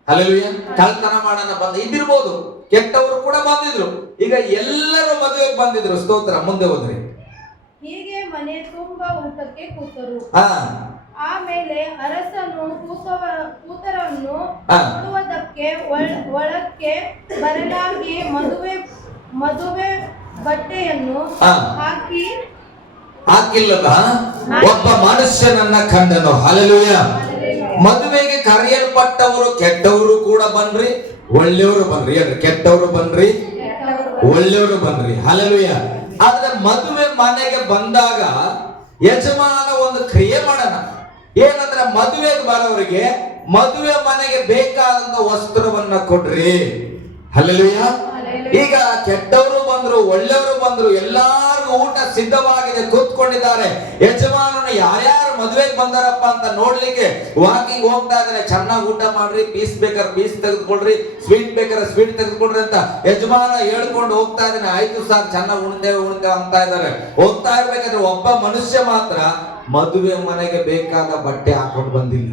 ಹಲ್ಲೆಲೂಯ, ಕಳ್ತನ ಮಾಡೋಣ ಬಂದ ಇದ್ದಿರ್ಬೋದು. ಕೆಟ್ಟವರು ಕೂಡ ಬಂದಿದ್ರು. ಈಗ ಎಲ್ಲರೂ ಮದುವೆಗೆ ಬಂದಿದ್ರು. ಸ್ತೋತ್ರ. ಮುಂದೆ ಹೋದ್ರಿ. ಹೀಗೆ ಮನೆ ತುಂಬಾ ಊಟಕ್ಕೆ ಕೂತರು. ಆಮೇಲೆ ಅರಸನು ಕೂತರನ್ನು ನೋಡುವುದಕ್ಕೆ ಒಳಕ್ಕೆ ಬರಲಾಗಿ ಮದುವೆ ಬಟ್ಟೆಯನ್ನು ಹಾಕಿಲ್ಲದ ಒಬ್ಬ ಮನುಷ್ಯನನ್ನ ಕಂಡನು. ಹಲ್ಲೆಲೂಯ. ಮದುವೆಗೆ ಕರೆಯಲ್ಪಟ್ಟವರು ಕೆಟ್ಟವರು ಕೂಡ ಬನ್ರಿ, ಒಳ್ಳೆಯವರು ಬನ್ರಿ. ಕೆಟ್ಟವರು ಬನ್ರಿ, ಒಳ್ಳೆಯವರು ಬನ್ರಿ. ಹಲ್ಲೆಲೂಯ. ಆದ್ರೆ ಮದುವೆ ಮನೆಗೆ ಬಂದಾಗ ಯಜಮಾನ ಒಂದು ಕ್ರಿಯೆ ಮಾಡೋಣ. ಏನಂದ್ರೆ ಮದುವೆಗೆ ಬರೋರಿಗೆ ಮದುವೆ ಮನೆಗೆ ಬೇಕಾದಂತ ವಸ್ತ್ರವನ್ನ ಕೊಡ್ರಿ. ಹಲ್ಲೆಲೂಯ. ಈಗ ಕೆಟ್ಟವರು ಬಂದ್ರು, ಒಳ್ಳೆಯವರು ಬಂದ್ರು, ಎಲ್ಲಾರ್ಗು ಊಟ ಸಿದ್ಧವಾಗಿದೆ, ಕೂತ್ಕೊಂಡಿದ್ದಾರೆ. ಯಜಮಾನನ ಯಾರ್ಯಾರು ಮದುವೆಗೆ ಬಂದಾರಪ್ಪ ಅಂತ ನೋಡ್ಲಿಕ್ಕೆ ವಾಕಿಂಗ್ ಹೋಗ್ತಾ ಇದಾರೆ. ಚೆನ್ನಾಗಿ ಊಟ ಮಾಡ್ರಿ, ಪೀಸ್ ಬೇಕಾದ್ರೆ ಪೀಸ್ ತೆಗೆದುಕೊಳ್ರಿ, ಸ್ವೀಟ್ ಬೇಕಾದ್ರೆ ಸ್ವೀಟ್ ತೆಗೆದುಕೊಳ್ರಿ ಅಂತ ಯಜಮಾನ ಹೇಳ್ಕೊಂಡು ಹೋಗ್ತಾ ಇದ್ದಾನೆ. ಆಯ್ತು ಸರ್, ಚೆನ್ನಾಗಿ ಉಣ್ತೇವೆ ಅಂತ ಇದ್ದಾರೆ. ಹೋಗ್ತಾ ಇರ್ಬೇಕಾದ್ರೆ ಒಬ್ಬ ಮನುಷ್ಯ ಮಾತ್ರ ಮದುವೆ ಮನೆಗೆ ಬೇಕಾದ ಬಟ್ಟೆ ಹಾಕೊಂಡು ಬಂದಿಲ್ಲ.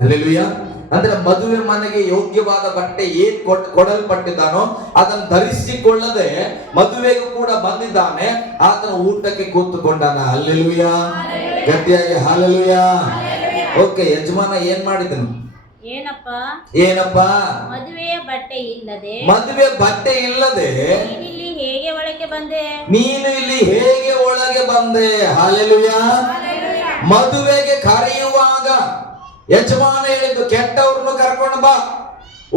ಹಲ್ಲೆಲೂಯಾ. ಅಂದ್ರೆ ಮದುವೆ ಮನೆಗೆ ಯೋಗ್ಯವಾದ ಬಟ್ಟೆ ಏನ್ ಕೊಡಲ್ಪಟ್ಟಿದ್ದಾನೋ ಅದನ್ನು ಧರಿಸಿಕೊಳ್ಳದೆ ಮದುವೆಗೂ ಕೂಡ ಬಂದಿದ್ದಾನೆ. ಆತನ ಊಟಕ್ಕೆ ಕೂತುಕೊಂಡಾನ. ಹಲ್ಲೆಲೂಯಾ. ಗಟ್ಟಿಯಾಗಿ ಹಲ್ಲೆಲೂಯಾ. ಓಕೆ, ಯಜಮಾನ ಏನ್ ಮಾಡಿದನು? ಏನಪ್ಪ? ಮದುವೆಯ ಬಟ್ಟೆ ಇಲ್ಲದೆ, ಮದುವೆ ಬಟ್ಟೆ ಇಲ್ಲದೆ ನೀನಿಲ್ಲಿ ಹೇಗೆ ಒಳಗೆ ಬಂದೆ? ನೀನು ಇಲ್ಲಿ ಹೇಗೆ ಒಳಗೆ ಬಂದೆ? ಹಲ್ಲೆಲೂಯಾ. ಮದುವೆಗೆ ಕರೆಯುವಾಗ ಯಜಮಾನ ಹೇಳಿದ್ದು, ಕೆಟ್ಟವ್ರನ್ನು ಕರ್ಕೊಂಡು ಬಾ,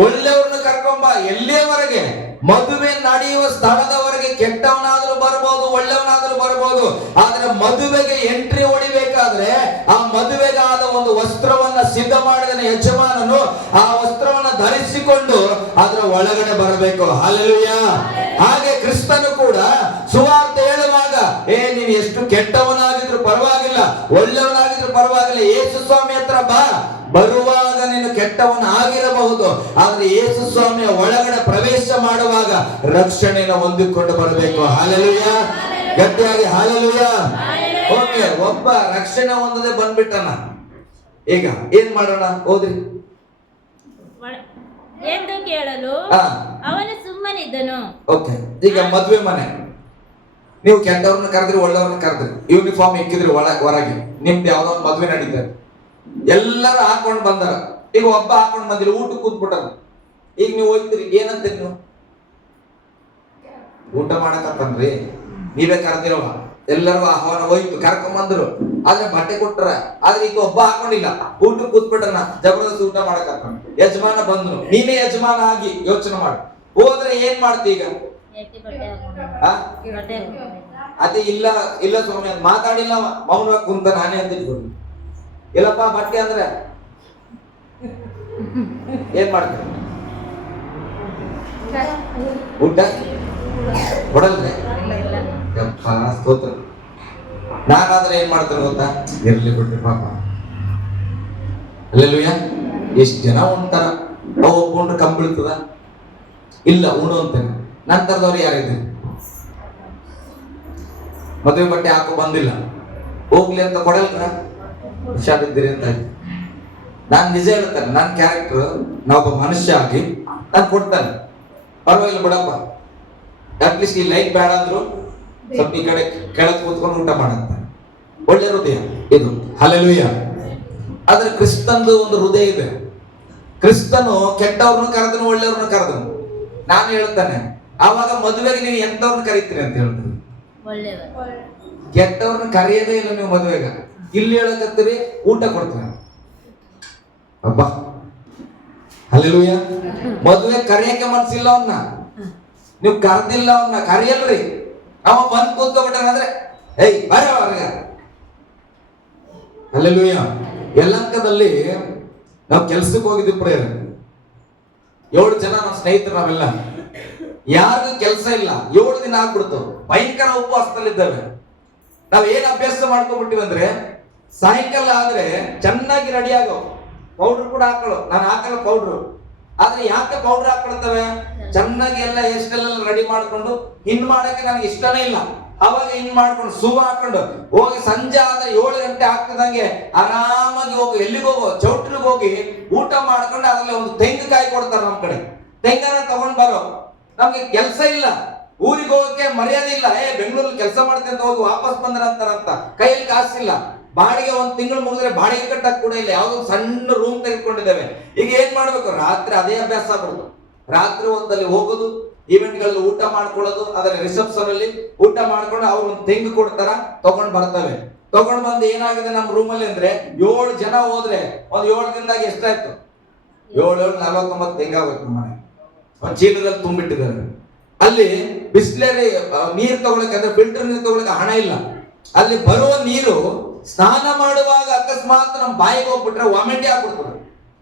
ಒಳ್ಳೆಯವ್ರನ್ನು ಕರ್ಕೊಂಡ್ ಬಾ. ಎಲ್ಲಿಯವರೆಗೆ? ಮದುವೆ ನಡೆಯುವ ಸ್ಥಳದವರೆಗೆ ಕೆಟ್ಟವನಾದ್ರೂ ಬರ್ಬೋದು, ಒಳ್ಳೆಯವನಾದ್ರೂ ಬರ್ಬೋದು. ಆದ್ರೆ ಮದುವೆಗೆ ಎಂಟ್ರಿ ಹೊಡಿಬೇಕಾದ್ರೆ ಆ ಮದುವೆಗಾದ ಒಂದು ವಸ್ತ್ರವನ್ನ ಸಿದ್ಧ ಮಾಡಿದ ಯಜಮಾನನು ಆ ವಸ್ತ್ರವನ್ನ ಧರಿಸಿಕೊಂಡು ಅದರ ಒಳಗಡೆ ಬರಬೇಕು. ಹಲ್ಲೆಲೂಯಾ. ಹಾಗೆ ಕ್ರಿಸ್ತನು ಕೂಡ ಸುವಾರ್ತೆ ಹೇಳುವಾಗ, ನೀನು ಎಷ್ಟು ಕೆಟ್ಟವನಾಗಿದ್ರು ಪರವಾಗಿಲ್ಲ, ಒಳ್ಳೆಯವನಾಗಿದ್ರು ಪರವಾಗಿಲ್ಲ, ಯೇಸು ಸ್ವಾಮಿ ಹತ್ರ ಬಾ. ಬರುವಾಗ ನೀನು ಕೆಟ್ಟವನ ಆಗಿರಬಹುದು, ಆದ್ರೆ ಯೇಸು ಸ್ವಾಮಿಯ ಒಳಗಡೆ ಪ್ರವೇಶ ಮಾಡುವಾಗ ರಕ್ಷಣೆಯನ್ನು ಹೊಂದಿಕೊಂಡು ಬರಬೇಕು. ಹಲ್ಲೆಲೂಯಾ. ಗಟ್ಟಿಯಾಗಿ ಹಲ್ಲೆಲೂಯಾ. ಓಕೆ, ಒಬ್ಬ ರಕ್ಷಣೆ ಹೊಂದದೆ ಬಂದ್ಬಿಟ್ಟನ. ಈಗ ಏನ್ ಮಾಡೋಣ? ಓದ್ರಿ ಎಂದು ಕೇಳಲು ಅವನು ಸುಮ್ಮನಿದ್ದನು. ಓಕೆ, ಈಗ ಮದುವೆ ಮನೆ, ನೀವು ಕೆಟ್ಟವ್ರನ್ನ ಕರೆದ್ರಿ, ಒಳ್ಳೆಯವ್ರನ್ನ ಕರೆದ್ರಿ, ಯೂನಿಫಾರ್ಮ್ ಇಕ್ಕಿದ್ರಿ ಹೊರಗೆ, ನಿಮ್ದು ಯಾವ್ದೋ ಒಂದು ಮದುವೆ ನಡೀತಾರೆ, ಎಲ್ಲರೂ ಹಾಕೊಂಡು ಬಂದಾರ. ಈಗ ಒಬ್ಬ ಹಾಕೊಂಡು ಬಂದಿರಿ, ಊಟ ಕೂತ್ಬಿಟ್ಟಾರ. ಈಗ ನೀವು ಹೋಗ್ತೀರಿ, ಏನಂತೀರಿ ನೀವು? ಊಟ ಮಾಡಕತ್ತನ್ರಿ, ನೀವೇ ಕರೆದಿರವ, ಎಲ್ಲರಿಗೂ ಆಹ್ವಾನ ಹೋಯ್ತು, ಕರ್ಕೊಂಡ್ ಬಂದ್ರು, ಆದ್ರೆ ಬಟ್ಟೆ ಕೊಟ್ರ. ಆದ್ರೆ ಈಗ ಒಬ್ಬ ಹಾಕೊಂಡಿಲ್ಲ, ಊಟ ಕೂತ್ಬಿಟ್ರನ, ಜಬರ್ದಸ್ತಿ ಊಟ ಮಾಡಕತ್ತ. ಯಜಮಾನ ಬಂದ್ರು, ನೀನೇ ಯಜಮಾನ ಆಗಿ ಯೋಚನೆ ಮಾಡು. ಹೋದ್ರೆ ಏನ್ ಮಾಡ್ತಿ ಈಗ? ಅದೇ ಇಲ್ಲ ಸ್ವಾಮಿ ಅಂತ ಮಾತಾಡಿಲ್ಲ, ಮೌನವಾಗಿ ಕುಂತ ನಾನೇ ಅಂತ ಇಟ್ಕೊಂಡು, ಇಲ್ಲಪ್ಪ ಬಟ್ಟೆ ಅಂದ್ರೆ ಏನ್ ಮಾಡ್ತಾರೆ? ಊಟ ಕೊಡಲ್ರೆ? ಸ್ತೋತ್ರ. ನಾನಾದ್ರೆ ಏನ್ ಮಾಡ್ತಾರೆ ಗೊತ್ತಾ? ಇರ್ಲಿ ಬಿಡ್ರಿ ಪಾಪ. ಅಲ್ಲೆಲ್ಲೂಯ್ಯ. ಎಷ್ಟ್ ಜನ ಉಣ್ತಾರ, ಅವು ಒಪ್ಕೊಂಡ್ರೆ ಕಂಬೀಳ್ತದ? ಇಲ್ಲ, ಉಣು ಅಂತೇನೆ. ನಂತರದವ್ರು ಯಾರಿದ್ರು? ಮದುವೆ ಬಟ್ಟೆ ಹಾಕೋ ಬಂದಿಲ್ಲ, ಹೋಗ್ಲಿ ಅಂತ ಕೊಡಲ್ರ? ಹುಷಾರಿದ್ದೀರಿ ಅಂತ ಆಯ್ತು. ನಾನ್ ನಿಜ ಹೇಳ್ತಾನೆ, ನನ್ನ ಕ್ಯಾರೆಕ್ಟರ್, ನಾವೊಬ್ಬ ಮನುಷ್ಯ ಆಗಿ ನಾನು ಕೊಡ್ತಾನೆ, ಪರವಾಗಿಲ್ಲ ಬಿಡಪ್ಪ, ಅಟ್ಲೀಸ್ಟ್ ಈ ಲೈಟ್ ಬೇಡ ಅಂದ್ರು ಸ್ವಲ್ಪ ಈ ಕಡೆ ಕೆಳಗೆ ಕೂತ್ಕೊಂಡು ಊಟ ಮಾಡಂತಾನೆ. ಒಳ್ಳೆ ಹೃದಯ ಇದು. ಹಲ್ಲೆಲೂಯಾ. ಆದ್ರೆ ಕ್ರಿಸ್ತಂದು ಒಂದು ಹೃದಯ ಇದೆ. ಕ್ರಿಸ್ತನು ಕೆಟ್ಟವ್ರನ್ನು ಕರೆದನು, ಒಳ್ಳೆಯವ್ರನ್ನು ಕರೆದನು. ನಾನು ಹೇಳ್ತಾನೆ, ಆವಾಗ ಮದುವೆಗೆ ನೀವು ಎಂತವ್ರನ್ನ ಕರೀತೀರಿ ಅಂತ ಹೇಳ್ತೀನಿ. ಕೆಟ್ಟವ್ರನ್ನ ಕರೆಯೋದೇ ಇಲ್ಲ ನೀವು ಮದುವೆಗ. ಇಲ್ಲಿ ಹೇಳಕತ್ತೀರಿ, ಊಟ ಕೊಡ್ತೀರಿ. ಅಬ್ಬಾ, ಹಲ್ಲೆಲೂಯಾ. ಮದುವೆ ಕರೆಯಕ್ಕೆ ಮನ್ಸಿಲ್ಲ ಅವನ್ನ, ನೀವು ಕರೆದಿಲ್ಲ ಅವನ್ನ, ಕರೆಯಲ್ರಿ. ಅವ ಬಂದ್ ಕೂತ್ಕೊಂಡ್ಬಿಟ್ಟಾನಂದ್ರೆ ಏಯ್ ಬರ ಹೊರಗೆ. ಹಲ್ಲೆಲೂಯಾ. ಯಲಹಂಕದಲ್ಲಿ ನಾವು ಕೆಲ್ಸಕ್ಕೆ ಹೋಗಿದ್ವಿ ಪ್ರೇಯರ್. 7 ಜನ ನಮ್ಮ ಸ್ನೇಹಿತರು, ನಾವೆಲ್ಲ ಯಾರಿಗೂ ಕೆಲಸ ಇಲ್ಲ. 7 ದಿನ ಆಗ್ಬಿಡ್ತು, ಭಯಂಕರ ಉಪವಾಸದಲ್ಲಿದ್ದೇವೆ. ನಾವ್ ಏನ್ ಅಭ್ಯಾಸ ಮಾಡ್ಕೊಂಡ್ಬಿಟ್ಟಿವಿ ಅಂದ್ರೆ, ಸಾಯಂಕಾಲ ಆದ್ರೆ ಚೆನ್ನಾಗಿ ರೆಡಿ ಆಗೋ, ಪೌಡರ್ ಕೂಡ ಹಾಕೊಳ್ಳೋ. ನಾನು ಹಾಕಲ್ಲ ಪೌಡ್ರು, ಆದ್ರೆ ಯಾಕೆ ಪೌಡರ್ ಹಾಕೊಳ್ತೇವೆ? ಚೆನ್ನಾಗಿ ಎಲ್ಲ ಎಷ್ಟೆಲ್ಲ ರೆಡಿ ಮಾಡ್ಕೊಂಡು ಇನ್ ಮಾಡಕ್ಕೆ ನನಗೆ ಇಷ್ಟನೇ ಇಲ್ಲ. ಅವಾಗ ಇನ್ ಮಾಡ್ಕೊಂಡು ಶೂ ಹಾಕೊಂಡು ಹೋಗಿ ಸಂಜೆ ಆದ್ರೆ 7 ಗಂಟೆ ಆಗ್ತದಂಗೆ ಆರಾಮಾಗಿ ಹೋಗಿ, ಎಲ್ಲಿಗೆ ಹೋಗೋ, ಚೌಟ್ರಿಗೆ ಹೋಗಿ ಊಟ ಮಾಡ್ಕೊಂಡು ಅದ್ರಲ್ಲಿ ಒಂದು ತೆಂಗಿನಕಾಯಿ ಕೊಡ್ತಾರೆ ನಮ್ ಕಡೆ, ತೆಂಗನ್ನ ತಗೊಂಡ್ ಬರೋ. ನಮ್ಗೆ ಕೆಲಸ ಇಲ್ಲ, ಊರಿಗೆ ಹೋಗಕ್ಕೆ ಮರ್ಯಾದೆ ಇಲ್ಲ. ಬೆಂಗಳೂರಲ್ಲಿ ಕೆಲಸ ಮಾಡ್ತೀನಿ ಅಂತ ಹೋಗಿ ವಾಪಸ್ ಬಂದ್ರ ಅಂತಾರಂತ, ಕೈಯಲ್ಲಿ ಕಾಸಿಲ್ಲ. ಬಾಡಿಗೆ 1 ತಿಂಗಳು ಮುಗಿದ್ರೆ ಬಾಡಿಗೆ ಕಟ್ಟಕ್ ಕೂಡ ಇಲ್ಲ. ಯಾವ್ದೋ ಸಣ್ಣ ರೂಮ್ ತೆಗೆದುಕೊಂಡಿದ್ದೇವೆ. ಈಗ ಏನ್ ಮಾಡ್ಬೇಕು? ರಾತ್ರಿ ಅದೇ ಅಭ್ಯಾಸ ಆಗ್ಬಿಡುದು. ರಾತ್ರಿ ಹೊತ್ತಲ್ಲಿ ಹೋಗೋದು, ಈವೆಂಟ್ಗಳಲ್ಲಿ ಊಟ ಮಾಡ್ಕೊಳ್ಳೋದು, ಅದರ ರಿಸೆಪ್ಷನ್ ಅಲ್ಲಿ ಊಟ ಮಾಡ್ಕೊಂಡು ಅವ್ರು ಒಂದು ತೆಂಗು ಕೊಡ್ತಾರ, ತಗೊಂಡ್ ಬರ್ತವೆ. ತಗೊಂಡ್ ಬಂದು ಏನಾಗಿದೆ ನಮ್ಮ ರೂಮಲ್ಲಿ ಅಂದ್ರೆ, 7 ಜನ ಹೋದ್ರೆ ಒಂದ್ 7 ದಿನದಾಗ ಎಷ್ಟಾಯ್ತು? 7 49 ತೆಂಗಾಗೋಯ್ತು. ನಮ್ಮ ಮನೆ ಒಂದ್ ಚೀಲದಲ್ಲಿ ತುಂಬಿಟ್ಟಿದ್ದಾರೆ. ಅಲ್ಲಿ ಬಿಸ್ಲೇರಿ ನೀರು ತಗೊಳಕ್ಕೆ, ಅಂದ್ರೆ ಫಿಲ್ಟರ್ ನೀರು ತಗೊಳಕ್ಕೆ ಹಣ ಇಲ್ಲ. ಅಲ್ಲಿ ಬರುವ ನೀರು ಸ್ನಾನ ಮಾಡುವಾಗ ಅಕಸ್ಮಾತ್ ನಮ್ ಬಾಯಿಗೆ ಹೋಗ್ಬಿಟ್ರೆ ವಾಮಿಂಟಿ ಆಗ್ಬಿಡ್ತದೆ.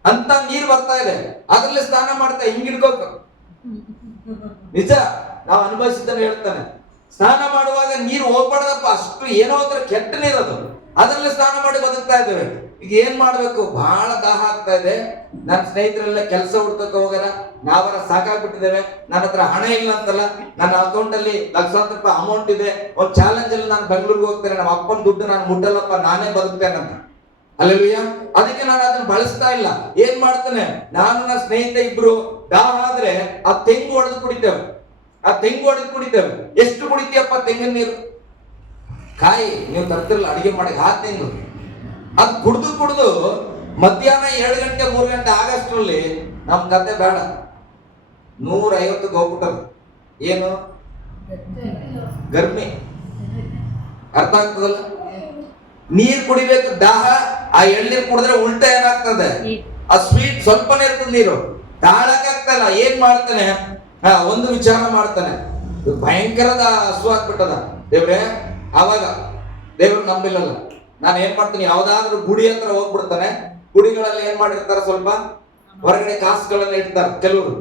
ಅಂತ ನೀರು ಬರ್ತಾ ಇದೆ, ಅದ್ರಲ್ಲಿ ಸ್ನಾನ ಮಾಡ್ತಾ ಹಿಂಗಿಡ್ಕೋಕ. ನಿಜ, ನಾವು ಅನುಭವಿಸಿದ್ದನ್ನು ಹೇಳ್ತಾನೆ. ಸ್ನಾನ ಮಾಡುವಾಗ ನೀರು ಹೋಗ್ಬಾರ್ದಪ್ಪ, ಅಷ್ಟು ಏನೋ ಒಂಥರ ಕೆಟ್ಟ ನೀರದು, ಅದರಲ್ಲಿ ಸ್ನಾನ ಮಾಡಿ ಬದುಕ್ತಾ ಇದ್ದೇವೆ. ಈಗ ಏನ್ ಮಾಡ್ಬೇಕು? ಬಹಳ ದಾಹ ಆಗ್ತಾ ಇದೆ. ನನ್ನ ಸ್ನೇಹಿತರೆಲ್ಲ ಕೆಲಸ ಹುಡ್ಕಕ್ಕೆ ಹೋಗೋಣ, ನಾವರ ಸಾಕಾಗ್ಬಿಟ್ಟಿದ್ದೇವೆ, ನನ್ನ ಹತ್ರ ಹಣ ಇಲ್ಲ ಅಂತಲ್ಲ, ನನ್ನ ಅಕೌಂಟ್ ಅಲ್ಲಿ ಲಕ್ಷಾಂತರ ರೂಪಾಯಿ ಅಮೌಂಟ್ ಇದೆ, ಒಂದು ಚಾಲೆಂಜ್ ಅಲ್ಲಿ ನಾನು ಬೆಂಗಳೂರಿಗೆ ಹೋಗ್ತೇನೆ, ನಮ್ಮ ಅಪ್ಪನ ದುಡ್ಡು ನಾನು ಮುಟ್ಟಲ್ಲಪ್ಪ, ನಾನೇ ಬದುಕ್ತೇನೆ ಅಂತ. ಅಲ್ಲೆಲ್ಲೂಯ್ಯ. ಅದಕ್ಕೆ ನಾನು ಅದನ್ನ ಬಳಸ್ತಾ ಇಲ್ಲ. ಏನ್ ಮಾಡ್ತೇನೆ, ನಾನು ನನ್ನ ಸ್ನೇಹಿತ ಇಬ್ರು ದಾಹ ಆದ್ರೆ ಆ ತೆಂಗು ಹೊಡೆದು ಕುಡಿತೇವೆ. ಎಷ್ಟು ಕುಡಿತೀಯಪ್ಪ ತೆಂಗಿನ ನೀರು? ಕಾಯಿ ನೀವು ತರ್ತಿರಲ್ಲ ಅಡಿಗೆ ಮಾಡಿ ಆ ತೆಂಗು, ಅದು ಕುಡ್ದು ಮಧ್ಯಾಹ್ನ 2 ಗಂಟೆ 3 ಗಂಟೆ ಆಗಷ್ಟರಲ್ಲಿ ನಮ್ ಕತೆ ಬೇಡ, 150ಕ್ಕೆ ಹೋಗ್ಬಿಟ್ಟದು. ಏನು ಗರ್ಮಿ, ಅರ್ಥ ಆಗ್ತದಲ್ಲ? ನೀರ್ ಕುಡಿಬೇಕು, ದಾಹ. ಆ ಎಳ್ನೀರು ಕುಡಿದ್ರೆ ಉಲ್ಟಾ ಏನಾಗ್ತದೆ? ಆ ಸ್ವೀಟ್ ಸ್ವಲ್ಪನೇ ಇರ್ತದೆ, ನೀರು ತಾಳಕ್ಕಾಗ್ತಲ್ಲ. ಏನ್ ಮಾಡ್ತಾನೆ? ಒಂದು ವಿಚಾರ ಮಾಡ್ತಾನೆ, ಭಯಂಕರದ ಹಸು ಆಗ್ಬಿಟ್ಟದ ದೇವ್ರೆ. ಆವಾಗ ದೇವ್ರು ನಂಬಿಲ್ಲಲ್ಲ. ನಾನು ಏನ್ ಮಾಡ್ತೀನಿ, ಯಾವ್ದಾದ್ರು ಗುಡಿ ಹತ್ರ ಹೋಗ್ಬಿಡ್ತಾನೆ. ಗುಡಿಗಳಲ್ಲಿ ಏನ್ ಮಾಡಿರ್ತಾರ, ಸ್ವಲ್ಪ ಹೊರಗಡೆ ಕಾಸುಗಳನ್ನ ಇಡ್ತಾರ ಕೆಲವರು.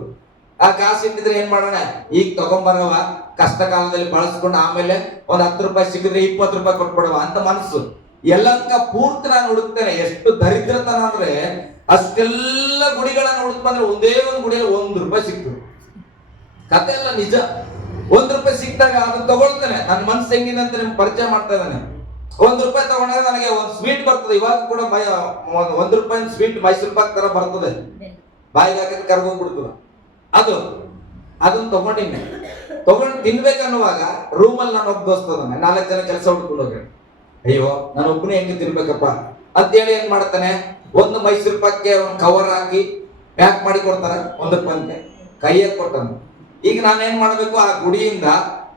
ಆ ಕಾಸು ಇಟ್ಟಿದ್ರೆ ಏನ್ ಮಾಡೋಣ, ಈಗ ತಗೊಂಬರವ, ಕಷ್ಟ ಕಾಲದಲ್ಲಿ ಬಳಸ್ಕೊಂಡು ಆಮೇಲೆ ಒಂದ್ 10 ರೂಪಾಯಿ ಸಿಕ್ಕಿದ್ರೆ 20 ರೂಪಾಯಿ ಕೊಟ್ಬಿಡವ ಅಂತ ಮನಸ್ಸು. ಎಲ್ಲಂಕ ಪೂರ್ತಿ ನಾನು ಹುಡುಕ್ತೇನೆ. ಎಷ್ಟು ದರಿದ್ರತನ ಅಂದ್ರೆ, ಅಷ್ಟೆಲ್ಲ ಗುಡಿಗಳನ್ನ ಹುಡುಕ್ ಬಂದ್ರೆ ಒಂದೇ ಒಂದು ಗುಡಿಯಲ್ಲಿ 1 ರೂಪಾಯಿ ಸಿಕ್ತು. ಕತೆ ಎಲ್ಲ ನಿಜ. 1 ರೂಪಾಯಿ ಸಿಕ್ತಾಗ ಅದನ್ನ ತಗೊಳ್ತಾನೆ. ನನ್ನ ಮನ್ಸು ಹೆಂಗಿದಂತ ನಿಮ್ಗೆ ಪರಿಚಯ ಮಾಡ್ತಾ ಇದ್ದಾನೆ. 1 ರೂಪಾಯಿ ತಗೊಂಡಾಗ ನನಗೆ ಒಂದು ಸ್ವೀಟ್ ಬರ್ತದೆ. ಇವಾಗ ಕೂಡ 1 ರೂಪಾಯಿ ಸ್ವೀಟ್ ಮೈಸೂರು ಪಾಕ್ ತರ ಬರ್ತದೆ, ಬಾಯಿಗೆ ಹಾಕಿದ್ರೆ ಕರ್ಗೋಗ್ಬಿಡ್ತದ. ಅದನ್ನ ತಗೊಂಡು ತಿನ್ಬೇಕನ್ನುವಾಗ ರೂಮಲ್ಲಿ ನಾನು ಒಬ್ಬ ದೋಸ್ತ ಅದಾನೆ, 4 ಜನ ಕೆಲಸ ಹುಡ್ಕೊಂಡು ಹೋಗಿ, ಅಯ್ಯೋ ನಾನು ಒಬ್ಬನೇ ಹೆಂಗೆ ತಿನ್ಬೇಕಪ್ಪ ಅಂತೇಳಿ ಏನ್ ಮಾಡ್ತಾನೆ, ಒಂದು ಮೈಸೂರು ಪಾಕ್ಗೆ ಒಂದು ಕವರ್ ಹಾಕಿ ಪ್ಯಾಕ್ ಮಾಡಿ ಕೊಡ್ತಾರೆ, 1 ರೂಪಾಯಿಗೆ ಕೈಯಾಗ ಕೊಟ್ಟಾನ. ಈಗ ನಾನೇನ್ ಮಾಡ್ಬೇಕು, ಆ ಗುಡಿಯಿಂದ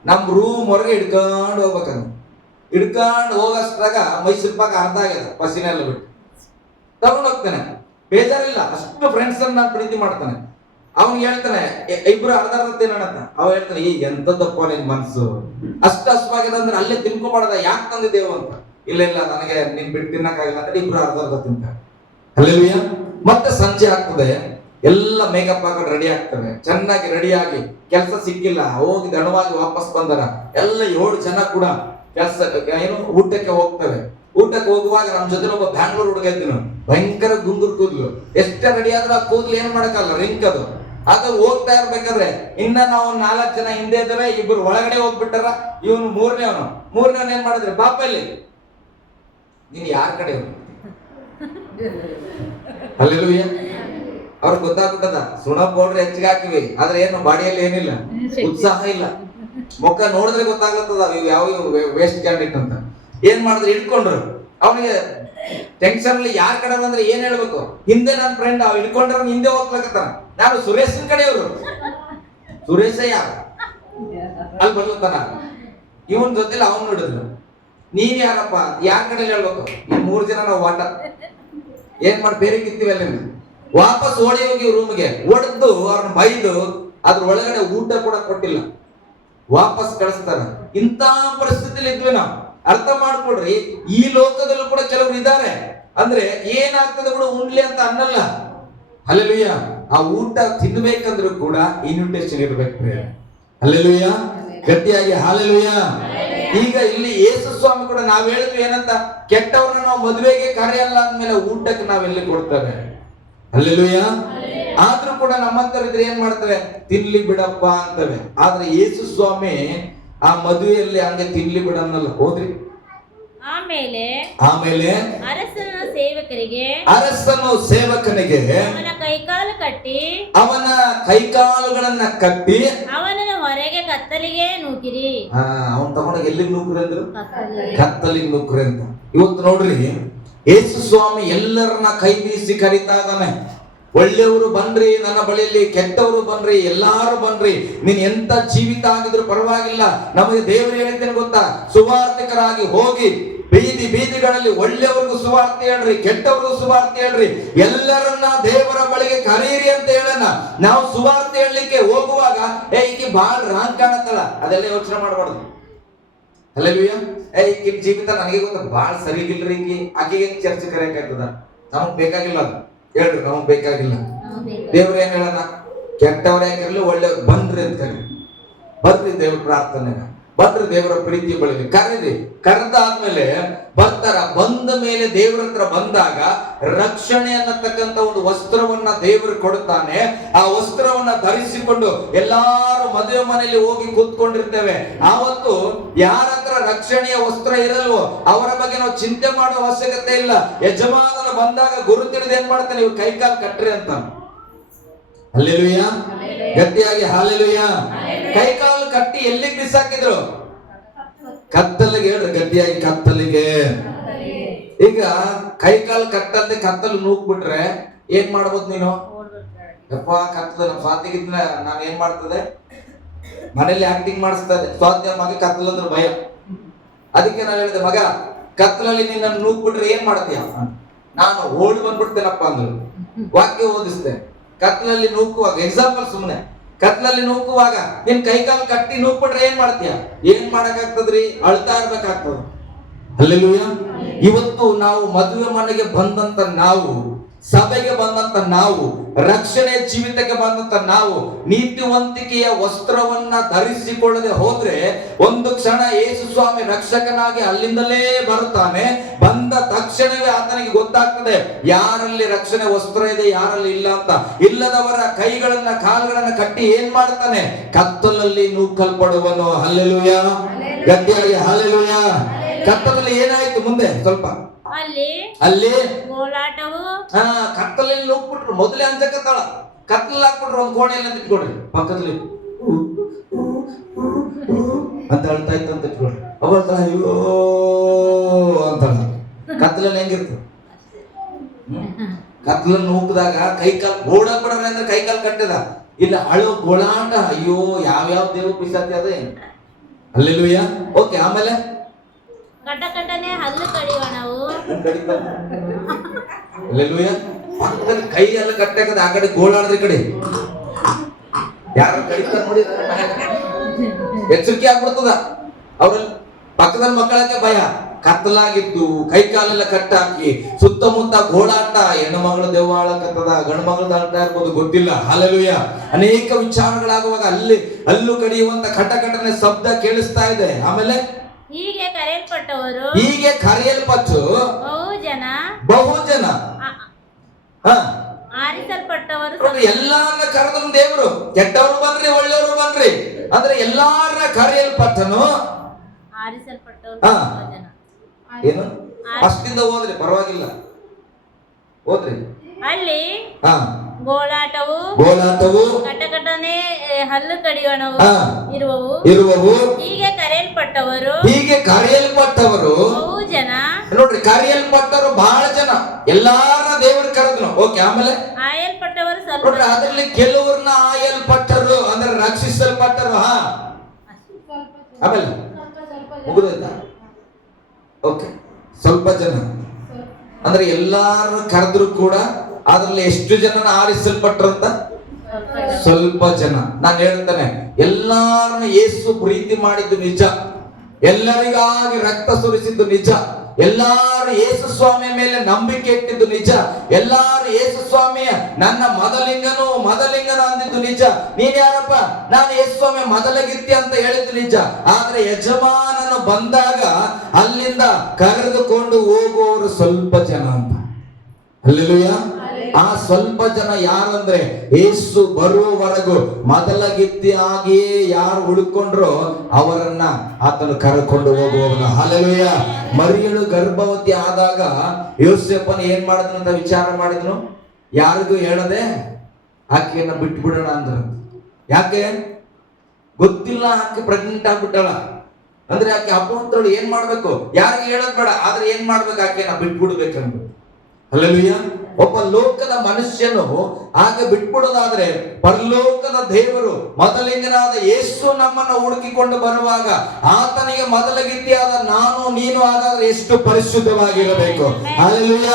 ನಮ್ ರೂಮ್ ಹೊರಗೆ ಹಿಡ್ಕೊಂಡು ಹೋಗ್ಬೇಕಂತ. ಹಿಡ್ಕೊಂಡು ಹೋಗಷ್ಟ್ರಾಗ ಮೈಸೂರು ಪಾಕ್ ಅರ್ಧ ಆಗ್ಯದ, ಪಸಿನೆಲ್ಲ ಬಿಟ್ಟು ತಗೊಂಡು ಹೋಗ್ತಾನೆ. ಬೇಜಾರಿಲ್ಲ, ಅಷ್ಟು ಫ್ರೆಂಡ್ಸ್ ಅನ್ನ ನಾನು ಪ್ರೀತಿ ಮಾಡ್ತಾನೆ. ಅವ್ನು ಹೇಳ್ತಾನೆ, ಇಬ್ರು ಅರ್ಧ ತಿನ್ನೋಣಂತ. ಅವ ಹೇಳ್ತಾನೆ, ಈಗ ಎಂತದಪ್ಪ ನಿನ್ ಮನ್ಸು, ಅಷ್ಟು ಹಸುವಾಗಿದೆ ಅಂದ್ರೆ ಅಲ್ಲೇ ತಿನ್ಕೋಬಾರ್ದ, ಯಾಕೆ ತಂದಿದ್ದೇವು ಅಂತ. ಇಲ್ಲ ನನಗೆ ನೀನ್ ಬಿಟ್ಟು ತಿನ್ನಕ್ಕಾಗಿಲ್ಲ ಅಂದ್ರೆ ಇಬ್ರು ಅರ್ಧ ತಿಂತಾರೆ. ಅಲ್ಲೆಲ್ಲೂಯ್ಯ. ಮತ್ತೆ ಸಂಜೆ ಆಗ್ತದೆ, ಎಲ್ಲ ಮೇಕಪ್ ಹಾಕೊಂಡು ರೆಡಿ ಆಗ್ತವೆ, ಚೆನ್ನಾಗಿ ರೆಡಿಯಾಗಿ, ಕೆಲಸ ಸಿಕ್ಕಿಲ್ಲ, ಹೋಗಿ ದಣವಾಗಿ ವಾಪಸ್ ಬಂದರ ಎಲ್ಲ 7 ಜನ ಕೂಡ ಊಟಕ್ಕೆ ಹೋಗ್ತವೆ. ಊಟಕ್ಕೆ ಹೋಗುವಾಗ ನಮ್ಮ ಜೊತೆ ಒಬ್ಬ ಬ್ಯಾಂಗ್ಳೂರ್ ಹುಡುಗ ಇದ್ದೀನು, ಭಯಂಕರ ಗುಂಗುರು ಕೂದ್ಲು. ಎಷ್ಟೇ ರೆಡಿ ಆದ್ರೂ ಆ ಕೂದ್ಲು ಏನ್ ಮಾಡಕ್ಕಲ್ಲ, ರಿಂಕ್ ಅದು ಹೋಗ್ತಾ ಇರ್ಬೇಕಾದ್ರೆ ಇನ್ನ ನಾವು 4 ಜನ ಹಿಂದೆ ಇದ್ದೇವೆ, ಇಬ್ರು ಒಳಗಡೆ ಹೋಗ್ಬಿಟ್ಟಾರ. ಇವನು ಮೂರನೇವನ್ ಏನ್ ಮಾಡಿದ್ರೆ, ಬಾಪಲ್ಲಿ ನೀನ್ ಯಾರ ಕಡೆ ಅಲ್ಲೆಲ್ಲೂಯ್ಯ. ಅವ್ರಿಗೆ ಗೊತ್ತಾಗ್ಬಿಟ್ಟದ, ಸುಣ ಪೌಡ್ರ್ ಹೆಚ್ಚಿಗೆ ಹಾಕಿವಿ, ಆದ್ರೆ ಏನು ಬಾಡಿಯಲ್ಲಿ ಏನಿಲ್ಲ, ಉತ್ಸಾಹ ಇಲ್ಲ. ಮುಖ ನೋಡಿದ್ರೆ ಗೊತ್ತಾಗ್ಲತ್ತದ ಇವ್ ಯಾವ ವೇಸ್ಟ್ ಕ್ಯಾಂಡಿಡೇಟ್ ಅಂತ. ಏನ್ ಮಾಡಿದ್ರೆ ಹಿಡ್ಕೊಂಡ್ರು. ಅವನಿಗೆ ಟೆನ್ಷನ್ ಅಲ್ಲಿ ಯಾರ ಕಡೆ ಬಂದ್ರೆ ಏನ್ ಹೇಳ್ಬೇಕು, ಹಿಂದೆ ನನ್ನ ಫ್ರೆಂಡ್ ಅವ್ ಹಿಡ್ಕೊಂಡ್ರ ಹಿಂದೆ ಹೋಗ್ಬೇಕತ್ತಾನ. ನಾನು ಸುರೇಶನ್ ಕಡೆಯವರು, ಸುರೇಶ ಯಾರು ಅಲ್ಲಿ ಬರ್ಲತ್ತಾನ. ಇವನ್ ಜೊತೆಲಿ ಅವನ್ ನೋಡಿದ್ರು, ನೀನ್ ಯಾರಪ್ಪ, ಯಾರ ಕಡೆ ಹೇಳ್ಬೇಕು. ಈ 3 ಜನ ನಾವು ವಾಟ ಏನ್ ಮಾಡಿ ಬೇರೆ ಕಿತ್ತೀವಿ ಅಲ್ಲಿ. ವಾಪಸ್ ಓಡಿ ಹೋಗಿ ರೂಮ್ಗೆ ಹೊಡೆದು ಅವ್ರನ್ನ ಬೈದು ಅದ್ರ ಒಳಗಡೆ ಊಟ ಕೂಡ ಕೊಟ್ಟಿಲ್ಲ, ವಾಪಸ್ ಕಳಿಸ್ತಾರ. ಇಂಥ ಪರಿಸ್ಥಿತಿಯಲ್ಲಿ ಇದ್ವಿ ನಾವು. ಅರ್ಥ ಮಾಡ್ಕೊಡ್ರಿ, ಈ ಲೋಕದಲ್ಲೂ ಕೂಡ ಕೆಲವರು ಇದ್ದಾರೆ. ಅಂದ್ರೆ ಏನಾಗ್ತದೆ ಕೂಡ ಉಣ್ಲಿ ಅಂತ ಅನ್ನಲ್ಲ. ಹಲ್ಲೆಲೂಯ್ಯ. ಆ ಊಟ ತಿನ್ಬೇಕಂದ್ರೂ ಕೂಡ ಇನ್ವಿಟೇಷನ್ ಇರ್ಬೇಕು. ಹಲ್ಲೆಲೂಯ್ಯ. ಗಟ್ಟಿಯಾಗಿ ಹಲ್ಲೆಲೂಯ್ಯ. ಈಗ ಇಲ್ಲಿ ಯೇಸು ಸ್ವಾಮಿ ಕೂಡ ನಾವ್ ಹೇಳಿದ್ವಿ ಏನಂತ, ಕೆಟ್ಟವ್ರನ್ನ ನಾವು ಮದುವೆಗೆ ಕರೆಯಲ್ಲ ಅಂದ್ಮೇಲೆ ಊಟಕ್ಕೆ ನಾವೆಲ್ಲಿ ಕೊಡ್ತೇವೆ. ಹಲ್ಲೆಲೂಯ್ಯ. ಆದ್ರೂ ಕೂಡ ನಮ್ಮಂತರಿದ್ರೆ ಏನ್ ಮಾಡ್ತೇವೆ, ತಿನ್ಲಿ ಬಿಡಪ್ಪ ಅಂತವೆ. ಆದ್ರೆ ಯೇಸು ಸ್ವಾಮಿ ಆ ಮದುವೆಯಲ್ಲಿ ಹಂಗೆ ತಿನ್ಲಿ ಬಿಡನ್ನಲ್ಲ. ಹೋದ್ರಿ ಆಮೇಲೆ ಅರಸನು ಸೇವಕನಿಗೆ ಅವನ ಕೈಕಾಲುಗಳನ್ನ ಕಟ್ಟಿ ಅವನನ್ನು ಹೊರಗೆ ಕತ್ತಲಿಗೆ ನೂಕಿರಿ. ಅವನ್ ತಗೊಂಡಾಗ ಎಲ್ಲಿಗೆ ನೂಕ್ರಿ ಅಂದ್ರು, ಕತ್ತಲಿಗೆ ನೂಕ್ರಿ ಅಂತ. ಇವತ್ತು ನೋಡ್ರಿ, ಯೇಸು ಸ್ವಾಮಿ ಎಲ್ಲರನ್ನ ಕೈ ಬೀಸಿ ಕರೀತಾ ಇದ್ದಾನೆ. ಒಳ್ಳೆಯವರು ಬನ್ರಿ ನನ್ನ ಬಳಿಯಲ್ಲಿ, ಕೆಟ್ಟವರು ಬನ್ರಿ, ಎಲ್ಲಾರು ಬನ್ರಿ. ನೀನ್ ಎಂತ ಜೀವಿತ ಆಗಿದ್ರು ಪರವಾಗಿಲ್ಲ, ನಮಗೆ ದೇವರು ಹೇಳಿದ್ದೇನೆ ಗೊತ್ತಾ, ಸುವಾರ್ತಿಕರಾಗಿ ಹೋಗಿ ಬೀದಿ ಬೀದಿಗಳಲ್ಲಿ ಒಳ್ಳೆಯವ್ರಿಗೂ ಸುವಾರ್ತೆ ಹೇಳ್ರಿ, ಕೆಟ್ಟವ್ರಿಗೂ ಸುವಾರ್ತೆ ಹೇಳ್ರಿ, ಎಲ್ಲರನ್ನ ದೇವರ ಬಳಿಗೆ ಕರೀರಿ ಅಂತ ಹೇಳೋಣ. ನಾವು ಸುವಾರ್ತೆ ಹೇಳಲಿಕ್ಕೆ ಹೋಗುವಾಗ ಈಕಿ ಬಹಳ ರಾಂಗ್ ಕಾಣತ್ತಲ್ಲ, ಅದೆಲ್ಲ ಯೋಚನೆ ಮಾಡಬಾರ್ದು. ಹಲ್ಲೆಲೂಯ್ಯ. ಈಕಿನ ಜೀವಿತ ನನಗೆ ಗೊತ್ತ ಬಹಳ ಸರಿಗಿಲ್ರಿ, ಆಕೆಗೆ ಚರ್ಚೆ ಕರೆಯಕ್ಕಾಗ್ತದ? ನಮಗ್ ಬೇಕಾಗಿಲ್ಲ ಅದು, ಹೇಳ್ರಿ, ನಮಗ್ ಬೇಕಾಗಿಲ್ಲ. ದೇವ್ರ ಏನ್ ಹೇಳೋಣ, ಕೆಟ್ಟವ್ರ ಯಾಕಿರ್ಲಿ ಒಳ್ಳೆ ಬನ್ರಿ ಅಂತ ಕರಿ, ಬರ್ರಿ ದೇವ್ರ ಪ್ರಾರ್ಥನೆ. ಬಂದ್ರೆ ದೇವರ ಪ್ರೀತಿ ಬೆಳಿಲಿ, ಕರೀರಿ. ಕರೆದಾದ್ಮೇಲೆ ಬರ್ತಾರ. ಬಂದ ಮೇಲೆ ದೇವರ ಹತ್ರ ಬಂದಾಗ ರಕ್ಷಣೆ ಅನ್ನತಕ್ಕಂತ ಒಂದು ವಸ್ತ್ರವನ್ನ ದೇವರು ಕೊಡುತ್ತಾನೆ. ಆ ವಸ್ತ್ರವನ್ನ ಧರಿಸಿಕೊಂಡು ಎಲ್ಲಾರು ಮದುವೆ ಮನೆಯಲ್ಲಿ ಹೋಗಿ ಕೂತ್ಕೊಂಡಿರ್ತೇವೆ. ಆವತ್ತು ಯಾರ ಹತ್ರ ರಕ್ಷಣೆಯ ವಸ್ತ್ರ ಇರಲ್ವೋ ಅವರ ಬಗ್ಗೆ ನಾವು ಚಿಂತೆ ಮಾಡುವ ಅವಶ್ಯಕತೆ ಇಲ್ಲ. ಯಜಮಾನನ ಬಂದಾಗ ಗುರು ತಿಳಿದು ಏನ್ ಮಾಡ್ತಾನೆ, ಇವ್ರು ಕೈಕಾಲು ಕಟ್ರಿ ಅಂತ. ಹಲ್ಲೆಲೂಯ, ಗಟ್ಟಿಯಾಗಿ ಹಲ್ಲೆಲೂಯ. ಕೈಕಾಲು ಕಟ್ಟಿ ಎಲ್ಲಿಗೆ ಬಿಸಾಕಿದ್ರು? ಕತ್ತಲಿಗೆ. ಹೇಳ್ರಿ ಗಟ್ಟಿಯಾಗಿ, ಕತ್ತಲಿಗೆ. ಈಗ ಕೈಕಾಲು ಕಟ್ಟಂತೆ ಕತ್ತಲು ನೂಕ್ಬಿಟ್ರೆ ಏನ್ ಮಾಡ್ಬೋದು ನೀನು? ಯಪ್ಪ ಕತ್ತದ ನಮ್ಮ ಸ್ವಾತಿಗಿದ್ನ ನಾನು ಏನ್ ಮಾಡ್ತದೆ, ಮನೇಲಿ ಆಕ್ಟಿಂಗ್ ಮಾಡಿಸ್ತದೆ. ಸ್ವಾತಿ ಮಗ ಕತ್ತಲು ಅಂದ್ರೆ ಭಯ. ಅದಕ್ಕೆ ನಾನು ಹೇಳಿದೆ, ಮಗ ಕತ್ತಲಲ್ಲಿ ನಿನ್ನ ನೂಕ್ಬಿಟ್ರೆ ಏನ್ ಮಾಡ್ತೀಯ? ನಾನು ಓಡಿ ಬಂದ್ಬಿಡ್ತೇನಪ್ಪ ಅಂದ್ರು. ವಾಕ್ಯ ಓದಿಸ್ತೆ. ಕತ್ತಲಲ್ಲಿ ನೂಕುವಾಗ, ಎಕ್ಸಾಂಪಲ್ ಸುಮ್ಮನೆ, ಕತ್ಲಲ್ಲಿ ನೂಕುವಾಗ ನಿನ್ ಕೈಕಾಲು ಕಟ್ಟಿ ನೂಕ್ಬಿಟ್ರೆ ಏನ್ ಮಾಡ್ತೀಯ? ಏನ್ ಮಾಡಕ್ಕಾಗ್ತದ್ರಿ? ಅಳ್ತಾ ಇರ್ಬೇಕಾಗ್ತದ. ಹಲ್ಲೆಲೂಯ. ಇವತ್ತು ನಾವು ಮದುವೆ ಮನೆಗೆ ಬಂದಂತ ನಾವು, ಸಭೆಗೆ ಬಂದಂತ ನಾವು, ರಕ್ಷಣೆ ಜೀವಿತಕ್ಕೆ ಬಂದಂತ ನಾವು ನೀತಿವಂತಿಕೆಯ ವಸ್ತ್ರವನ್ನ ಧರಿಸಿಕೊಳ್ಳದೆ ಹೋದ್ರೆ ಒಂದು ಕ್ಷಣ ಯೇಸು ಸ್ವಾಮಿ ರಕ್ಷಕನಾಗಿ ಅಲ್ಲಿಂದಲೇ ಬರುತ್ತಾನೆ. ಬಂದ ತಕ್ಷಣವೇ ಆತನಿಗೆ ಗೊತ್ತಾಗ್ತದೆ ಯಾರಲ್ಲಿ ರಕ್ಷಣೆ ವಸ್ತ್ರ ಇದೆ, ಯಾರಲ್ಲಿ ಇಲ್ಲ ಅಂತ. ಇಲ್ಲದವರ ಕೈಗಳನ್ನ ಕಾಲುಗಳನ್ನ ಕಟ್ಟಿ ಏನ್ ಮಾಡ್ತಾನೆ? ಕತ್ತಲಲ್ಲಿ ನೂಕಲ್ಪಡುವನು. ಹಲ್ಲೆಲೂಯ, ಗಟ್ಟಿಯಾಗಿ ಹಲ್ಲೆಲೂಯ. ಕತ್ತಲಲ್ಲಿ ಏನಾಯ್ತು ಮುಂದೆ? ಸ್ವಲ್ಪ ಅಲ್ಲಿ ಗೋಳಾಟವು. ಕತ್ತಲಲ್ಲಿ ಹೋಗ್ಬಿಟ್ರು. ಮೊದಲೇ ಅಂಜಕತ್ತಾಳ. ಕತ್ತಲಲ್ಲಿ ಹಾಕ್ಬಿಟ್ರು ಒಂದ್ ಕೋಣೆಯಲ್ಲಿ ಅಂತ ಇಟ್ಕೊಡ್ರಿ, ಪಕ್ಕದಲ್ಲಿ ಅಂತ ಹೇಳ್ತಾ ಇತ್ತು ಅಂತ ಇಟ್ಕೊಡ್ರಿ. ಅವಳ ಅಯ್ಯೋ ಅಂತ ಕತ್ತಲಲ್ಲಿ ಹೆಂಗಿರ್ತದೆ? ಕತ್ತಲಲ್ಲಿ ನೂಕಿದಾಗ ಕೈಕಾಲು ಗೋಡಾಕ್ ಬಿಡ್ರಿ ಅಂದ್ರೆ ಕೈಕಾಲು ಕಟ್ಟದ ಇಲ್ಲ. ಅಳು ಗೋಳಾಟ. ಅಯ್ಯೋ ಯಾವ್ಯಾವ ದೇವ್ರು ಪಿಸಾತಿ ಅದೇ. ಹಲ್ಲೆಲೂಯ. ಓಕೆ, ಆಮೇಲೆ ಕಟ್ಟನೆ ಹಲ್ಲು ಕಡಿಯೋಣವು. ಹಲ್ಲೆಲೂಯ. ಪಕ್ಕದಲ್ಲಿ ಕೈ ಎಲ್ಲ ಕಟ್ಟಕದ ಆ ಕಡೆ ಗೋಳಾಡ್ರಿ, ಕಡೆ ಯಾರು ಕಡಿತಾರ ನೋಡಿ, ಎಚ್ಚರಿಕೆ ಆಗ್ಬಿಡ್ತದ. ಅವ್ರಲ್ಲಿ ಪಕ್ಕದಲ್ಲಿ ಮಕ್ಕಳಕ್ಕೆ ಭಯ. ಕತ್ತಲಾಗಿದ್ದು ಕೈ ಕಾಲೆಲ್ಲ ಕಟ್ಟಾಕಿ ಸುತ್ತಮುತ್ತ ಗೋಳಾಟ. ಹೆಣ್ಣು ಮಗಳು ದೆವ್ವಾಳಕತ್ತದ, ಗಂಡು ಮಗಳು ದಾಳ್ತಾ ಇರ್ಬೋದು, ಗೊತ್ತಿಲ್ಲ. ಹಲ್ಲೆಲೂಯ. ಅನೇಕ ವಿಚಾರಗಳಾಗುವಾಗ ಅಲ್ಲಿ ಹಲ್ಲು ಕಡಿಯುವಂತ ಕಟಕಟನೆ ಶಬ್ದ ಕೇಳಿಸ್ತಾ ಇದೆ. ಆಮೇಲೆ ಹೀಗೆ ಕರೆಯಲ್ಪಟ್ಟವರು, ಹೀಗೆ ಕರೆಯಲ್ಪಟ್ಟು ಬಹು ಜನ ಆರಿಸಲ್ಪಟ್ಟವರು. ಎಲ್ಲಾರನ್ನ ಕರೆದನು ದೇವರು. ಕೆಟ್ಟವರು ಬನ್ರಿ, ಒಳ್ಳೆಯವರು ಬನ್ರಿ ಅಂದ್ರೆ ಎಲ್ಲಾರನ್ನ ಕರೆಯಲ್ಪಟ್ಟನು. ಏನು ಫಸ್ಟಿಂದ ಓದ್ರಿ, ಪರವಾಗಿಲ್ಲ, ಓದ್ರಿ. ಅಲ್ಲಿ ಗೋಳಾಟವು ಕಟಕಟನೆ ಹಲ್ಲು ಕಡಿಯೋಣವು ಇರುವವು. ಹೀಗೆ ಕರೆಯಲ್ಪಟ್ಟವರು ಬಹು ಜನ. ನೋಡ್ರಿ, ಕರೆಯಲ್ಪಟ್ಟವರು ಬಹಳ ಜನ. ಎಲ್ಲಾರನ್ನ ದೇವರು ಕರೆದನು. ಓಕೆ, ಆಮೇಲೆ ಆಯಲ್ಪಟ್ಟವರು ನೋಡ್ರಿ, ಅದರಲ್ಲಿ ಕೆಲವ್ರನ್ನ ಆಯಲ್ಪಟ್ಟರು ಅಂದ್ರೆ ರಕ್ಷಿಸಲ್ಪಟ್ಟರು. ಆಮೇಲೆ ಮುಗಿದೋಯ್ತಾ? ಓಕೆ, ಸ್ವಲ್ಪ ಜನ ಅಂದ್ರೆ ಎಲ್ಲಾರು ಕರೆದ್ರು ಕೂಡ ಅದ್ರಲ್ಲಿ ಎಷ್ಟು ಜನ ಆರಿಸಲ್ಪಟ್ರು ಅಂತ? ಸ್ವಲ್ಪ ಜನ. ನಾನು ಹೇಳ್ತೇನೆ, ಎಲ್ಲಾರನ್ನು ಯೇಸು ಪ್ರೀತಿ ಮಾಡಿದ್ದು ನಿಜ, ಎಲ್ಲರಿಗಾಗಿ ರಕ್ತ ಸುರಿಸಿದ್ದು ನಿಜ, ಎಲ್ಲಾರು ಯೇಸು ಸ್ವಾಮಿಯ ಮೇಲೆ ನಂಬಿಕೆ ಇಟ್ಟಿದ್ದು ನಿಜ, ಎಲ್ಲಾರು ಯೇಸು ಸ್ವಾಮಿಯ ನನ್ನ ಮದಲಿಂಗನ ಅಂದಿದ್ದು ನಿಜ. ನೀನ್ ಯಾರಪ್ಪ? ನಾನು ಯೇಸು ಸ್ವಾಮಿಯ ಮದಲಗಿತ್ತಿ ಅಂತ ಹೇಳಿದ್ದು ನಿಜ. ಆದ್ರೆ ಯಜಮಾನನು ಬಂದಾಗ ಅಲ್ಲಿಂದ ಕರೆದುಕೊಂಡು ಹೋಗುವವರು ಸ್ವಲ್ಪ ಜನ ಅಂತ. ಹಲ್ಲೆಲೂಯ. ಆ ಸ್ವಲ್ಪ ಜನ ಯಾರಂದ್ರೆ ಯೇಸು ಬರುವವರೆಗೂ ಮೊದಲಗಿತ್ತಿಯಾಗಿಯೇ ಯಾರು ಉಳ್ಕೊಂಡ್ರೋ ಅವರನ್ನ ಆತನು ಕರೆದುಕೊಂಡು ಹೋಗುವವನು. ಹಲ್ಲೆಲೂಯ. ಮರಿಯಳು ಗರ್ಭವತಿ ಆದಾಗ ಯೋಸೇಫನ ಏನ್ ಮಾಡಿದ್ನು ಅಂತ ವಿಚಾರ ಮಾಡಿದ್ನು. ಯಾರಿಗೂ ಹೇಳದೆ ಆಕೆಯನ್ನ ಬಿಟ್ಬಿಡೋಣ ಅಂದ್ರು. ಯಾಕೆ ಗೊತ್ತಿಲ್ಲ, ಆಕೆ ಪ್ರೆಗ್ನೆಂಟ್ ಆಗ್ಬಿಟ್ಟಳ ಅಂದ್ರೆ ಆಕೆ ಅಪ್ಪಂತಳು ಏನ್ ಮಾಡ್ಬೇಕು? ಯಾರಿಗೆ ಹೇಳೋದ್ ಬೇಡ, ಆದ್ರೆ ಏನ್ ಮಾಡ್ಬೇಕು? ಆಕೆಯನ್ನ ಬಿಟ್ಬಿಡ್ಬೇಕಂದ್ರು. ಹಲ್ಲೆಲೂಯ. ಒಬ್ಬ ಲೋಕದ ಮನುಷ್ಯನು ಹಾಗೆ ಬಿಟ್ಬಿಡೋದಾದ್ರೆ ಪರಲೋಕದ ದೇವರು ಮೊದಲಿಂಗನಾದ ಯೇಸು ನಮ್ಮನ್ನ ಹುಡುಕಿಕೊಂಡು ಬರುವಾಗ ಆತನಿಗೆ ಮೊದಲಗಿತ್ತಿಯಾದ ನಾನು ನೀನು ಹಾಗಾದ್ರೆ ಎಷ್ಟು ಪರಿಶುದ್ಧವಾಗಿರಬೇಕು. ಹಲ್ಲೆಲೂಯ.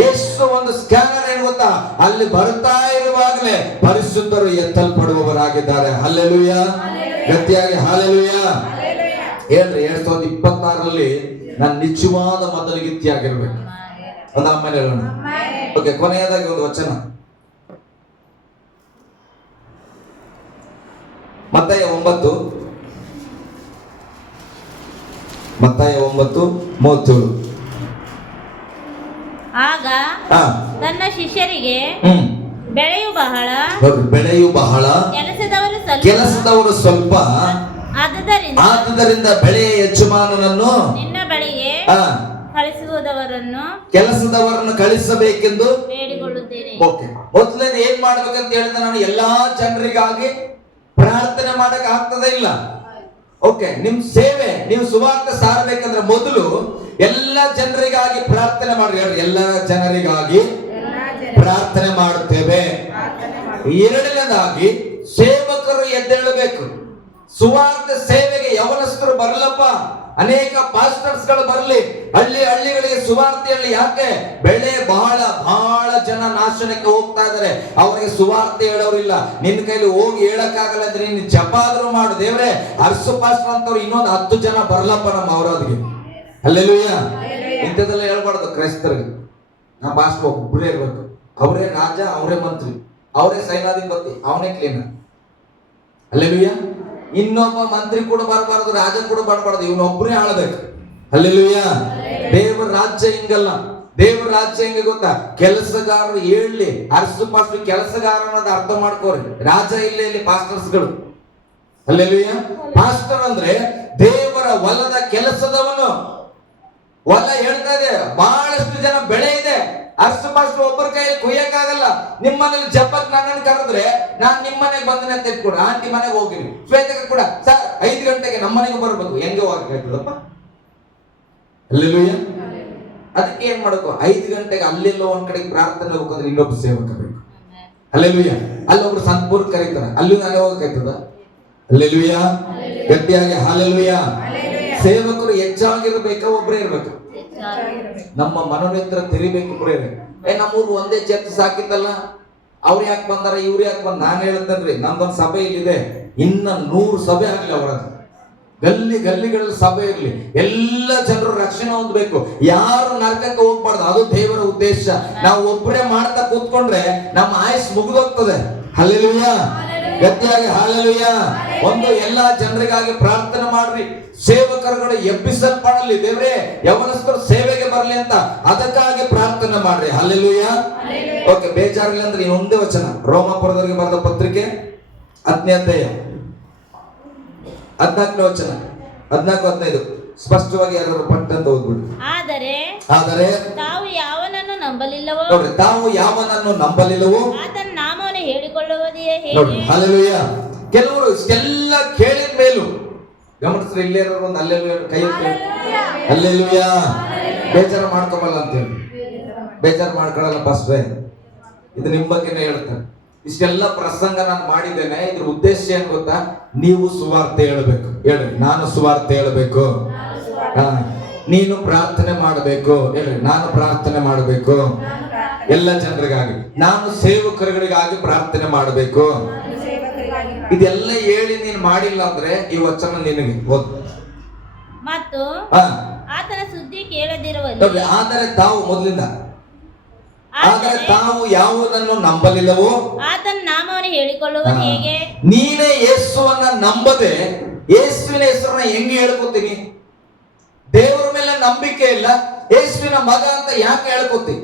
ಯೇಸು ಒಂದು ಸ್ಕ್ಯಾನರ್ ಏನು ಗೊತ್ತಾ? ಅಲ್ಲಿ ಬರ್ತಾ ಇರುವಾಗಲೇ ಪರಿಶುದ್ಧರು ಎತ್ತಲ್ಪಡುವವರಾಗಿದ್ದಾರೆ. ಹಲ್ಲೆಲೂಯ. ಗಟ್ಟಿಯಾಗಿ ಹಲ್ಲೆಲೂಯ ಹೇಳ್ರಿ. 2026ರಲ್ಲಿ ನಾನು ನಿಜವಾದ ಮೊದಲಗಿತ್ತಿಯಾಗಿರ್ಬೇಕು. ಒಂದು ಆಮೇಲೆ ಹೇಳೋಣ. ಓಕೆ, ಕೊನೆಯದಾಗಿ ಒಂದು ವಚನ, ಮತ್ತಾಯ 9 ಮತ್ತಾಯ 9:37. ಆಗ ಹಾ ತನ್ನ ಶಿಷ್ಯರಿಗೆ ಹ್ಮ್ ಬೆಳೆಯು ಬಹಳ, ನೋಡ್ರಿ, ಬೆಳೆಯು ಬಹಳ, ಕೆಲಸದವರು ಸ್ವಲ್ಪ, ಆದುದರಿಂದ ಬೆಳೆಯ ಯಜಮಾನನನ್ನು ನಿನ್ನ ಬಳಿಗೆ ಕಳಿಸುವುದವರನ್ನು ಕೆಲಸದವರನ್ನು ಕಳಿಸಬೇಕೆಂದು ಬೇಡಿಕೊಳ್ಳುತ್ತೇನೆ. ಓಕೆ, ಮೊದಲನೇ ಏನ್ ಮಾಡ್ಬೇಕಂತ ಹೇಳಿದ್ರೆ, ನಾನು ಎಲ್ಲಾ ಜನರಿಗಾಗಿ ಪ್ರಾರ್ಥನೆ ಮಾಡಕ್ ಆಗ್ತದೆ ಇಲ್ಲ. ಓಕೆ, ನಿಮ್ ಸೇವೆ, ನೀವು ಸುವಾರ್ತೆ ಸಾರಬೇಕಂದ್ರೆ ಮೊದಲು ಎಲ್ಲ ಜನರಿಗಾಗಿ ಪ್ರಾರ್ಥನೆ ಮಾಡ್ರಿ. ಎಲ್ಲ ಜನರಿಗಾಗಿ ಪ್ರಾರ್ಥನೆ ಮಾಡುತ್ತೇವೆ. ಎರಡನೇದಾಗಿ ಸೇವಕರು ಎದ್ದೇಳಬೇಕು. ಸುವಾರ್ತೆ ಸೇವೆಗೆ ಯವನಸ್ಥರು ಬರಲಪ್ಪ, ಅನೇಕ ಪಾಸ್ಟರ್ಸ್ ಗಳು ಬರಲಿ, ಹಳ್ಳಿಗಳಿಗೆ ಸುವಾರ್ತೆಯಲ್ಲಿ. ಯಾಕೆ? ಬೆಳೆ ಬಹಳ ಜನ ನಾಶನಕ್ಕೆ ಹೋಗ್ತಾ ಇದಾರೆ, ಅವರಿಗೆ ಸುವಾರ್ತೆ ಹೇಳೋರಿಲ್ಲ. ನಿನ್ನ ಕೈಲಿ ಹೋಗಿ ಹೇಳಕ್ಕಾಗಲ್ಲ ಅಂದ್ರೆ ನೀನು ಜಪ ಆದ್ರೂ ಮಾಡು. ದೇವ್ರೆ, ಅರ್ಸು ಪಾಸ್ಟರ್ ಅಂತವ್ರು ಇನ್ನೊಂದು 10 ಜನ ಬರ್ಲಪ್ಪ ನಮ್ಮ ಅವರದಿಗೆ. ಹಲ್ಲೆಲೂಯಾ. ಇಂಥದ್ದೆಲ್ಲ ಹೇಳ್ಬಾರ್ದು ಕ್ರೈಸ್ತರಿಗೆ. ನಾ ಪಾಸ್ಟರ್ ಒಬ್ಬರೇ ಇರ್ಬೇಕು, ಅವರೇ ರಾಜ, ಅವರೇ ಮಂತ್ರಿ, ಅವರೇ ಸೈನಾಧಿಪತಿ, ಅವನೇ ಕ್ಲೀನರ್. ಹಲ್ಲೆಲೂಯಾ. ಇನ್ನೊಬ್ಬ ಮಂತ್ರಿ ಕೂಡ ಬರಬಾರದು, ರಾಜ ಕೂಡ ಬರಬಾರದು, ಇವನೊಬ್ಬರೇ ಆಳ್ಬೇಕು. ಹಲ್ಲೆಲೂಯಾ. ದೇವರ ರಾಜ್ಯ ಹಿಂಗಲ್ಲ. ದೇವರ ರಾಜ್ಯ ಹೆಂಗೆ ಗೊತ್ತಾ? ಕೆಲಸಗಾರರು ಹೇಳಿ, ಅರ್ಸು ಪಾಸ್ಟರ್ ಕೆಲಸಗಾರ ಅನ್ನೋದು ಅರ್ಥ ಮಾಡ್ಕೋರಿ. ರಾಜ ಇಲ್ಲಿ ಪಾಸ್ಟರ್ಸ್ಗಳು. ಹಲ್ಲೆಲೂಯಾ. ಪಾಸ್ಟರ್ ಅಂದ್ರೆ ದೇವರ ಹೊಲದ ಕೆಲಸದವನು. ಹೊಲ ಹೇಳ್ತಾ ಇದೆ, ಬಹಳಷ್ಟು ಜನ ಬೆಳೆ ಇದೆ, ಅರ್ಸು ಪಾಸ್ಟರ್ ಒಬ್ಬರ ಕೈಯಲ್ಲಿ ಕುಯ್ಯಕ್ಕಾಗಲ್ಲ. ನಿಮ್ಮನೇಲಿ ಜಪಕ್ ನನ್ನನ್ನು ಕರೆದ್ರೆ ನಾನು ನಿಮ್ಮನೆಗೆ ಬಂದನೆ ಅಂತ ಇಟ್ಕೊಡು. ಆಂಟಿ ಮನೆಗೆ ಹೋಗಿರಿ, ಶ್ವೇತಕ್ಕೆ ಕೂಡ ಸರ್ 5 ಗಂಟೆಗೆ ನಮ್ಮನೆಗೆ ಬರ್ಬೇಕು. ಹೆಂಗೆ ಹೋಗಪ್ಪ? ಅಲ್ಲೆಲ್ಲೂಯ್ಯ. ಅದಕ್ಕೆ ಏನ್ ಮಾಡಬೇಕು? 5 ಗಂಟೆಗೆ ಅಲ್ಲೆಲ್ಲೋ ಒಂದ್ ಕಡೆಗೆ ಪ್ರಾರ್ಥನೆ ಹೋಗ್ಬೇಕಂದ್ರೆ ಇನ್ನೊಬ್ಬ ಸೇವಕ ಬೇಕು. ಅಲ್ಲೆಲ್ಲೂಯ್ಯ. ಅಲ್ಲೊಬ್ರು ಸಂಪೂರ್ಣ ಕರೀತಾರೆ, ಅಲ್ಲಿ ನಾನೇ ಹೋಗಕ್ಕಾಯ್ತದ? ಅಲ್ಲೆಲ್ಲೂಯ್ಯ. ಗಟ್ಟಿಯಾಗಿ ಹಾಲೆಲ್ಲೂಯ್ಯ. ಸೇವಕರು ಹೆಚ್ಚಾಗಿರ್ಬೇಕಾ ಒಬ್ಬರೇ ಇರ್ಬೇಕು? ನಮ್ಮ ಮನೋನೇತ್ರ ತೆರಿಬೇಕು ಬಿಡ್ರಿ. ನಮ್ಮೂರು ಒಂದೇ ಚರ್ಚ್ ಸಾಕಿತ್ತಲ್ಲ, ಅವ್ರು ಯಾಕೆ ಬಂದಾರ, ಇವ್ರು ಯಾಕೆ ಬಂದ? ನಾನು ಹೇಳ್ತೇನ್ರಿ, ನಮ್ದೊಂದು ಸಭೆ ಇಲ್ಲಿದೆ, ಇನ್ನ 100 ಸಭೆ ಆಗ್ಲಿ. ಅವರ ಗಲ್ಲಿಗಳಲ್ಲಿ ಸಭೆ ಇರ್ಲಿ, ಎಲ್ಲ ಜನರು ರಕ್ಷಣೆ ಹೊಂದಬೇಕು, ಯಾರು ನರಕಕ್ಕೆ ಹೋಗ್ಬಾರ್ದು. ಅದು ದೇವರ ಉದ್ದೇಶ. ನಾವು ಒಬ್ಬರೇ ಮಾಡ್ತಾ ಕೂತ್ಕೊಂಡ್ರೆ ನಮ್ಮ ಆಯುಸ್ ಮುಗಿದೋಗ್ತದೆ. ಹಲ್ಲೆಲೂಯಾ. ಗಟ್ಟಿಯಾಗಿ ಹಾಲೆಲೂಯಾ. ಒಂದು ಎಲ್ಲಾ ಜನರಿಗಾಗಿ ಪ್ರಾರ್ಥನೆ ಮಾಡ್ರಿ. ಸೇವಕರುಗಳು ಎಬ್ಬಿಸಲ್ಪಡಲಿ, ದೇವ್ರೆ ಯವನಸ್ಥರು ಸೇವೆಗೆ ಬರಲಿ ಅಂತ ಅದಕ್ಕಾಗಿ ಪ್ರಾರ್ಥನೆ ಮಾಡ್ರಿ. ಹಲ್ಲೆಲೂಯಾ. ಓಕೆ, ಬೇಜಾರಿಲ್ಲ ಅಂದ್ರೆ ಇನ್ನೊಂದೇ ವಚನ, ರೋಮಾಪುರದವರಿಗೆ ಬರೆದ ಪತ್ರಿಕೆ 10ನೇ ಅಧ್ಯಾಯ 14ನೇ ವಚನ, 14-15 ಸ್ಪಷ್ಟವಾಗಿ ಯಾರು ಪಟ್ಟಂತ ಓದ್ಬಿಡಿ. ಆದರೆ ತಾವು ಯಾವನನ್ನು ನಂಬಲಿಲ್ಲವೋ, ನೋಡ್ರಿ, ತಾವು ಯಾವನನ್ನು ನಂಬಲಿಲ್ಲವೋ ಆತನ ನಾಮವನ್ನು ಹೇಳಿಕೊಳ್ಳುವುದೇ ಹೇಗೆ? ನೋಡ್ರಿ, ಹಲ್ಲೆಲೂಯಾ. ಕೆಲವರು ಇಷ್ಟೆಲ್ಲ ಕೇಳಿದ ಮೇಲೂ ಗಮನಿಸ್ರಿ, ಇಲ್ಲೇ ಒಂದು ಅಲ್ಲೆಲ್ಲೂಯಾ ಕೈ ಹಲ್ಲೆಲೂಯಾ. ಬೇಜಾರು ಮಾಡ್ಕೊಬಲ್ಲ ಅಂತೇಳಿ ಬೇಜಾರು ಮಾಡ್ಕೊಳ್ಳಲ್ಲ ಪಾಸ್ಟ್ರೇ, ಇದು ನಿಮ್ಮ ಬಗ್ಗೆನೇ ಹೇಳ್ತಾರೆ. ಇಷ್ಟೆಲ್ಲ ಪ್ರಸಂಗ ನಾನು ಮಾಡಿದ್ದೇನೆ, ಇದ್ರ ಉದ್ದೇಶ ಏನ್ ಗೊತ್ತಾ? ನೀವು ಸುವಾರ್ತೆ ಹೇಳಬೇಕು. ಹೇಳ್ರಿ, ನಾನು ಸುವಾರ್ತೆ ಹೇಳಬೇಕು. ನೀನು ಪ್ರಾರ್ಥನೆ ಮಾಡಬೇಕು. ಹೇಳ್ರಿ, ನಾನು ಪ್ರಾರ್ಥನೆ ಮಾಡಬೇಕು ಎಲ್ಲ ಜನರಿಗಾಗಿ. ನಾನು ಸೇವಕರುಗಳಿಗಾಗಿ ಪ್ರಾರ್ಥನೆ ಮಾಡಬೇಕು. ಇದೆಲ್ಲ ಹೇಳಿ ನೀನು ಮಾಡಿಲ್ಲ ಅಂದ್ರೆ ಈ ವಚನ ನಿನಗೆ ಓದು. ಮತ್ತು ಆತನ ಸುದ್ದಿ ಕೇಳದಿರುವಲ್ಲಿ, ಆದರೆ ತಾವು ಮೊದಲಿಂದ, ಆದರೆ ತಾವು ಯಾವುದನ್ನು ನಂಬಲಿಲ್ಲವೋ ಆತನ ನಾಮವನ್ನು ಹೇಳಿಕೊಳ್ಳುವುದು ಹೇಗೆ? ನೀನೇ ಯೇಸುವನ್ನ ನಂಬದೆ ಯೇಸುವಿನ ಹೆಸರನ್ನ ಹೆಂಗೆ ಹೇಳ್ಕೊತೀನಿ? ದೇವರ ಮೇಲೆ ನಂಬಿಕೆ ಇಲ್ಲ, ಯೇಸುವಿನ ಮಗ ಅಂತ ಯಾಕೆ ಹೇಳ್ಕೊತಿ?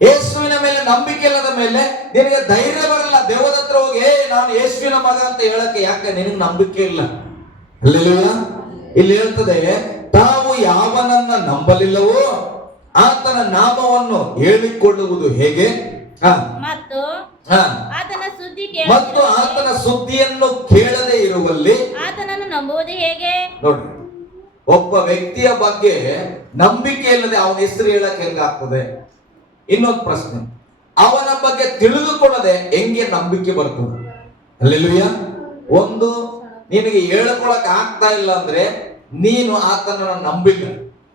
ಯೇಸುವಿನ ಮೇಲೆ ನಂಬಿಕೆ ಇಲ್ಲದ ಮೇಲೆ ನಿನಗೆ ಧೈರ್ಯ ಬರಲ್ಲ. ದೇವರ ಹತ್ರ ಹೋಗಿ ನಾನು ಯೇಸುವಿನ ಮಗ ಅಂತ ಹೇಳಕ್ಕೆ. ಯಾಕೆ? ನಿನಗೆ ನಂಬಿಕೆ ಇಲ್ಲ. ಅಲ್ಲೆಲ್ಲೂಯಾ. ಇಲ್ಲಿ ಹೇಳ್ತದೆ, ತಾವು ಯಾವನನ್ನ ನಂಬಲಿಲ್ಲವೋ ಆತನ ನಾಮವನ್ನು ಹೇಳಿಕೊಳ್ಳುವುದು ಹೇಗೆ? ಮತ್ತು ಆತನ ಸುದ್ದಿಯನ್ನು ಕೇಳದೆ ಇರುವಲ್ಲಿ ಆತನನ್ನು ನಂಬುವುದು ಹೇಗೆ? ನೋಡಿ, ಒಬ್ಬ ವ್ಯಕ್ತಿಯ ಬಗ್ಗೆ ನಂಬಿಕೆ ಇಲ್ಲದೆ ಅವನ ಹೆಸರು ಹೇಳಕ್ ಹೆಂಗಾಗ್ತದೆ? ಇನ್ನೊಂದು ಪ್ರಶ್ನೆ, ಅವನ ಬಗ್ಗೆ ತಿಳಿದುಕೊಳ್ಳದೆ ಹೆಂಗೆ ನಂಬಿಕೆ ಬರ್ತದೆ? ಅಲ್ಲೆಲ್ಲೂಯಾ. ಒಂದು, ನಿನಗೆ ಹೇಳ್ಕೊಳಕ್ ಆಗ್ತಾ ಇಲ್ಲ ಅಂದ್ರೆ ನೀನು ಆತನನ್ನು ನಂಬಿಲ್ಲ.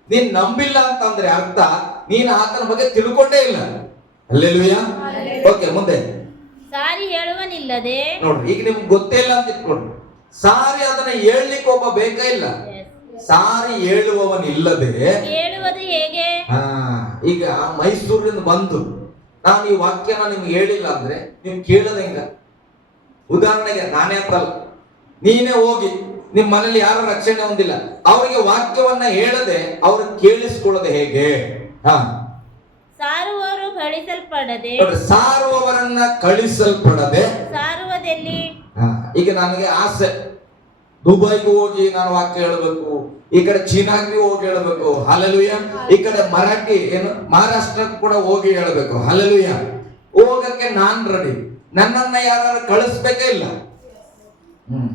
ನೀನ್ ನಂಬಿಲ್ಲ ಅಂತಂದ್ರೆ ಅರ್ಥ ನೀನು ಆತನ ಬಗ್ಗೆ ತಿಳ್ಕೊಂಡೇ ಇಲ್ಲ. ಅಲ್ಲೆಲ್ಲೂಯಾ. ಓಕೆ, ಮುಂದೆ. ಸಾರಿ ಹೇಳುವನಿಲ್ಲದೆ, ನೋಡ್ರಿ, ಈಗ ನಿಮ್ಗೆ ಗೊತ್ತೇ ಇಲ್ಲ ಅಂತ ಇಟ್ಕೊಡ್ರಿ, ಸಾರಿ ಅದನ್ನ ಹೇಳ್ಲಿಕ್ಕೆ ಒಬ್ಬ ಬೇಕಾ ಇಲ್ಲ? ಸಾರಿ ಹೇಳುವವನಿಲ್ಲದೆ ಹೇಳುವುದು ಹೇಗೆ? ಈಗ ಮೈಸೂರಿನಿಂದ ಬಂದು ನಾನು ಈ ವಾಕ್ಯನ ನಿಮ್ಗೆ ಹೇಳಿಲ್ಲ ಅಂದ್ರೆ ನೀವು ಕೇಳದ ಹೆಂಗ? ಉದಾಹರಣೆಗೆ ನಾನೇ ಅಂತಲ್ಲ, ನೀನೇ ಹೋಗಿ ನಿಮ್ ಮನೇಲಿ ಯಾರು ರಕ್ಷಣೆ ಹೊಂದಿಲ್ಲ, ಅವರಿಗೆ ವಾಕ್ಯವನ್ನ ಹೇಳದೆ ಅವ್ರು ಕೇಳಿಸ್ಕೊಳ್ಳೋದು ಹೇಗೆ? ಸಾರುವವರು ಕಳಿಸಲ್ಪಡದೆ, ಸಾರುವವರನ್ನ ಕಳಿಸಲ್ಪಡದೆ ಸಾರುವುದೆಲ್ಲಿ? ಈಗ ನನಗೆ ಆಸೆ, ದುಬೈಗೂ ಹೋಗಿ ನಾನು ವಾಕ್ಯ ಹೇಳಬೇಕು, ಈ ಕಡೆ ಚೀನಾಗೂ ಹೋಗಿ ಹೇಳಬೇಕು, ಹಲ್ಲೆಲೂಯಾ. ಈ ಕಡೆ ಮಹಾರಾಷ್ಟ್ರಕ್ಕೆ ಕೂಡ ಹೋಗಿ ಹೇಳಬೇಕು, ಹಲ್ಲೆಲೂಯಾ. ಹೋಗಕ್ಕೆ ನಾನ್ ರೆಡಿ. ನನ್ನನ್ನ ಯಾರು ಕಳಿಸ್ಬೇಕೇ ಇಲ್ಲ.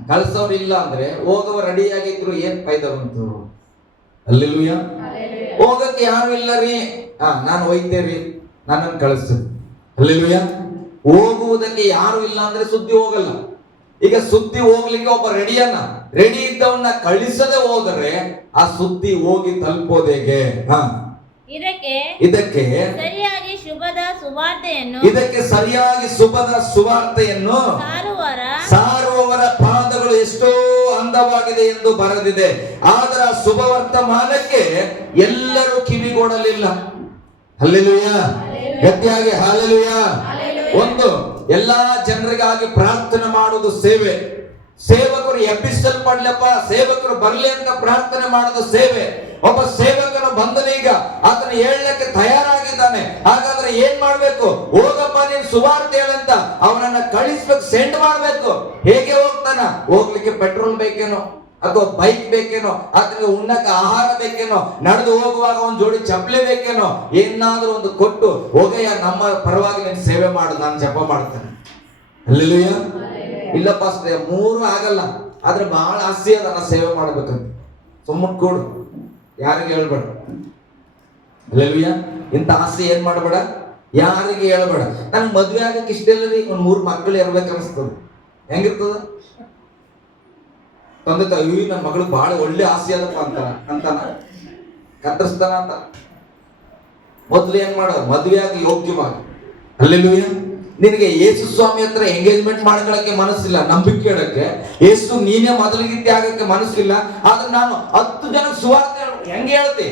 ಕಳ್ಸೋರು ಇಲ್ಲ ಅಂದ್ರೆ ಹೋಗವ ರೆಡಿ ಆಗಿದ್ರು ಏನ್ ಫೈದಾ ಬಂತು? ಹಲ್ಲೆಲೂಯಾ. ಹೋಗಕ್ಕೆ ಯಾರು ಇಲ್ಲ ರೀ, ನಾನು ಹೋಯ್ತೇರಿ, ನನ್ನನ್ನು ಕಳಿಸ್ತೇನೆ, ಹಲ್ಲೆಲೂಯಾ. ಹೋಗುವುದಕ್ಕೆ ಯಾರು ಇಲ್ಲ ಅಂದ್ರೆ ಸುದ್ದಿ ಹೋಗಲ್ಲ. ಈಗ ಸುದ್ದಿ ಹೋಗ್ಲಿಕ್ಕೆ ಒಬ್ಬ ರೆಡಿ ಇದ್ದವನ್ನ ಕಳಿಸದೆ ಹೋದರೆ ಆ ಸುದ್ದಿ ಹೋಗಿ ತಲುಪೋದು ಹೇಗೆ? ಇದಕ್ಕೆ ಸರಿಯಾಗಿ ಶುಭದ ಸುವಾರ್ತೆಯನ್ನು ಸಾರುವವರ ಪಾದಗಳು ಎಷ್ಟೋ ಅಂದವಾಗಿದೆ ಎಂದು ಬರೆದಿದೆ. ಆದರೆ ಶುಭ ವರ್ತಮಾನಕ್ಕೆ ಎಲ್ಲರೂ ಕಿವಿಗೊಡಲಿಲ್ಲ. ಹಲ್ಲೆಲೂಯಾ. ಗಟ್ಟಿಯಾಗಿ ಹಲ್ಲೆಲೂಯಾ. ಒಂದು, ಎಲ್ಲಾ ಜನರಿಗಾಗಿ ಪ್ರಾರ್ಥನೆ ಮಾಡುವುದು ಸೇವೆ. ಸೇವಕರು ಎಬ್ಬಿಸಲ್ಪಡ್ಲಪ್ಪ, ಸೇವಕರು ಬರ್ಲಿ ಅಂತ ಪ್ರಾರ್ಥನೆ ಮಾಡೋದು ಸೇವೆ. ಒಬ್ಬ ಸೇವಕನು ಬಂದನೀಗ, ಆತನ ಹೇಳಲಿಕ್ಕೆ ತಯಾರಾಗಿದ್ದಾನೆ. ಹಾಗಾದ್ರೆ ಏನ್ ಮಾಡ್ಬೇಕು? ಹೋಗಪ್ಪ ನೀನ್ ಸುವಾರ್ತೆ ಹೇಳಂತ ಅವನನ್ನ ಕಳಿಸ್ಬೇಕು, ಸೆಂಡ್ ಮಾಡ್ಬೇಕು. ಹೇಗೆ ಹೋಗ್ತಾನ? ಹೋಗ್ಲಿಕ್ಕೆ ಪೆಟ್ರೋಲ್ ಬೇಕೇನೋ, ಅಥವಾ ಬೈಕ್ ಬೇಕೇನೋ, ಆತನಿಗೆ ಉಣ್ಣಕ್ಕೆ ಆಹಾರ ಬೇಕೇನೋ, ನಡೆದು ಹೋಗುವಾಗ ಒಂದ್ ಜೋಡಿ ಚಪ್ಪಲಿ ಬೇಕೇನೋ, ಏನಾದ್ರೂ ಒಂದು ಕೊಟ್ಟು ಹೋಗಯ್ಯ, ನಮ್ಮ ಪರವಾಗಿ ನೀನು ಸೇವೆ ಮಾಡು, ನಾನು ಜಪ ಮಾಡ್ತೇನೆ. ಹಲ್ಲೆಲೂಯಾ. ಇಲ್ಲಪ್ಪ ಅಷ್ಟೇ, ಮೂರು ಆಗಲ್ಲ. ಆದ್ರೆ ಬಹಳ ಆಸೆ ಅದ ನಾ ಸೇವೆ ಮಾಡ್ಬೇಕಂತ. ಸುಮ್ಮನೆ ಕೊಡು, ಯಾರಿಗೆ ಹೇಳ್ಬೇಡ. ಹಲ್ಲೆಲೂಯಾ. ಇಂಥ ಆಸೆ ಏನ್ ಮಾಡಬೇಡ, ಯಾರಿಗೆ ಹೇಳ್ಬೇಡ. ನನ್ ಮದ್ವೆ ಆಗಕ್ಕೆ ಇಷ್ಟ ಇಲ್ಲ ರೀ, ಒಂದ್ 3 ಮಕ್ಕಳು ಇರ್ಬೇಕು ಅನಿಸ್ತದ. ಹೆಂಗಿರ್ತದ? ತಂದೆ ತಾಯಿ ನನ್ನ ಮಗಳು ಬಹಳ ಒಳ್ಳೆ ಆಸೆ ಅದಪ್ಪ ಅಂತಾನ ಕತ್ತರಿಸ್ತಾನ ಅಂತ. ಮೊದ್ಲು ಏನ್ ಮಾಡ, ಮದ್ವೆ ಆಗಿ ಯೋಗ್ಯವಾಗಿ. ಹಲ್ಲೆಲೂಯಾ. ನಿನಗೆ ಯೇಸು ಸ್ವಾಮಿ ಹತ್ರ ಎಂಗೇಜ್ಮೆಂಟ್ ಮಾಡ್ಕೊಳಕ್ಕೆ ಮನಸ್ಸಿಲ್ಲ, ನಂಬಿಕೆ ಇಡಕ್ಕೆ. ಯೇಸು ನೀನೇ ಮೊದಲಿಗಿದ್ದೆ ಆಗಕ್ಕೆ ಮನಸ್ಸಿಲ್ಲ, ಆದ್ರೆ ನಾನು 10 ಜನ ಸುವಾರ್ತೆ ಹೆಂಗೆ ಹೇಳ್ತಿ?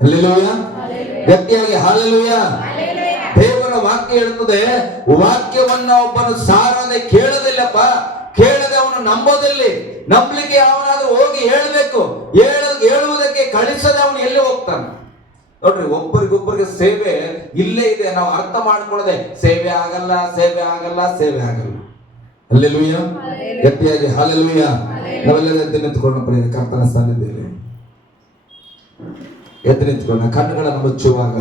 ಹಲ್ಲೆಲೂಯಾ. ಗಟ್ಟಿಯಾಗಿ ಹಲ್ಲೆಲೂಯಾ. ದೇವರ ವಾಕ್ಯ ಹೇಳ್ತದೆ, ವಾಕ್ಯವನ್ನ ಒಬ್ಬನು ಸಾರದೆ ಕೇಳೋದಿಲ್ಲಪ್ಪ, ಕೇಳದೆ ಅವನು ನಂಬೋದಲ್ಲಿ. ನಂಬಲಿಕ್ಕೆ ಅವನಾದ್ರೂ ಹೋಗಿ ಹೇಳಬೇಕು. ಹೇಳುವುದಕ್ಕೆ ಕಳಿಸದೆ ಅವನು ಎಲ್ಲಿ ಹೋಗ್ತಾನೆ? ನೋಡ್ರಿ, ಒಬ್ಬರಿಗೊಬ್ಬರಿಗೆ ಸೇವೆ ಇಲ್ಲೇ ಇದೆ. ನಾವು ಅರ್ಥ ಮಾಡ್ಕೊಳ್ಳದೆ ಸೇವೆ ಆಗಲ್ಲ, ಸೇವೆ ಆಗಲ್ಲ, ಸೇವೆ ಆಗಲ್ಲ. ಹಲ್ಲೆಲೂಯಾ. ಗಟ್ಟಿಯಾಗಿ ಹಲ್ಲೆಲೂಯಾ. ನಾವೆಲ್ಲ ಎದ್ದು ನಿಂತ್ಕೊಂಡು ಕರ್ತನ ಸಾನ್ನಿಧ್ಯದಲ್ಲಿ ಎದ್ದು ನಿಂತ್ಕೊಂಡು ಕಣ್ಣುಗಳನ್ನು ಮುಚ್ಚುವಾಗ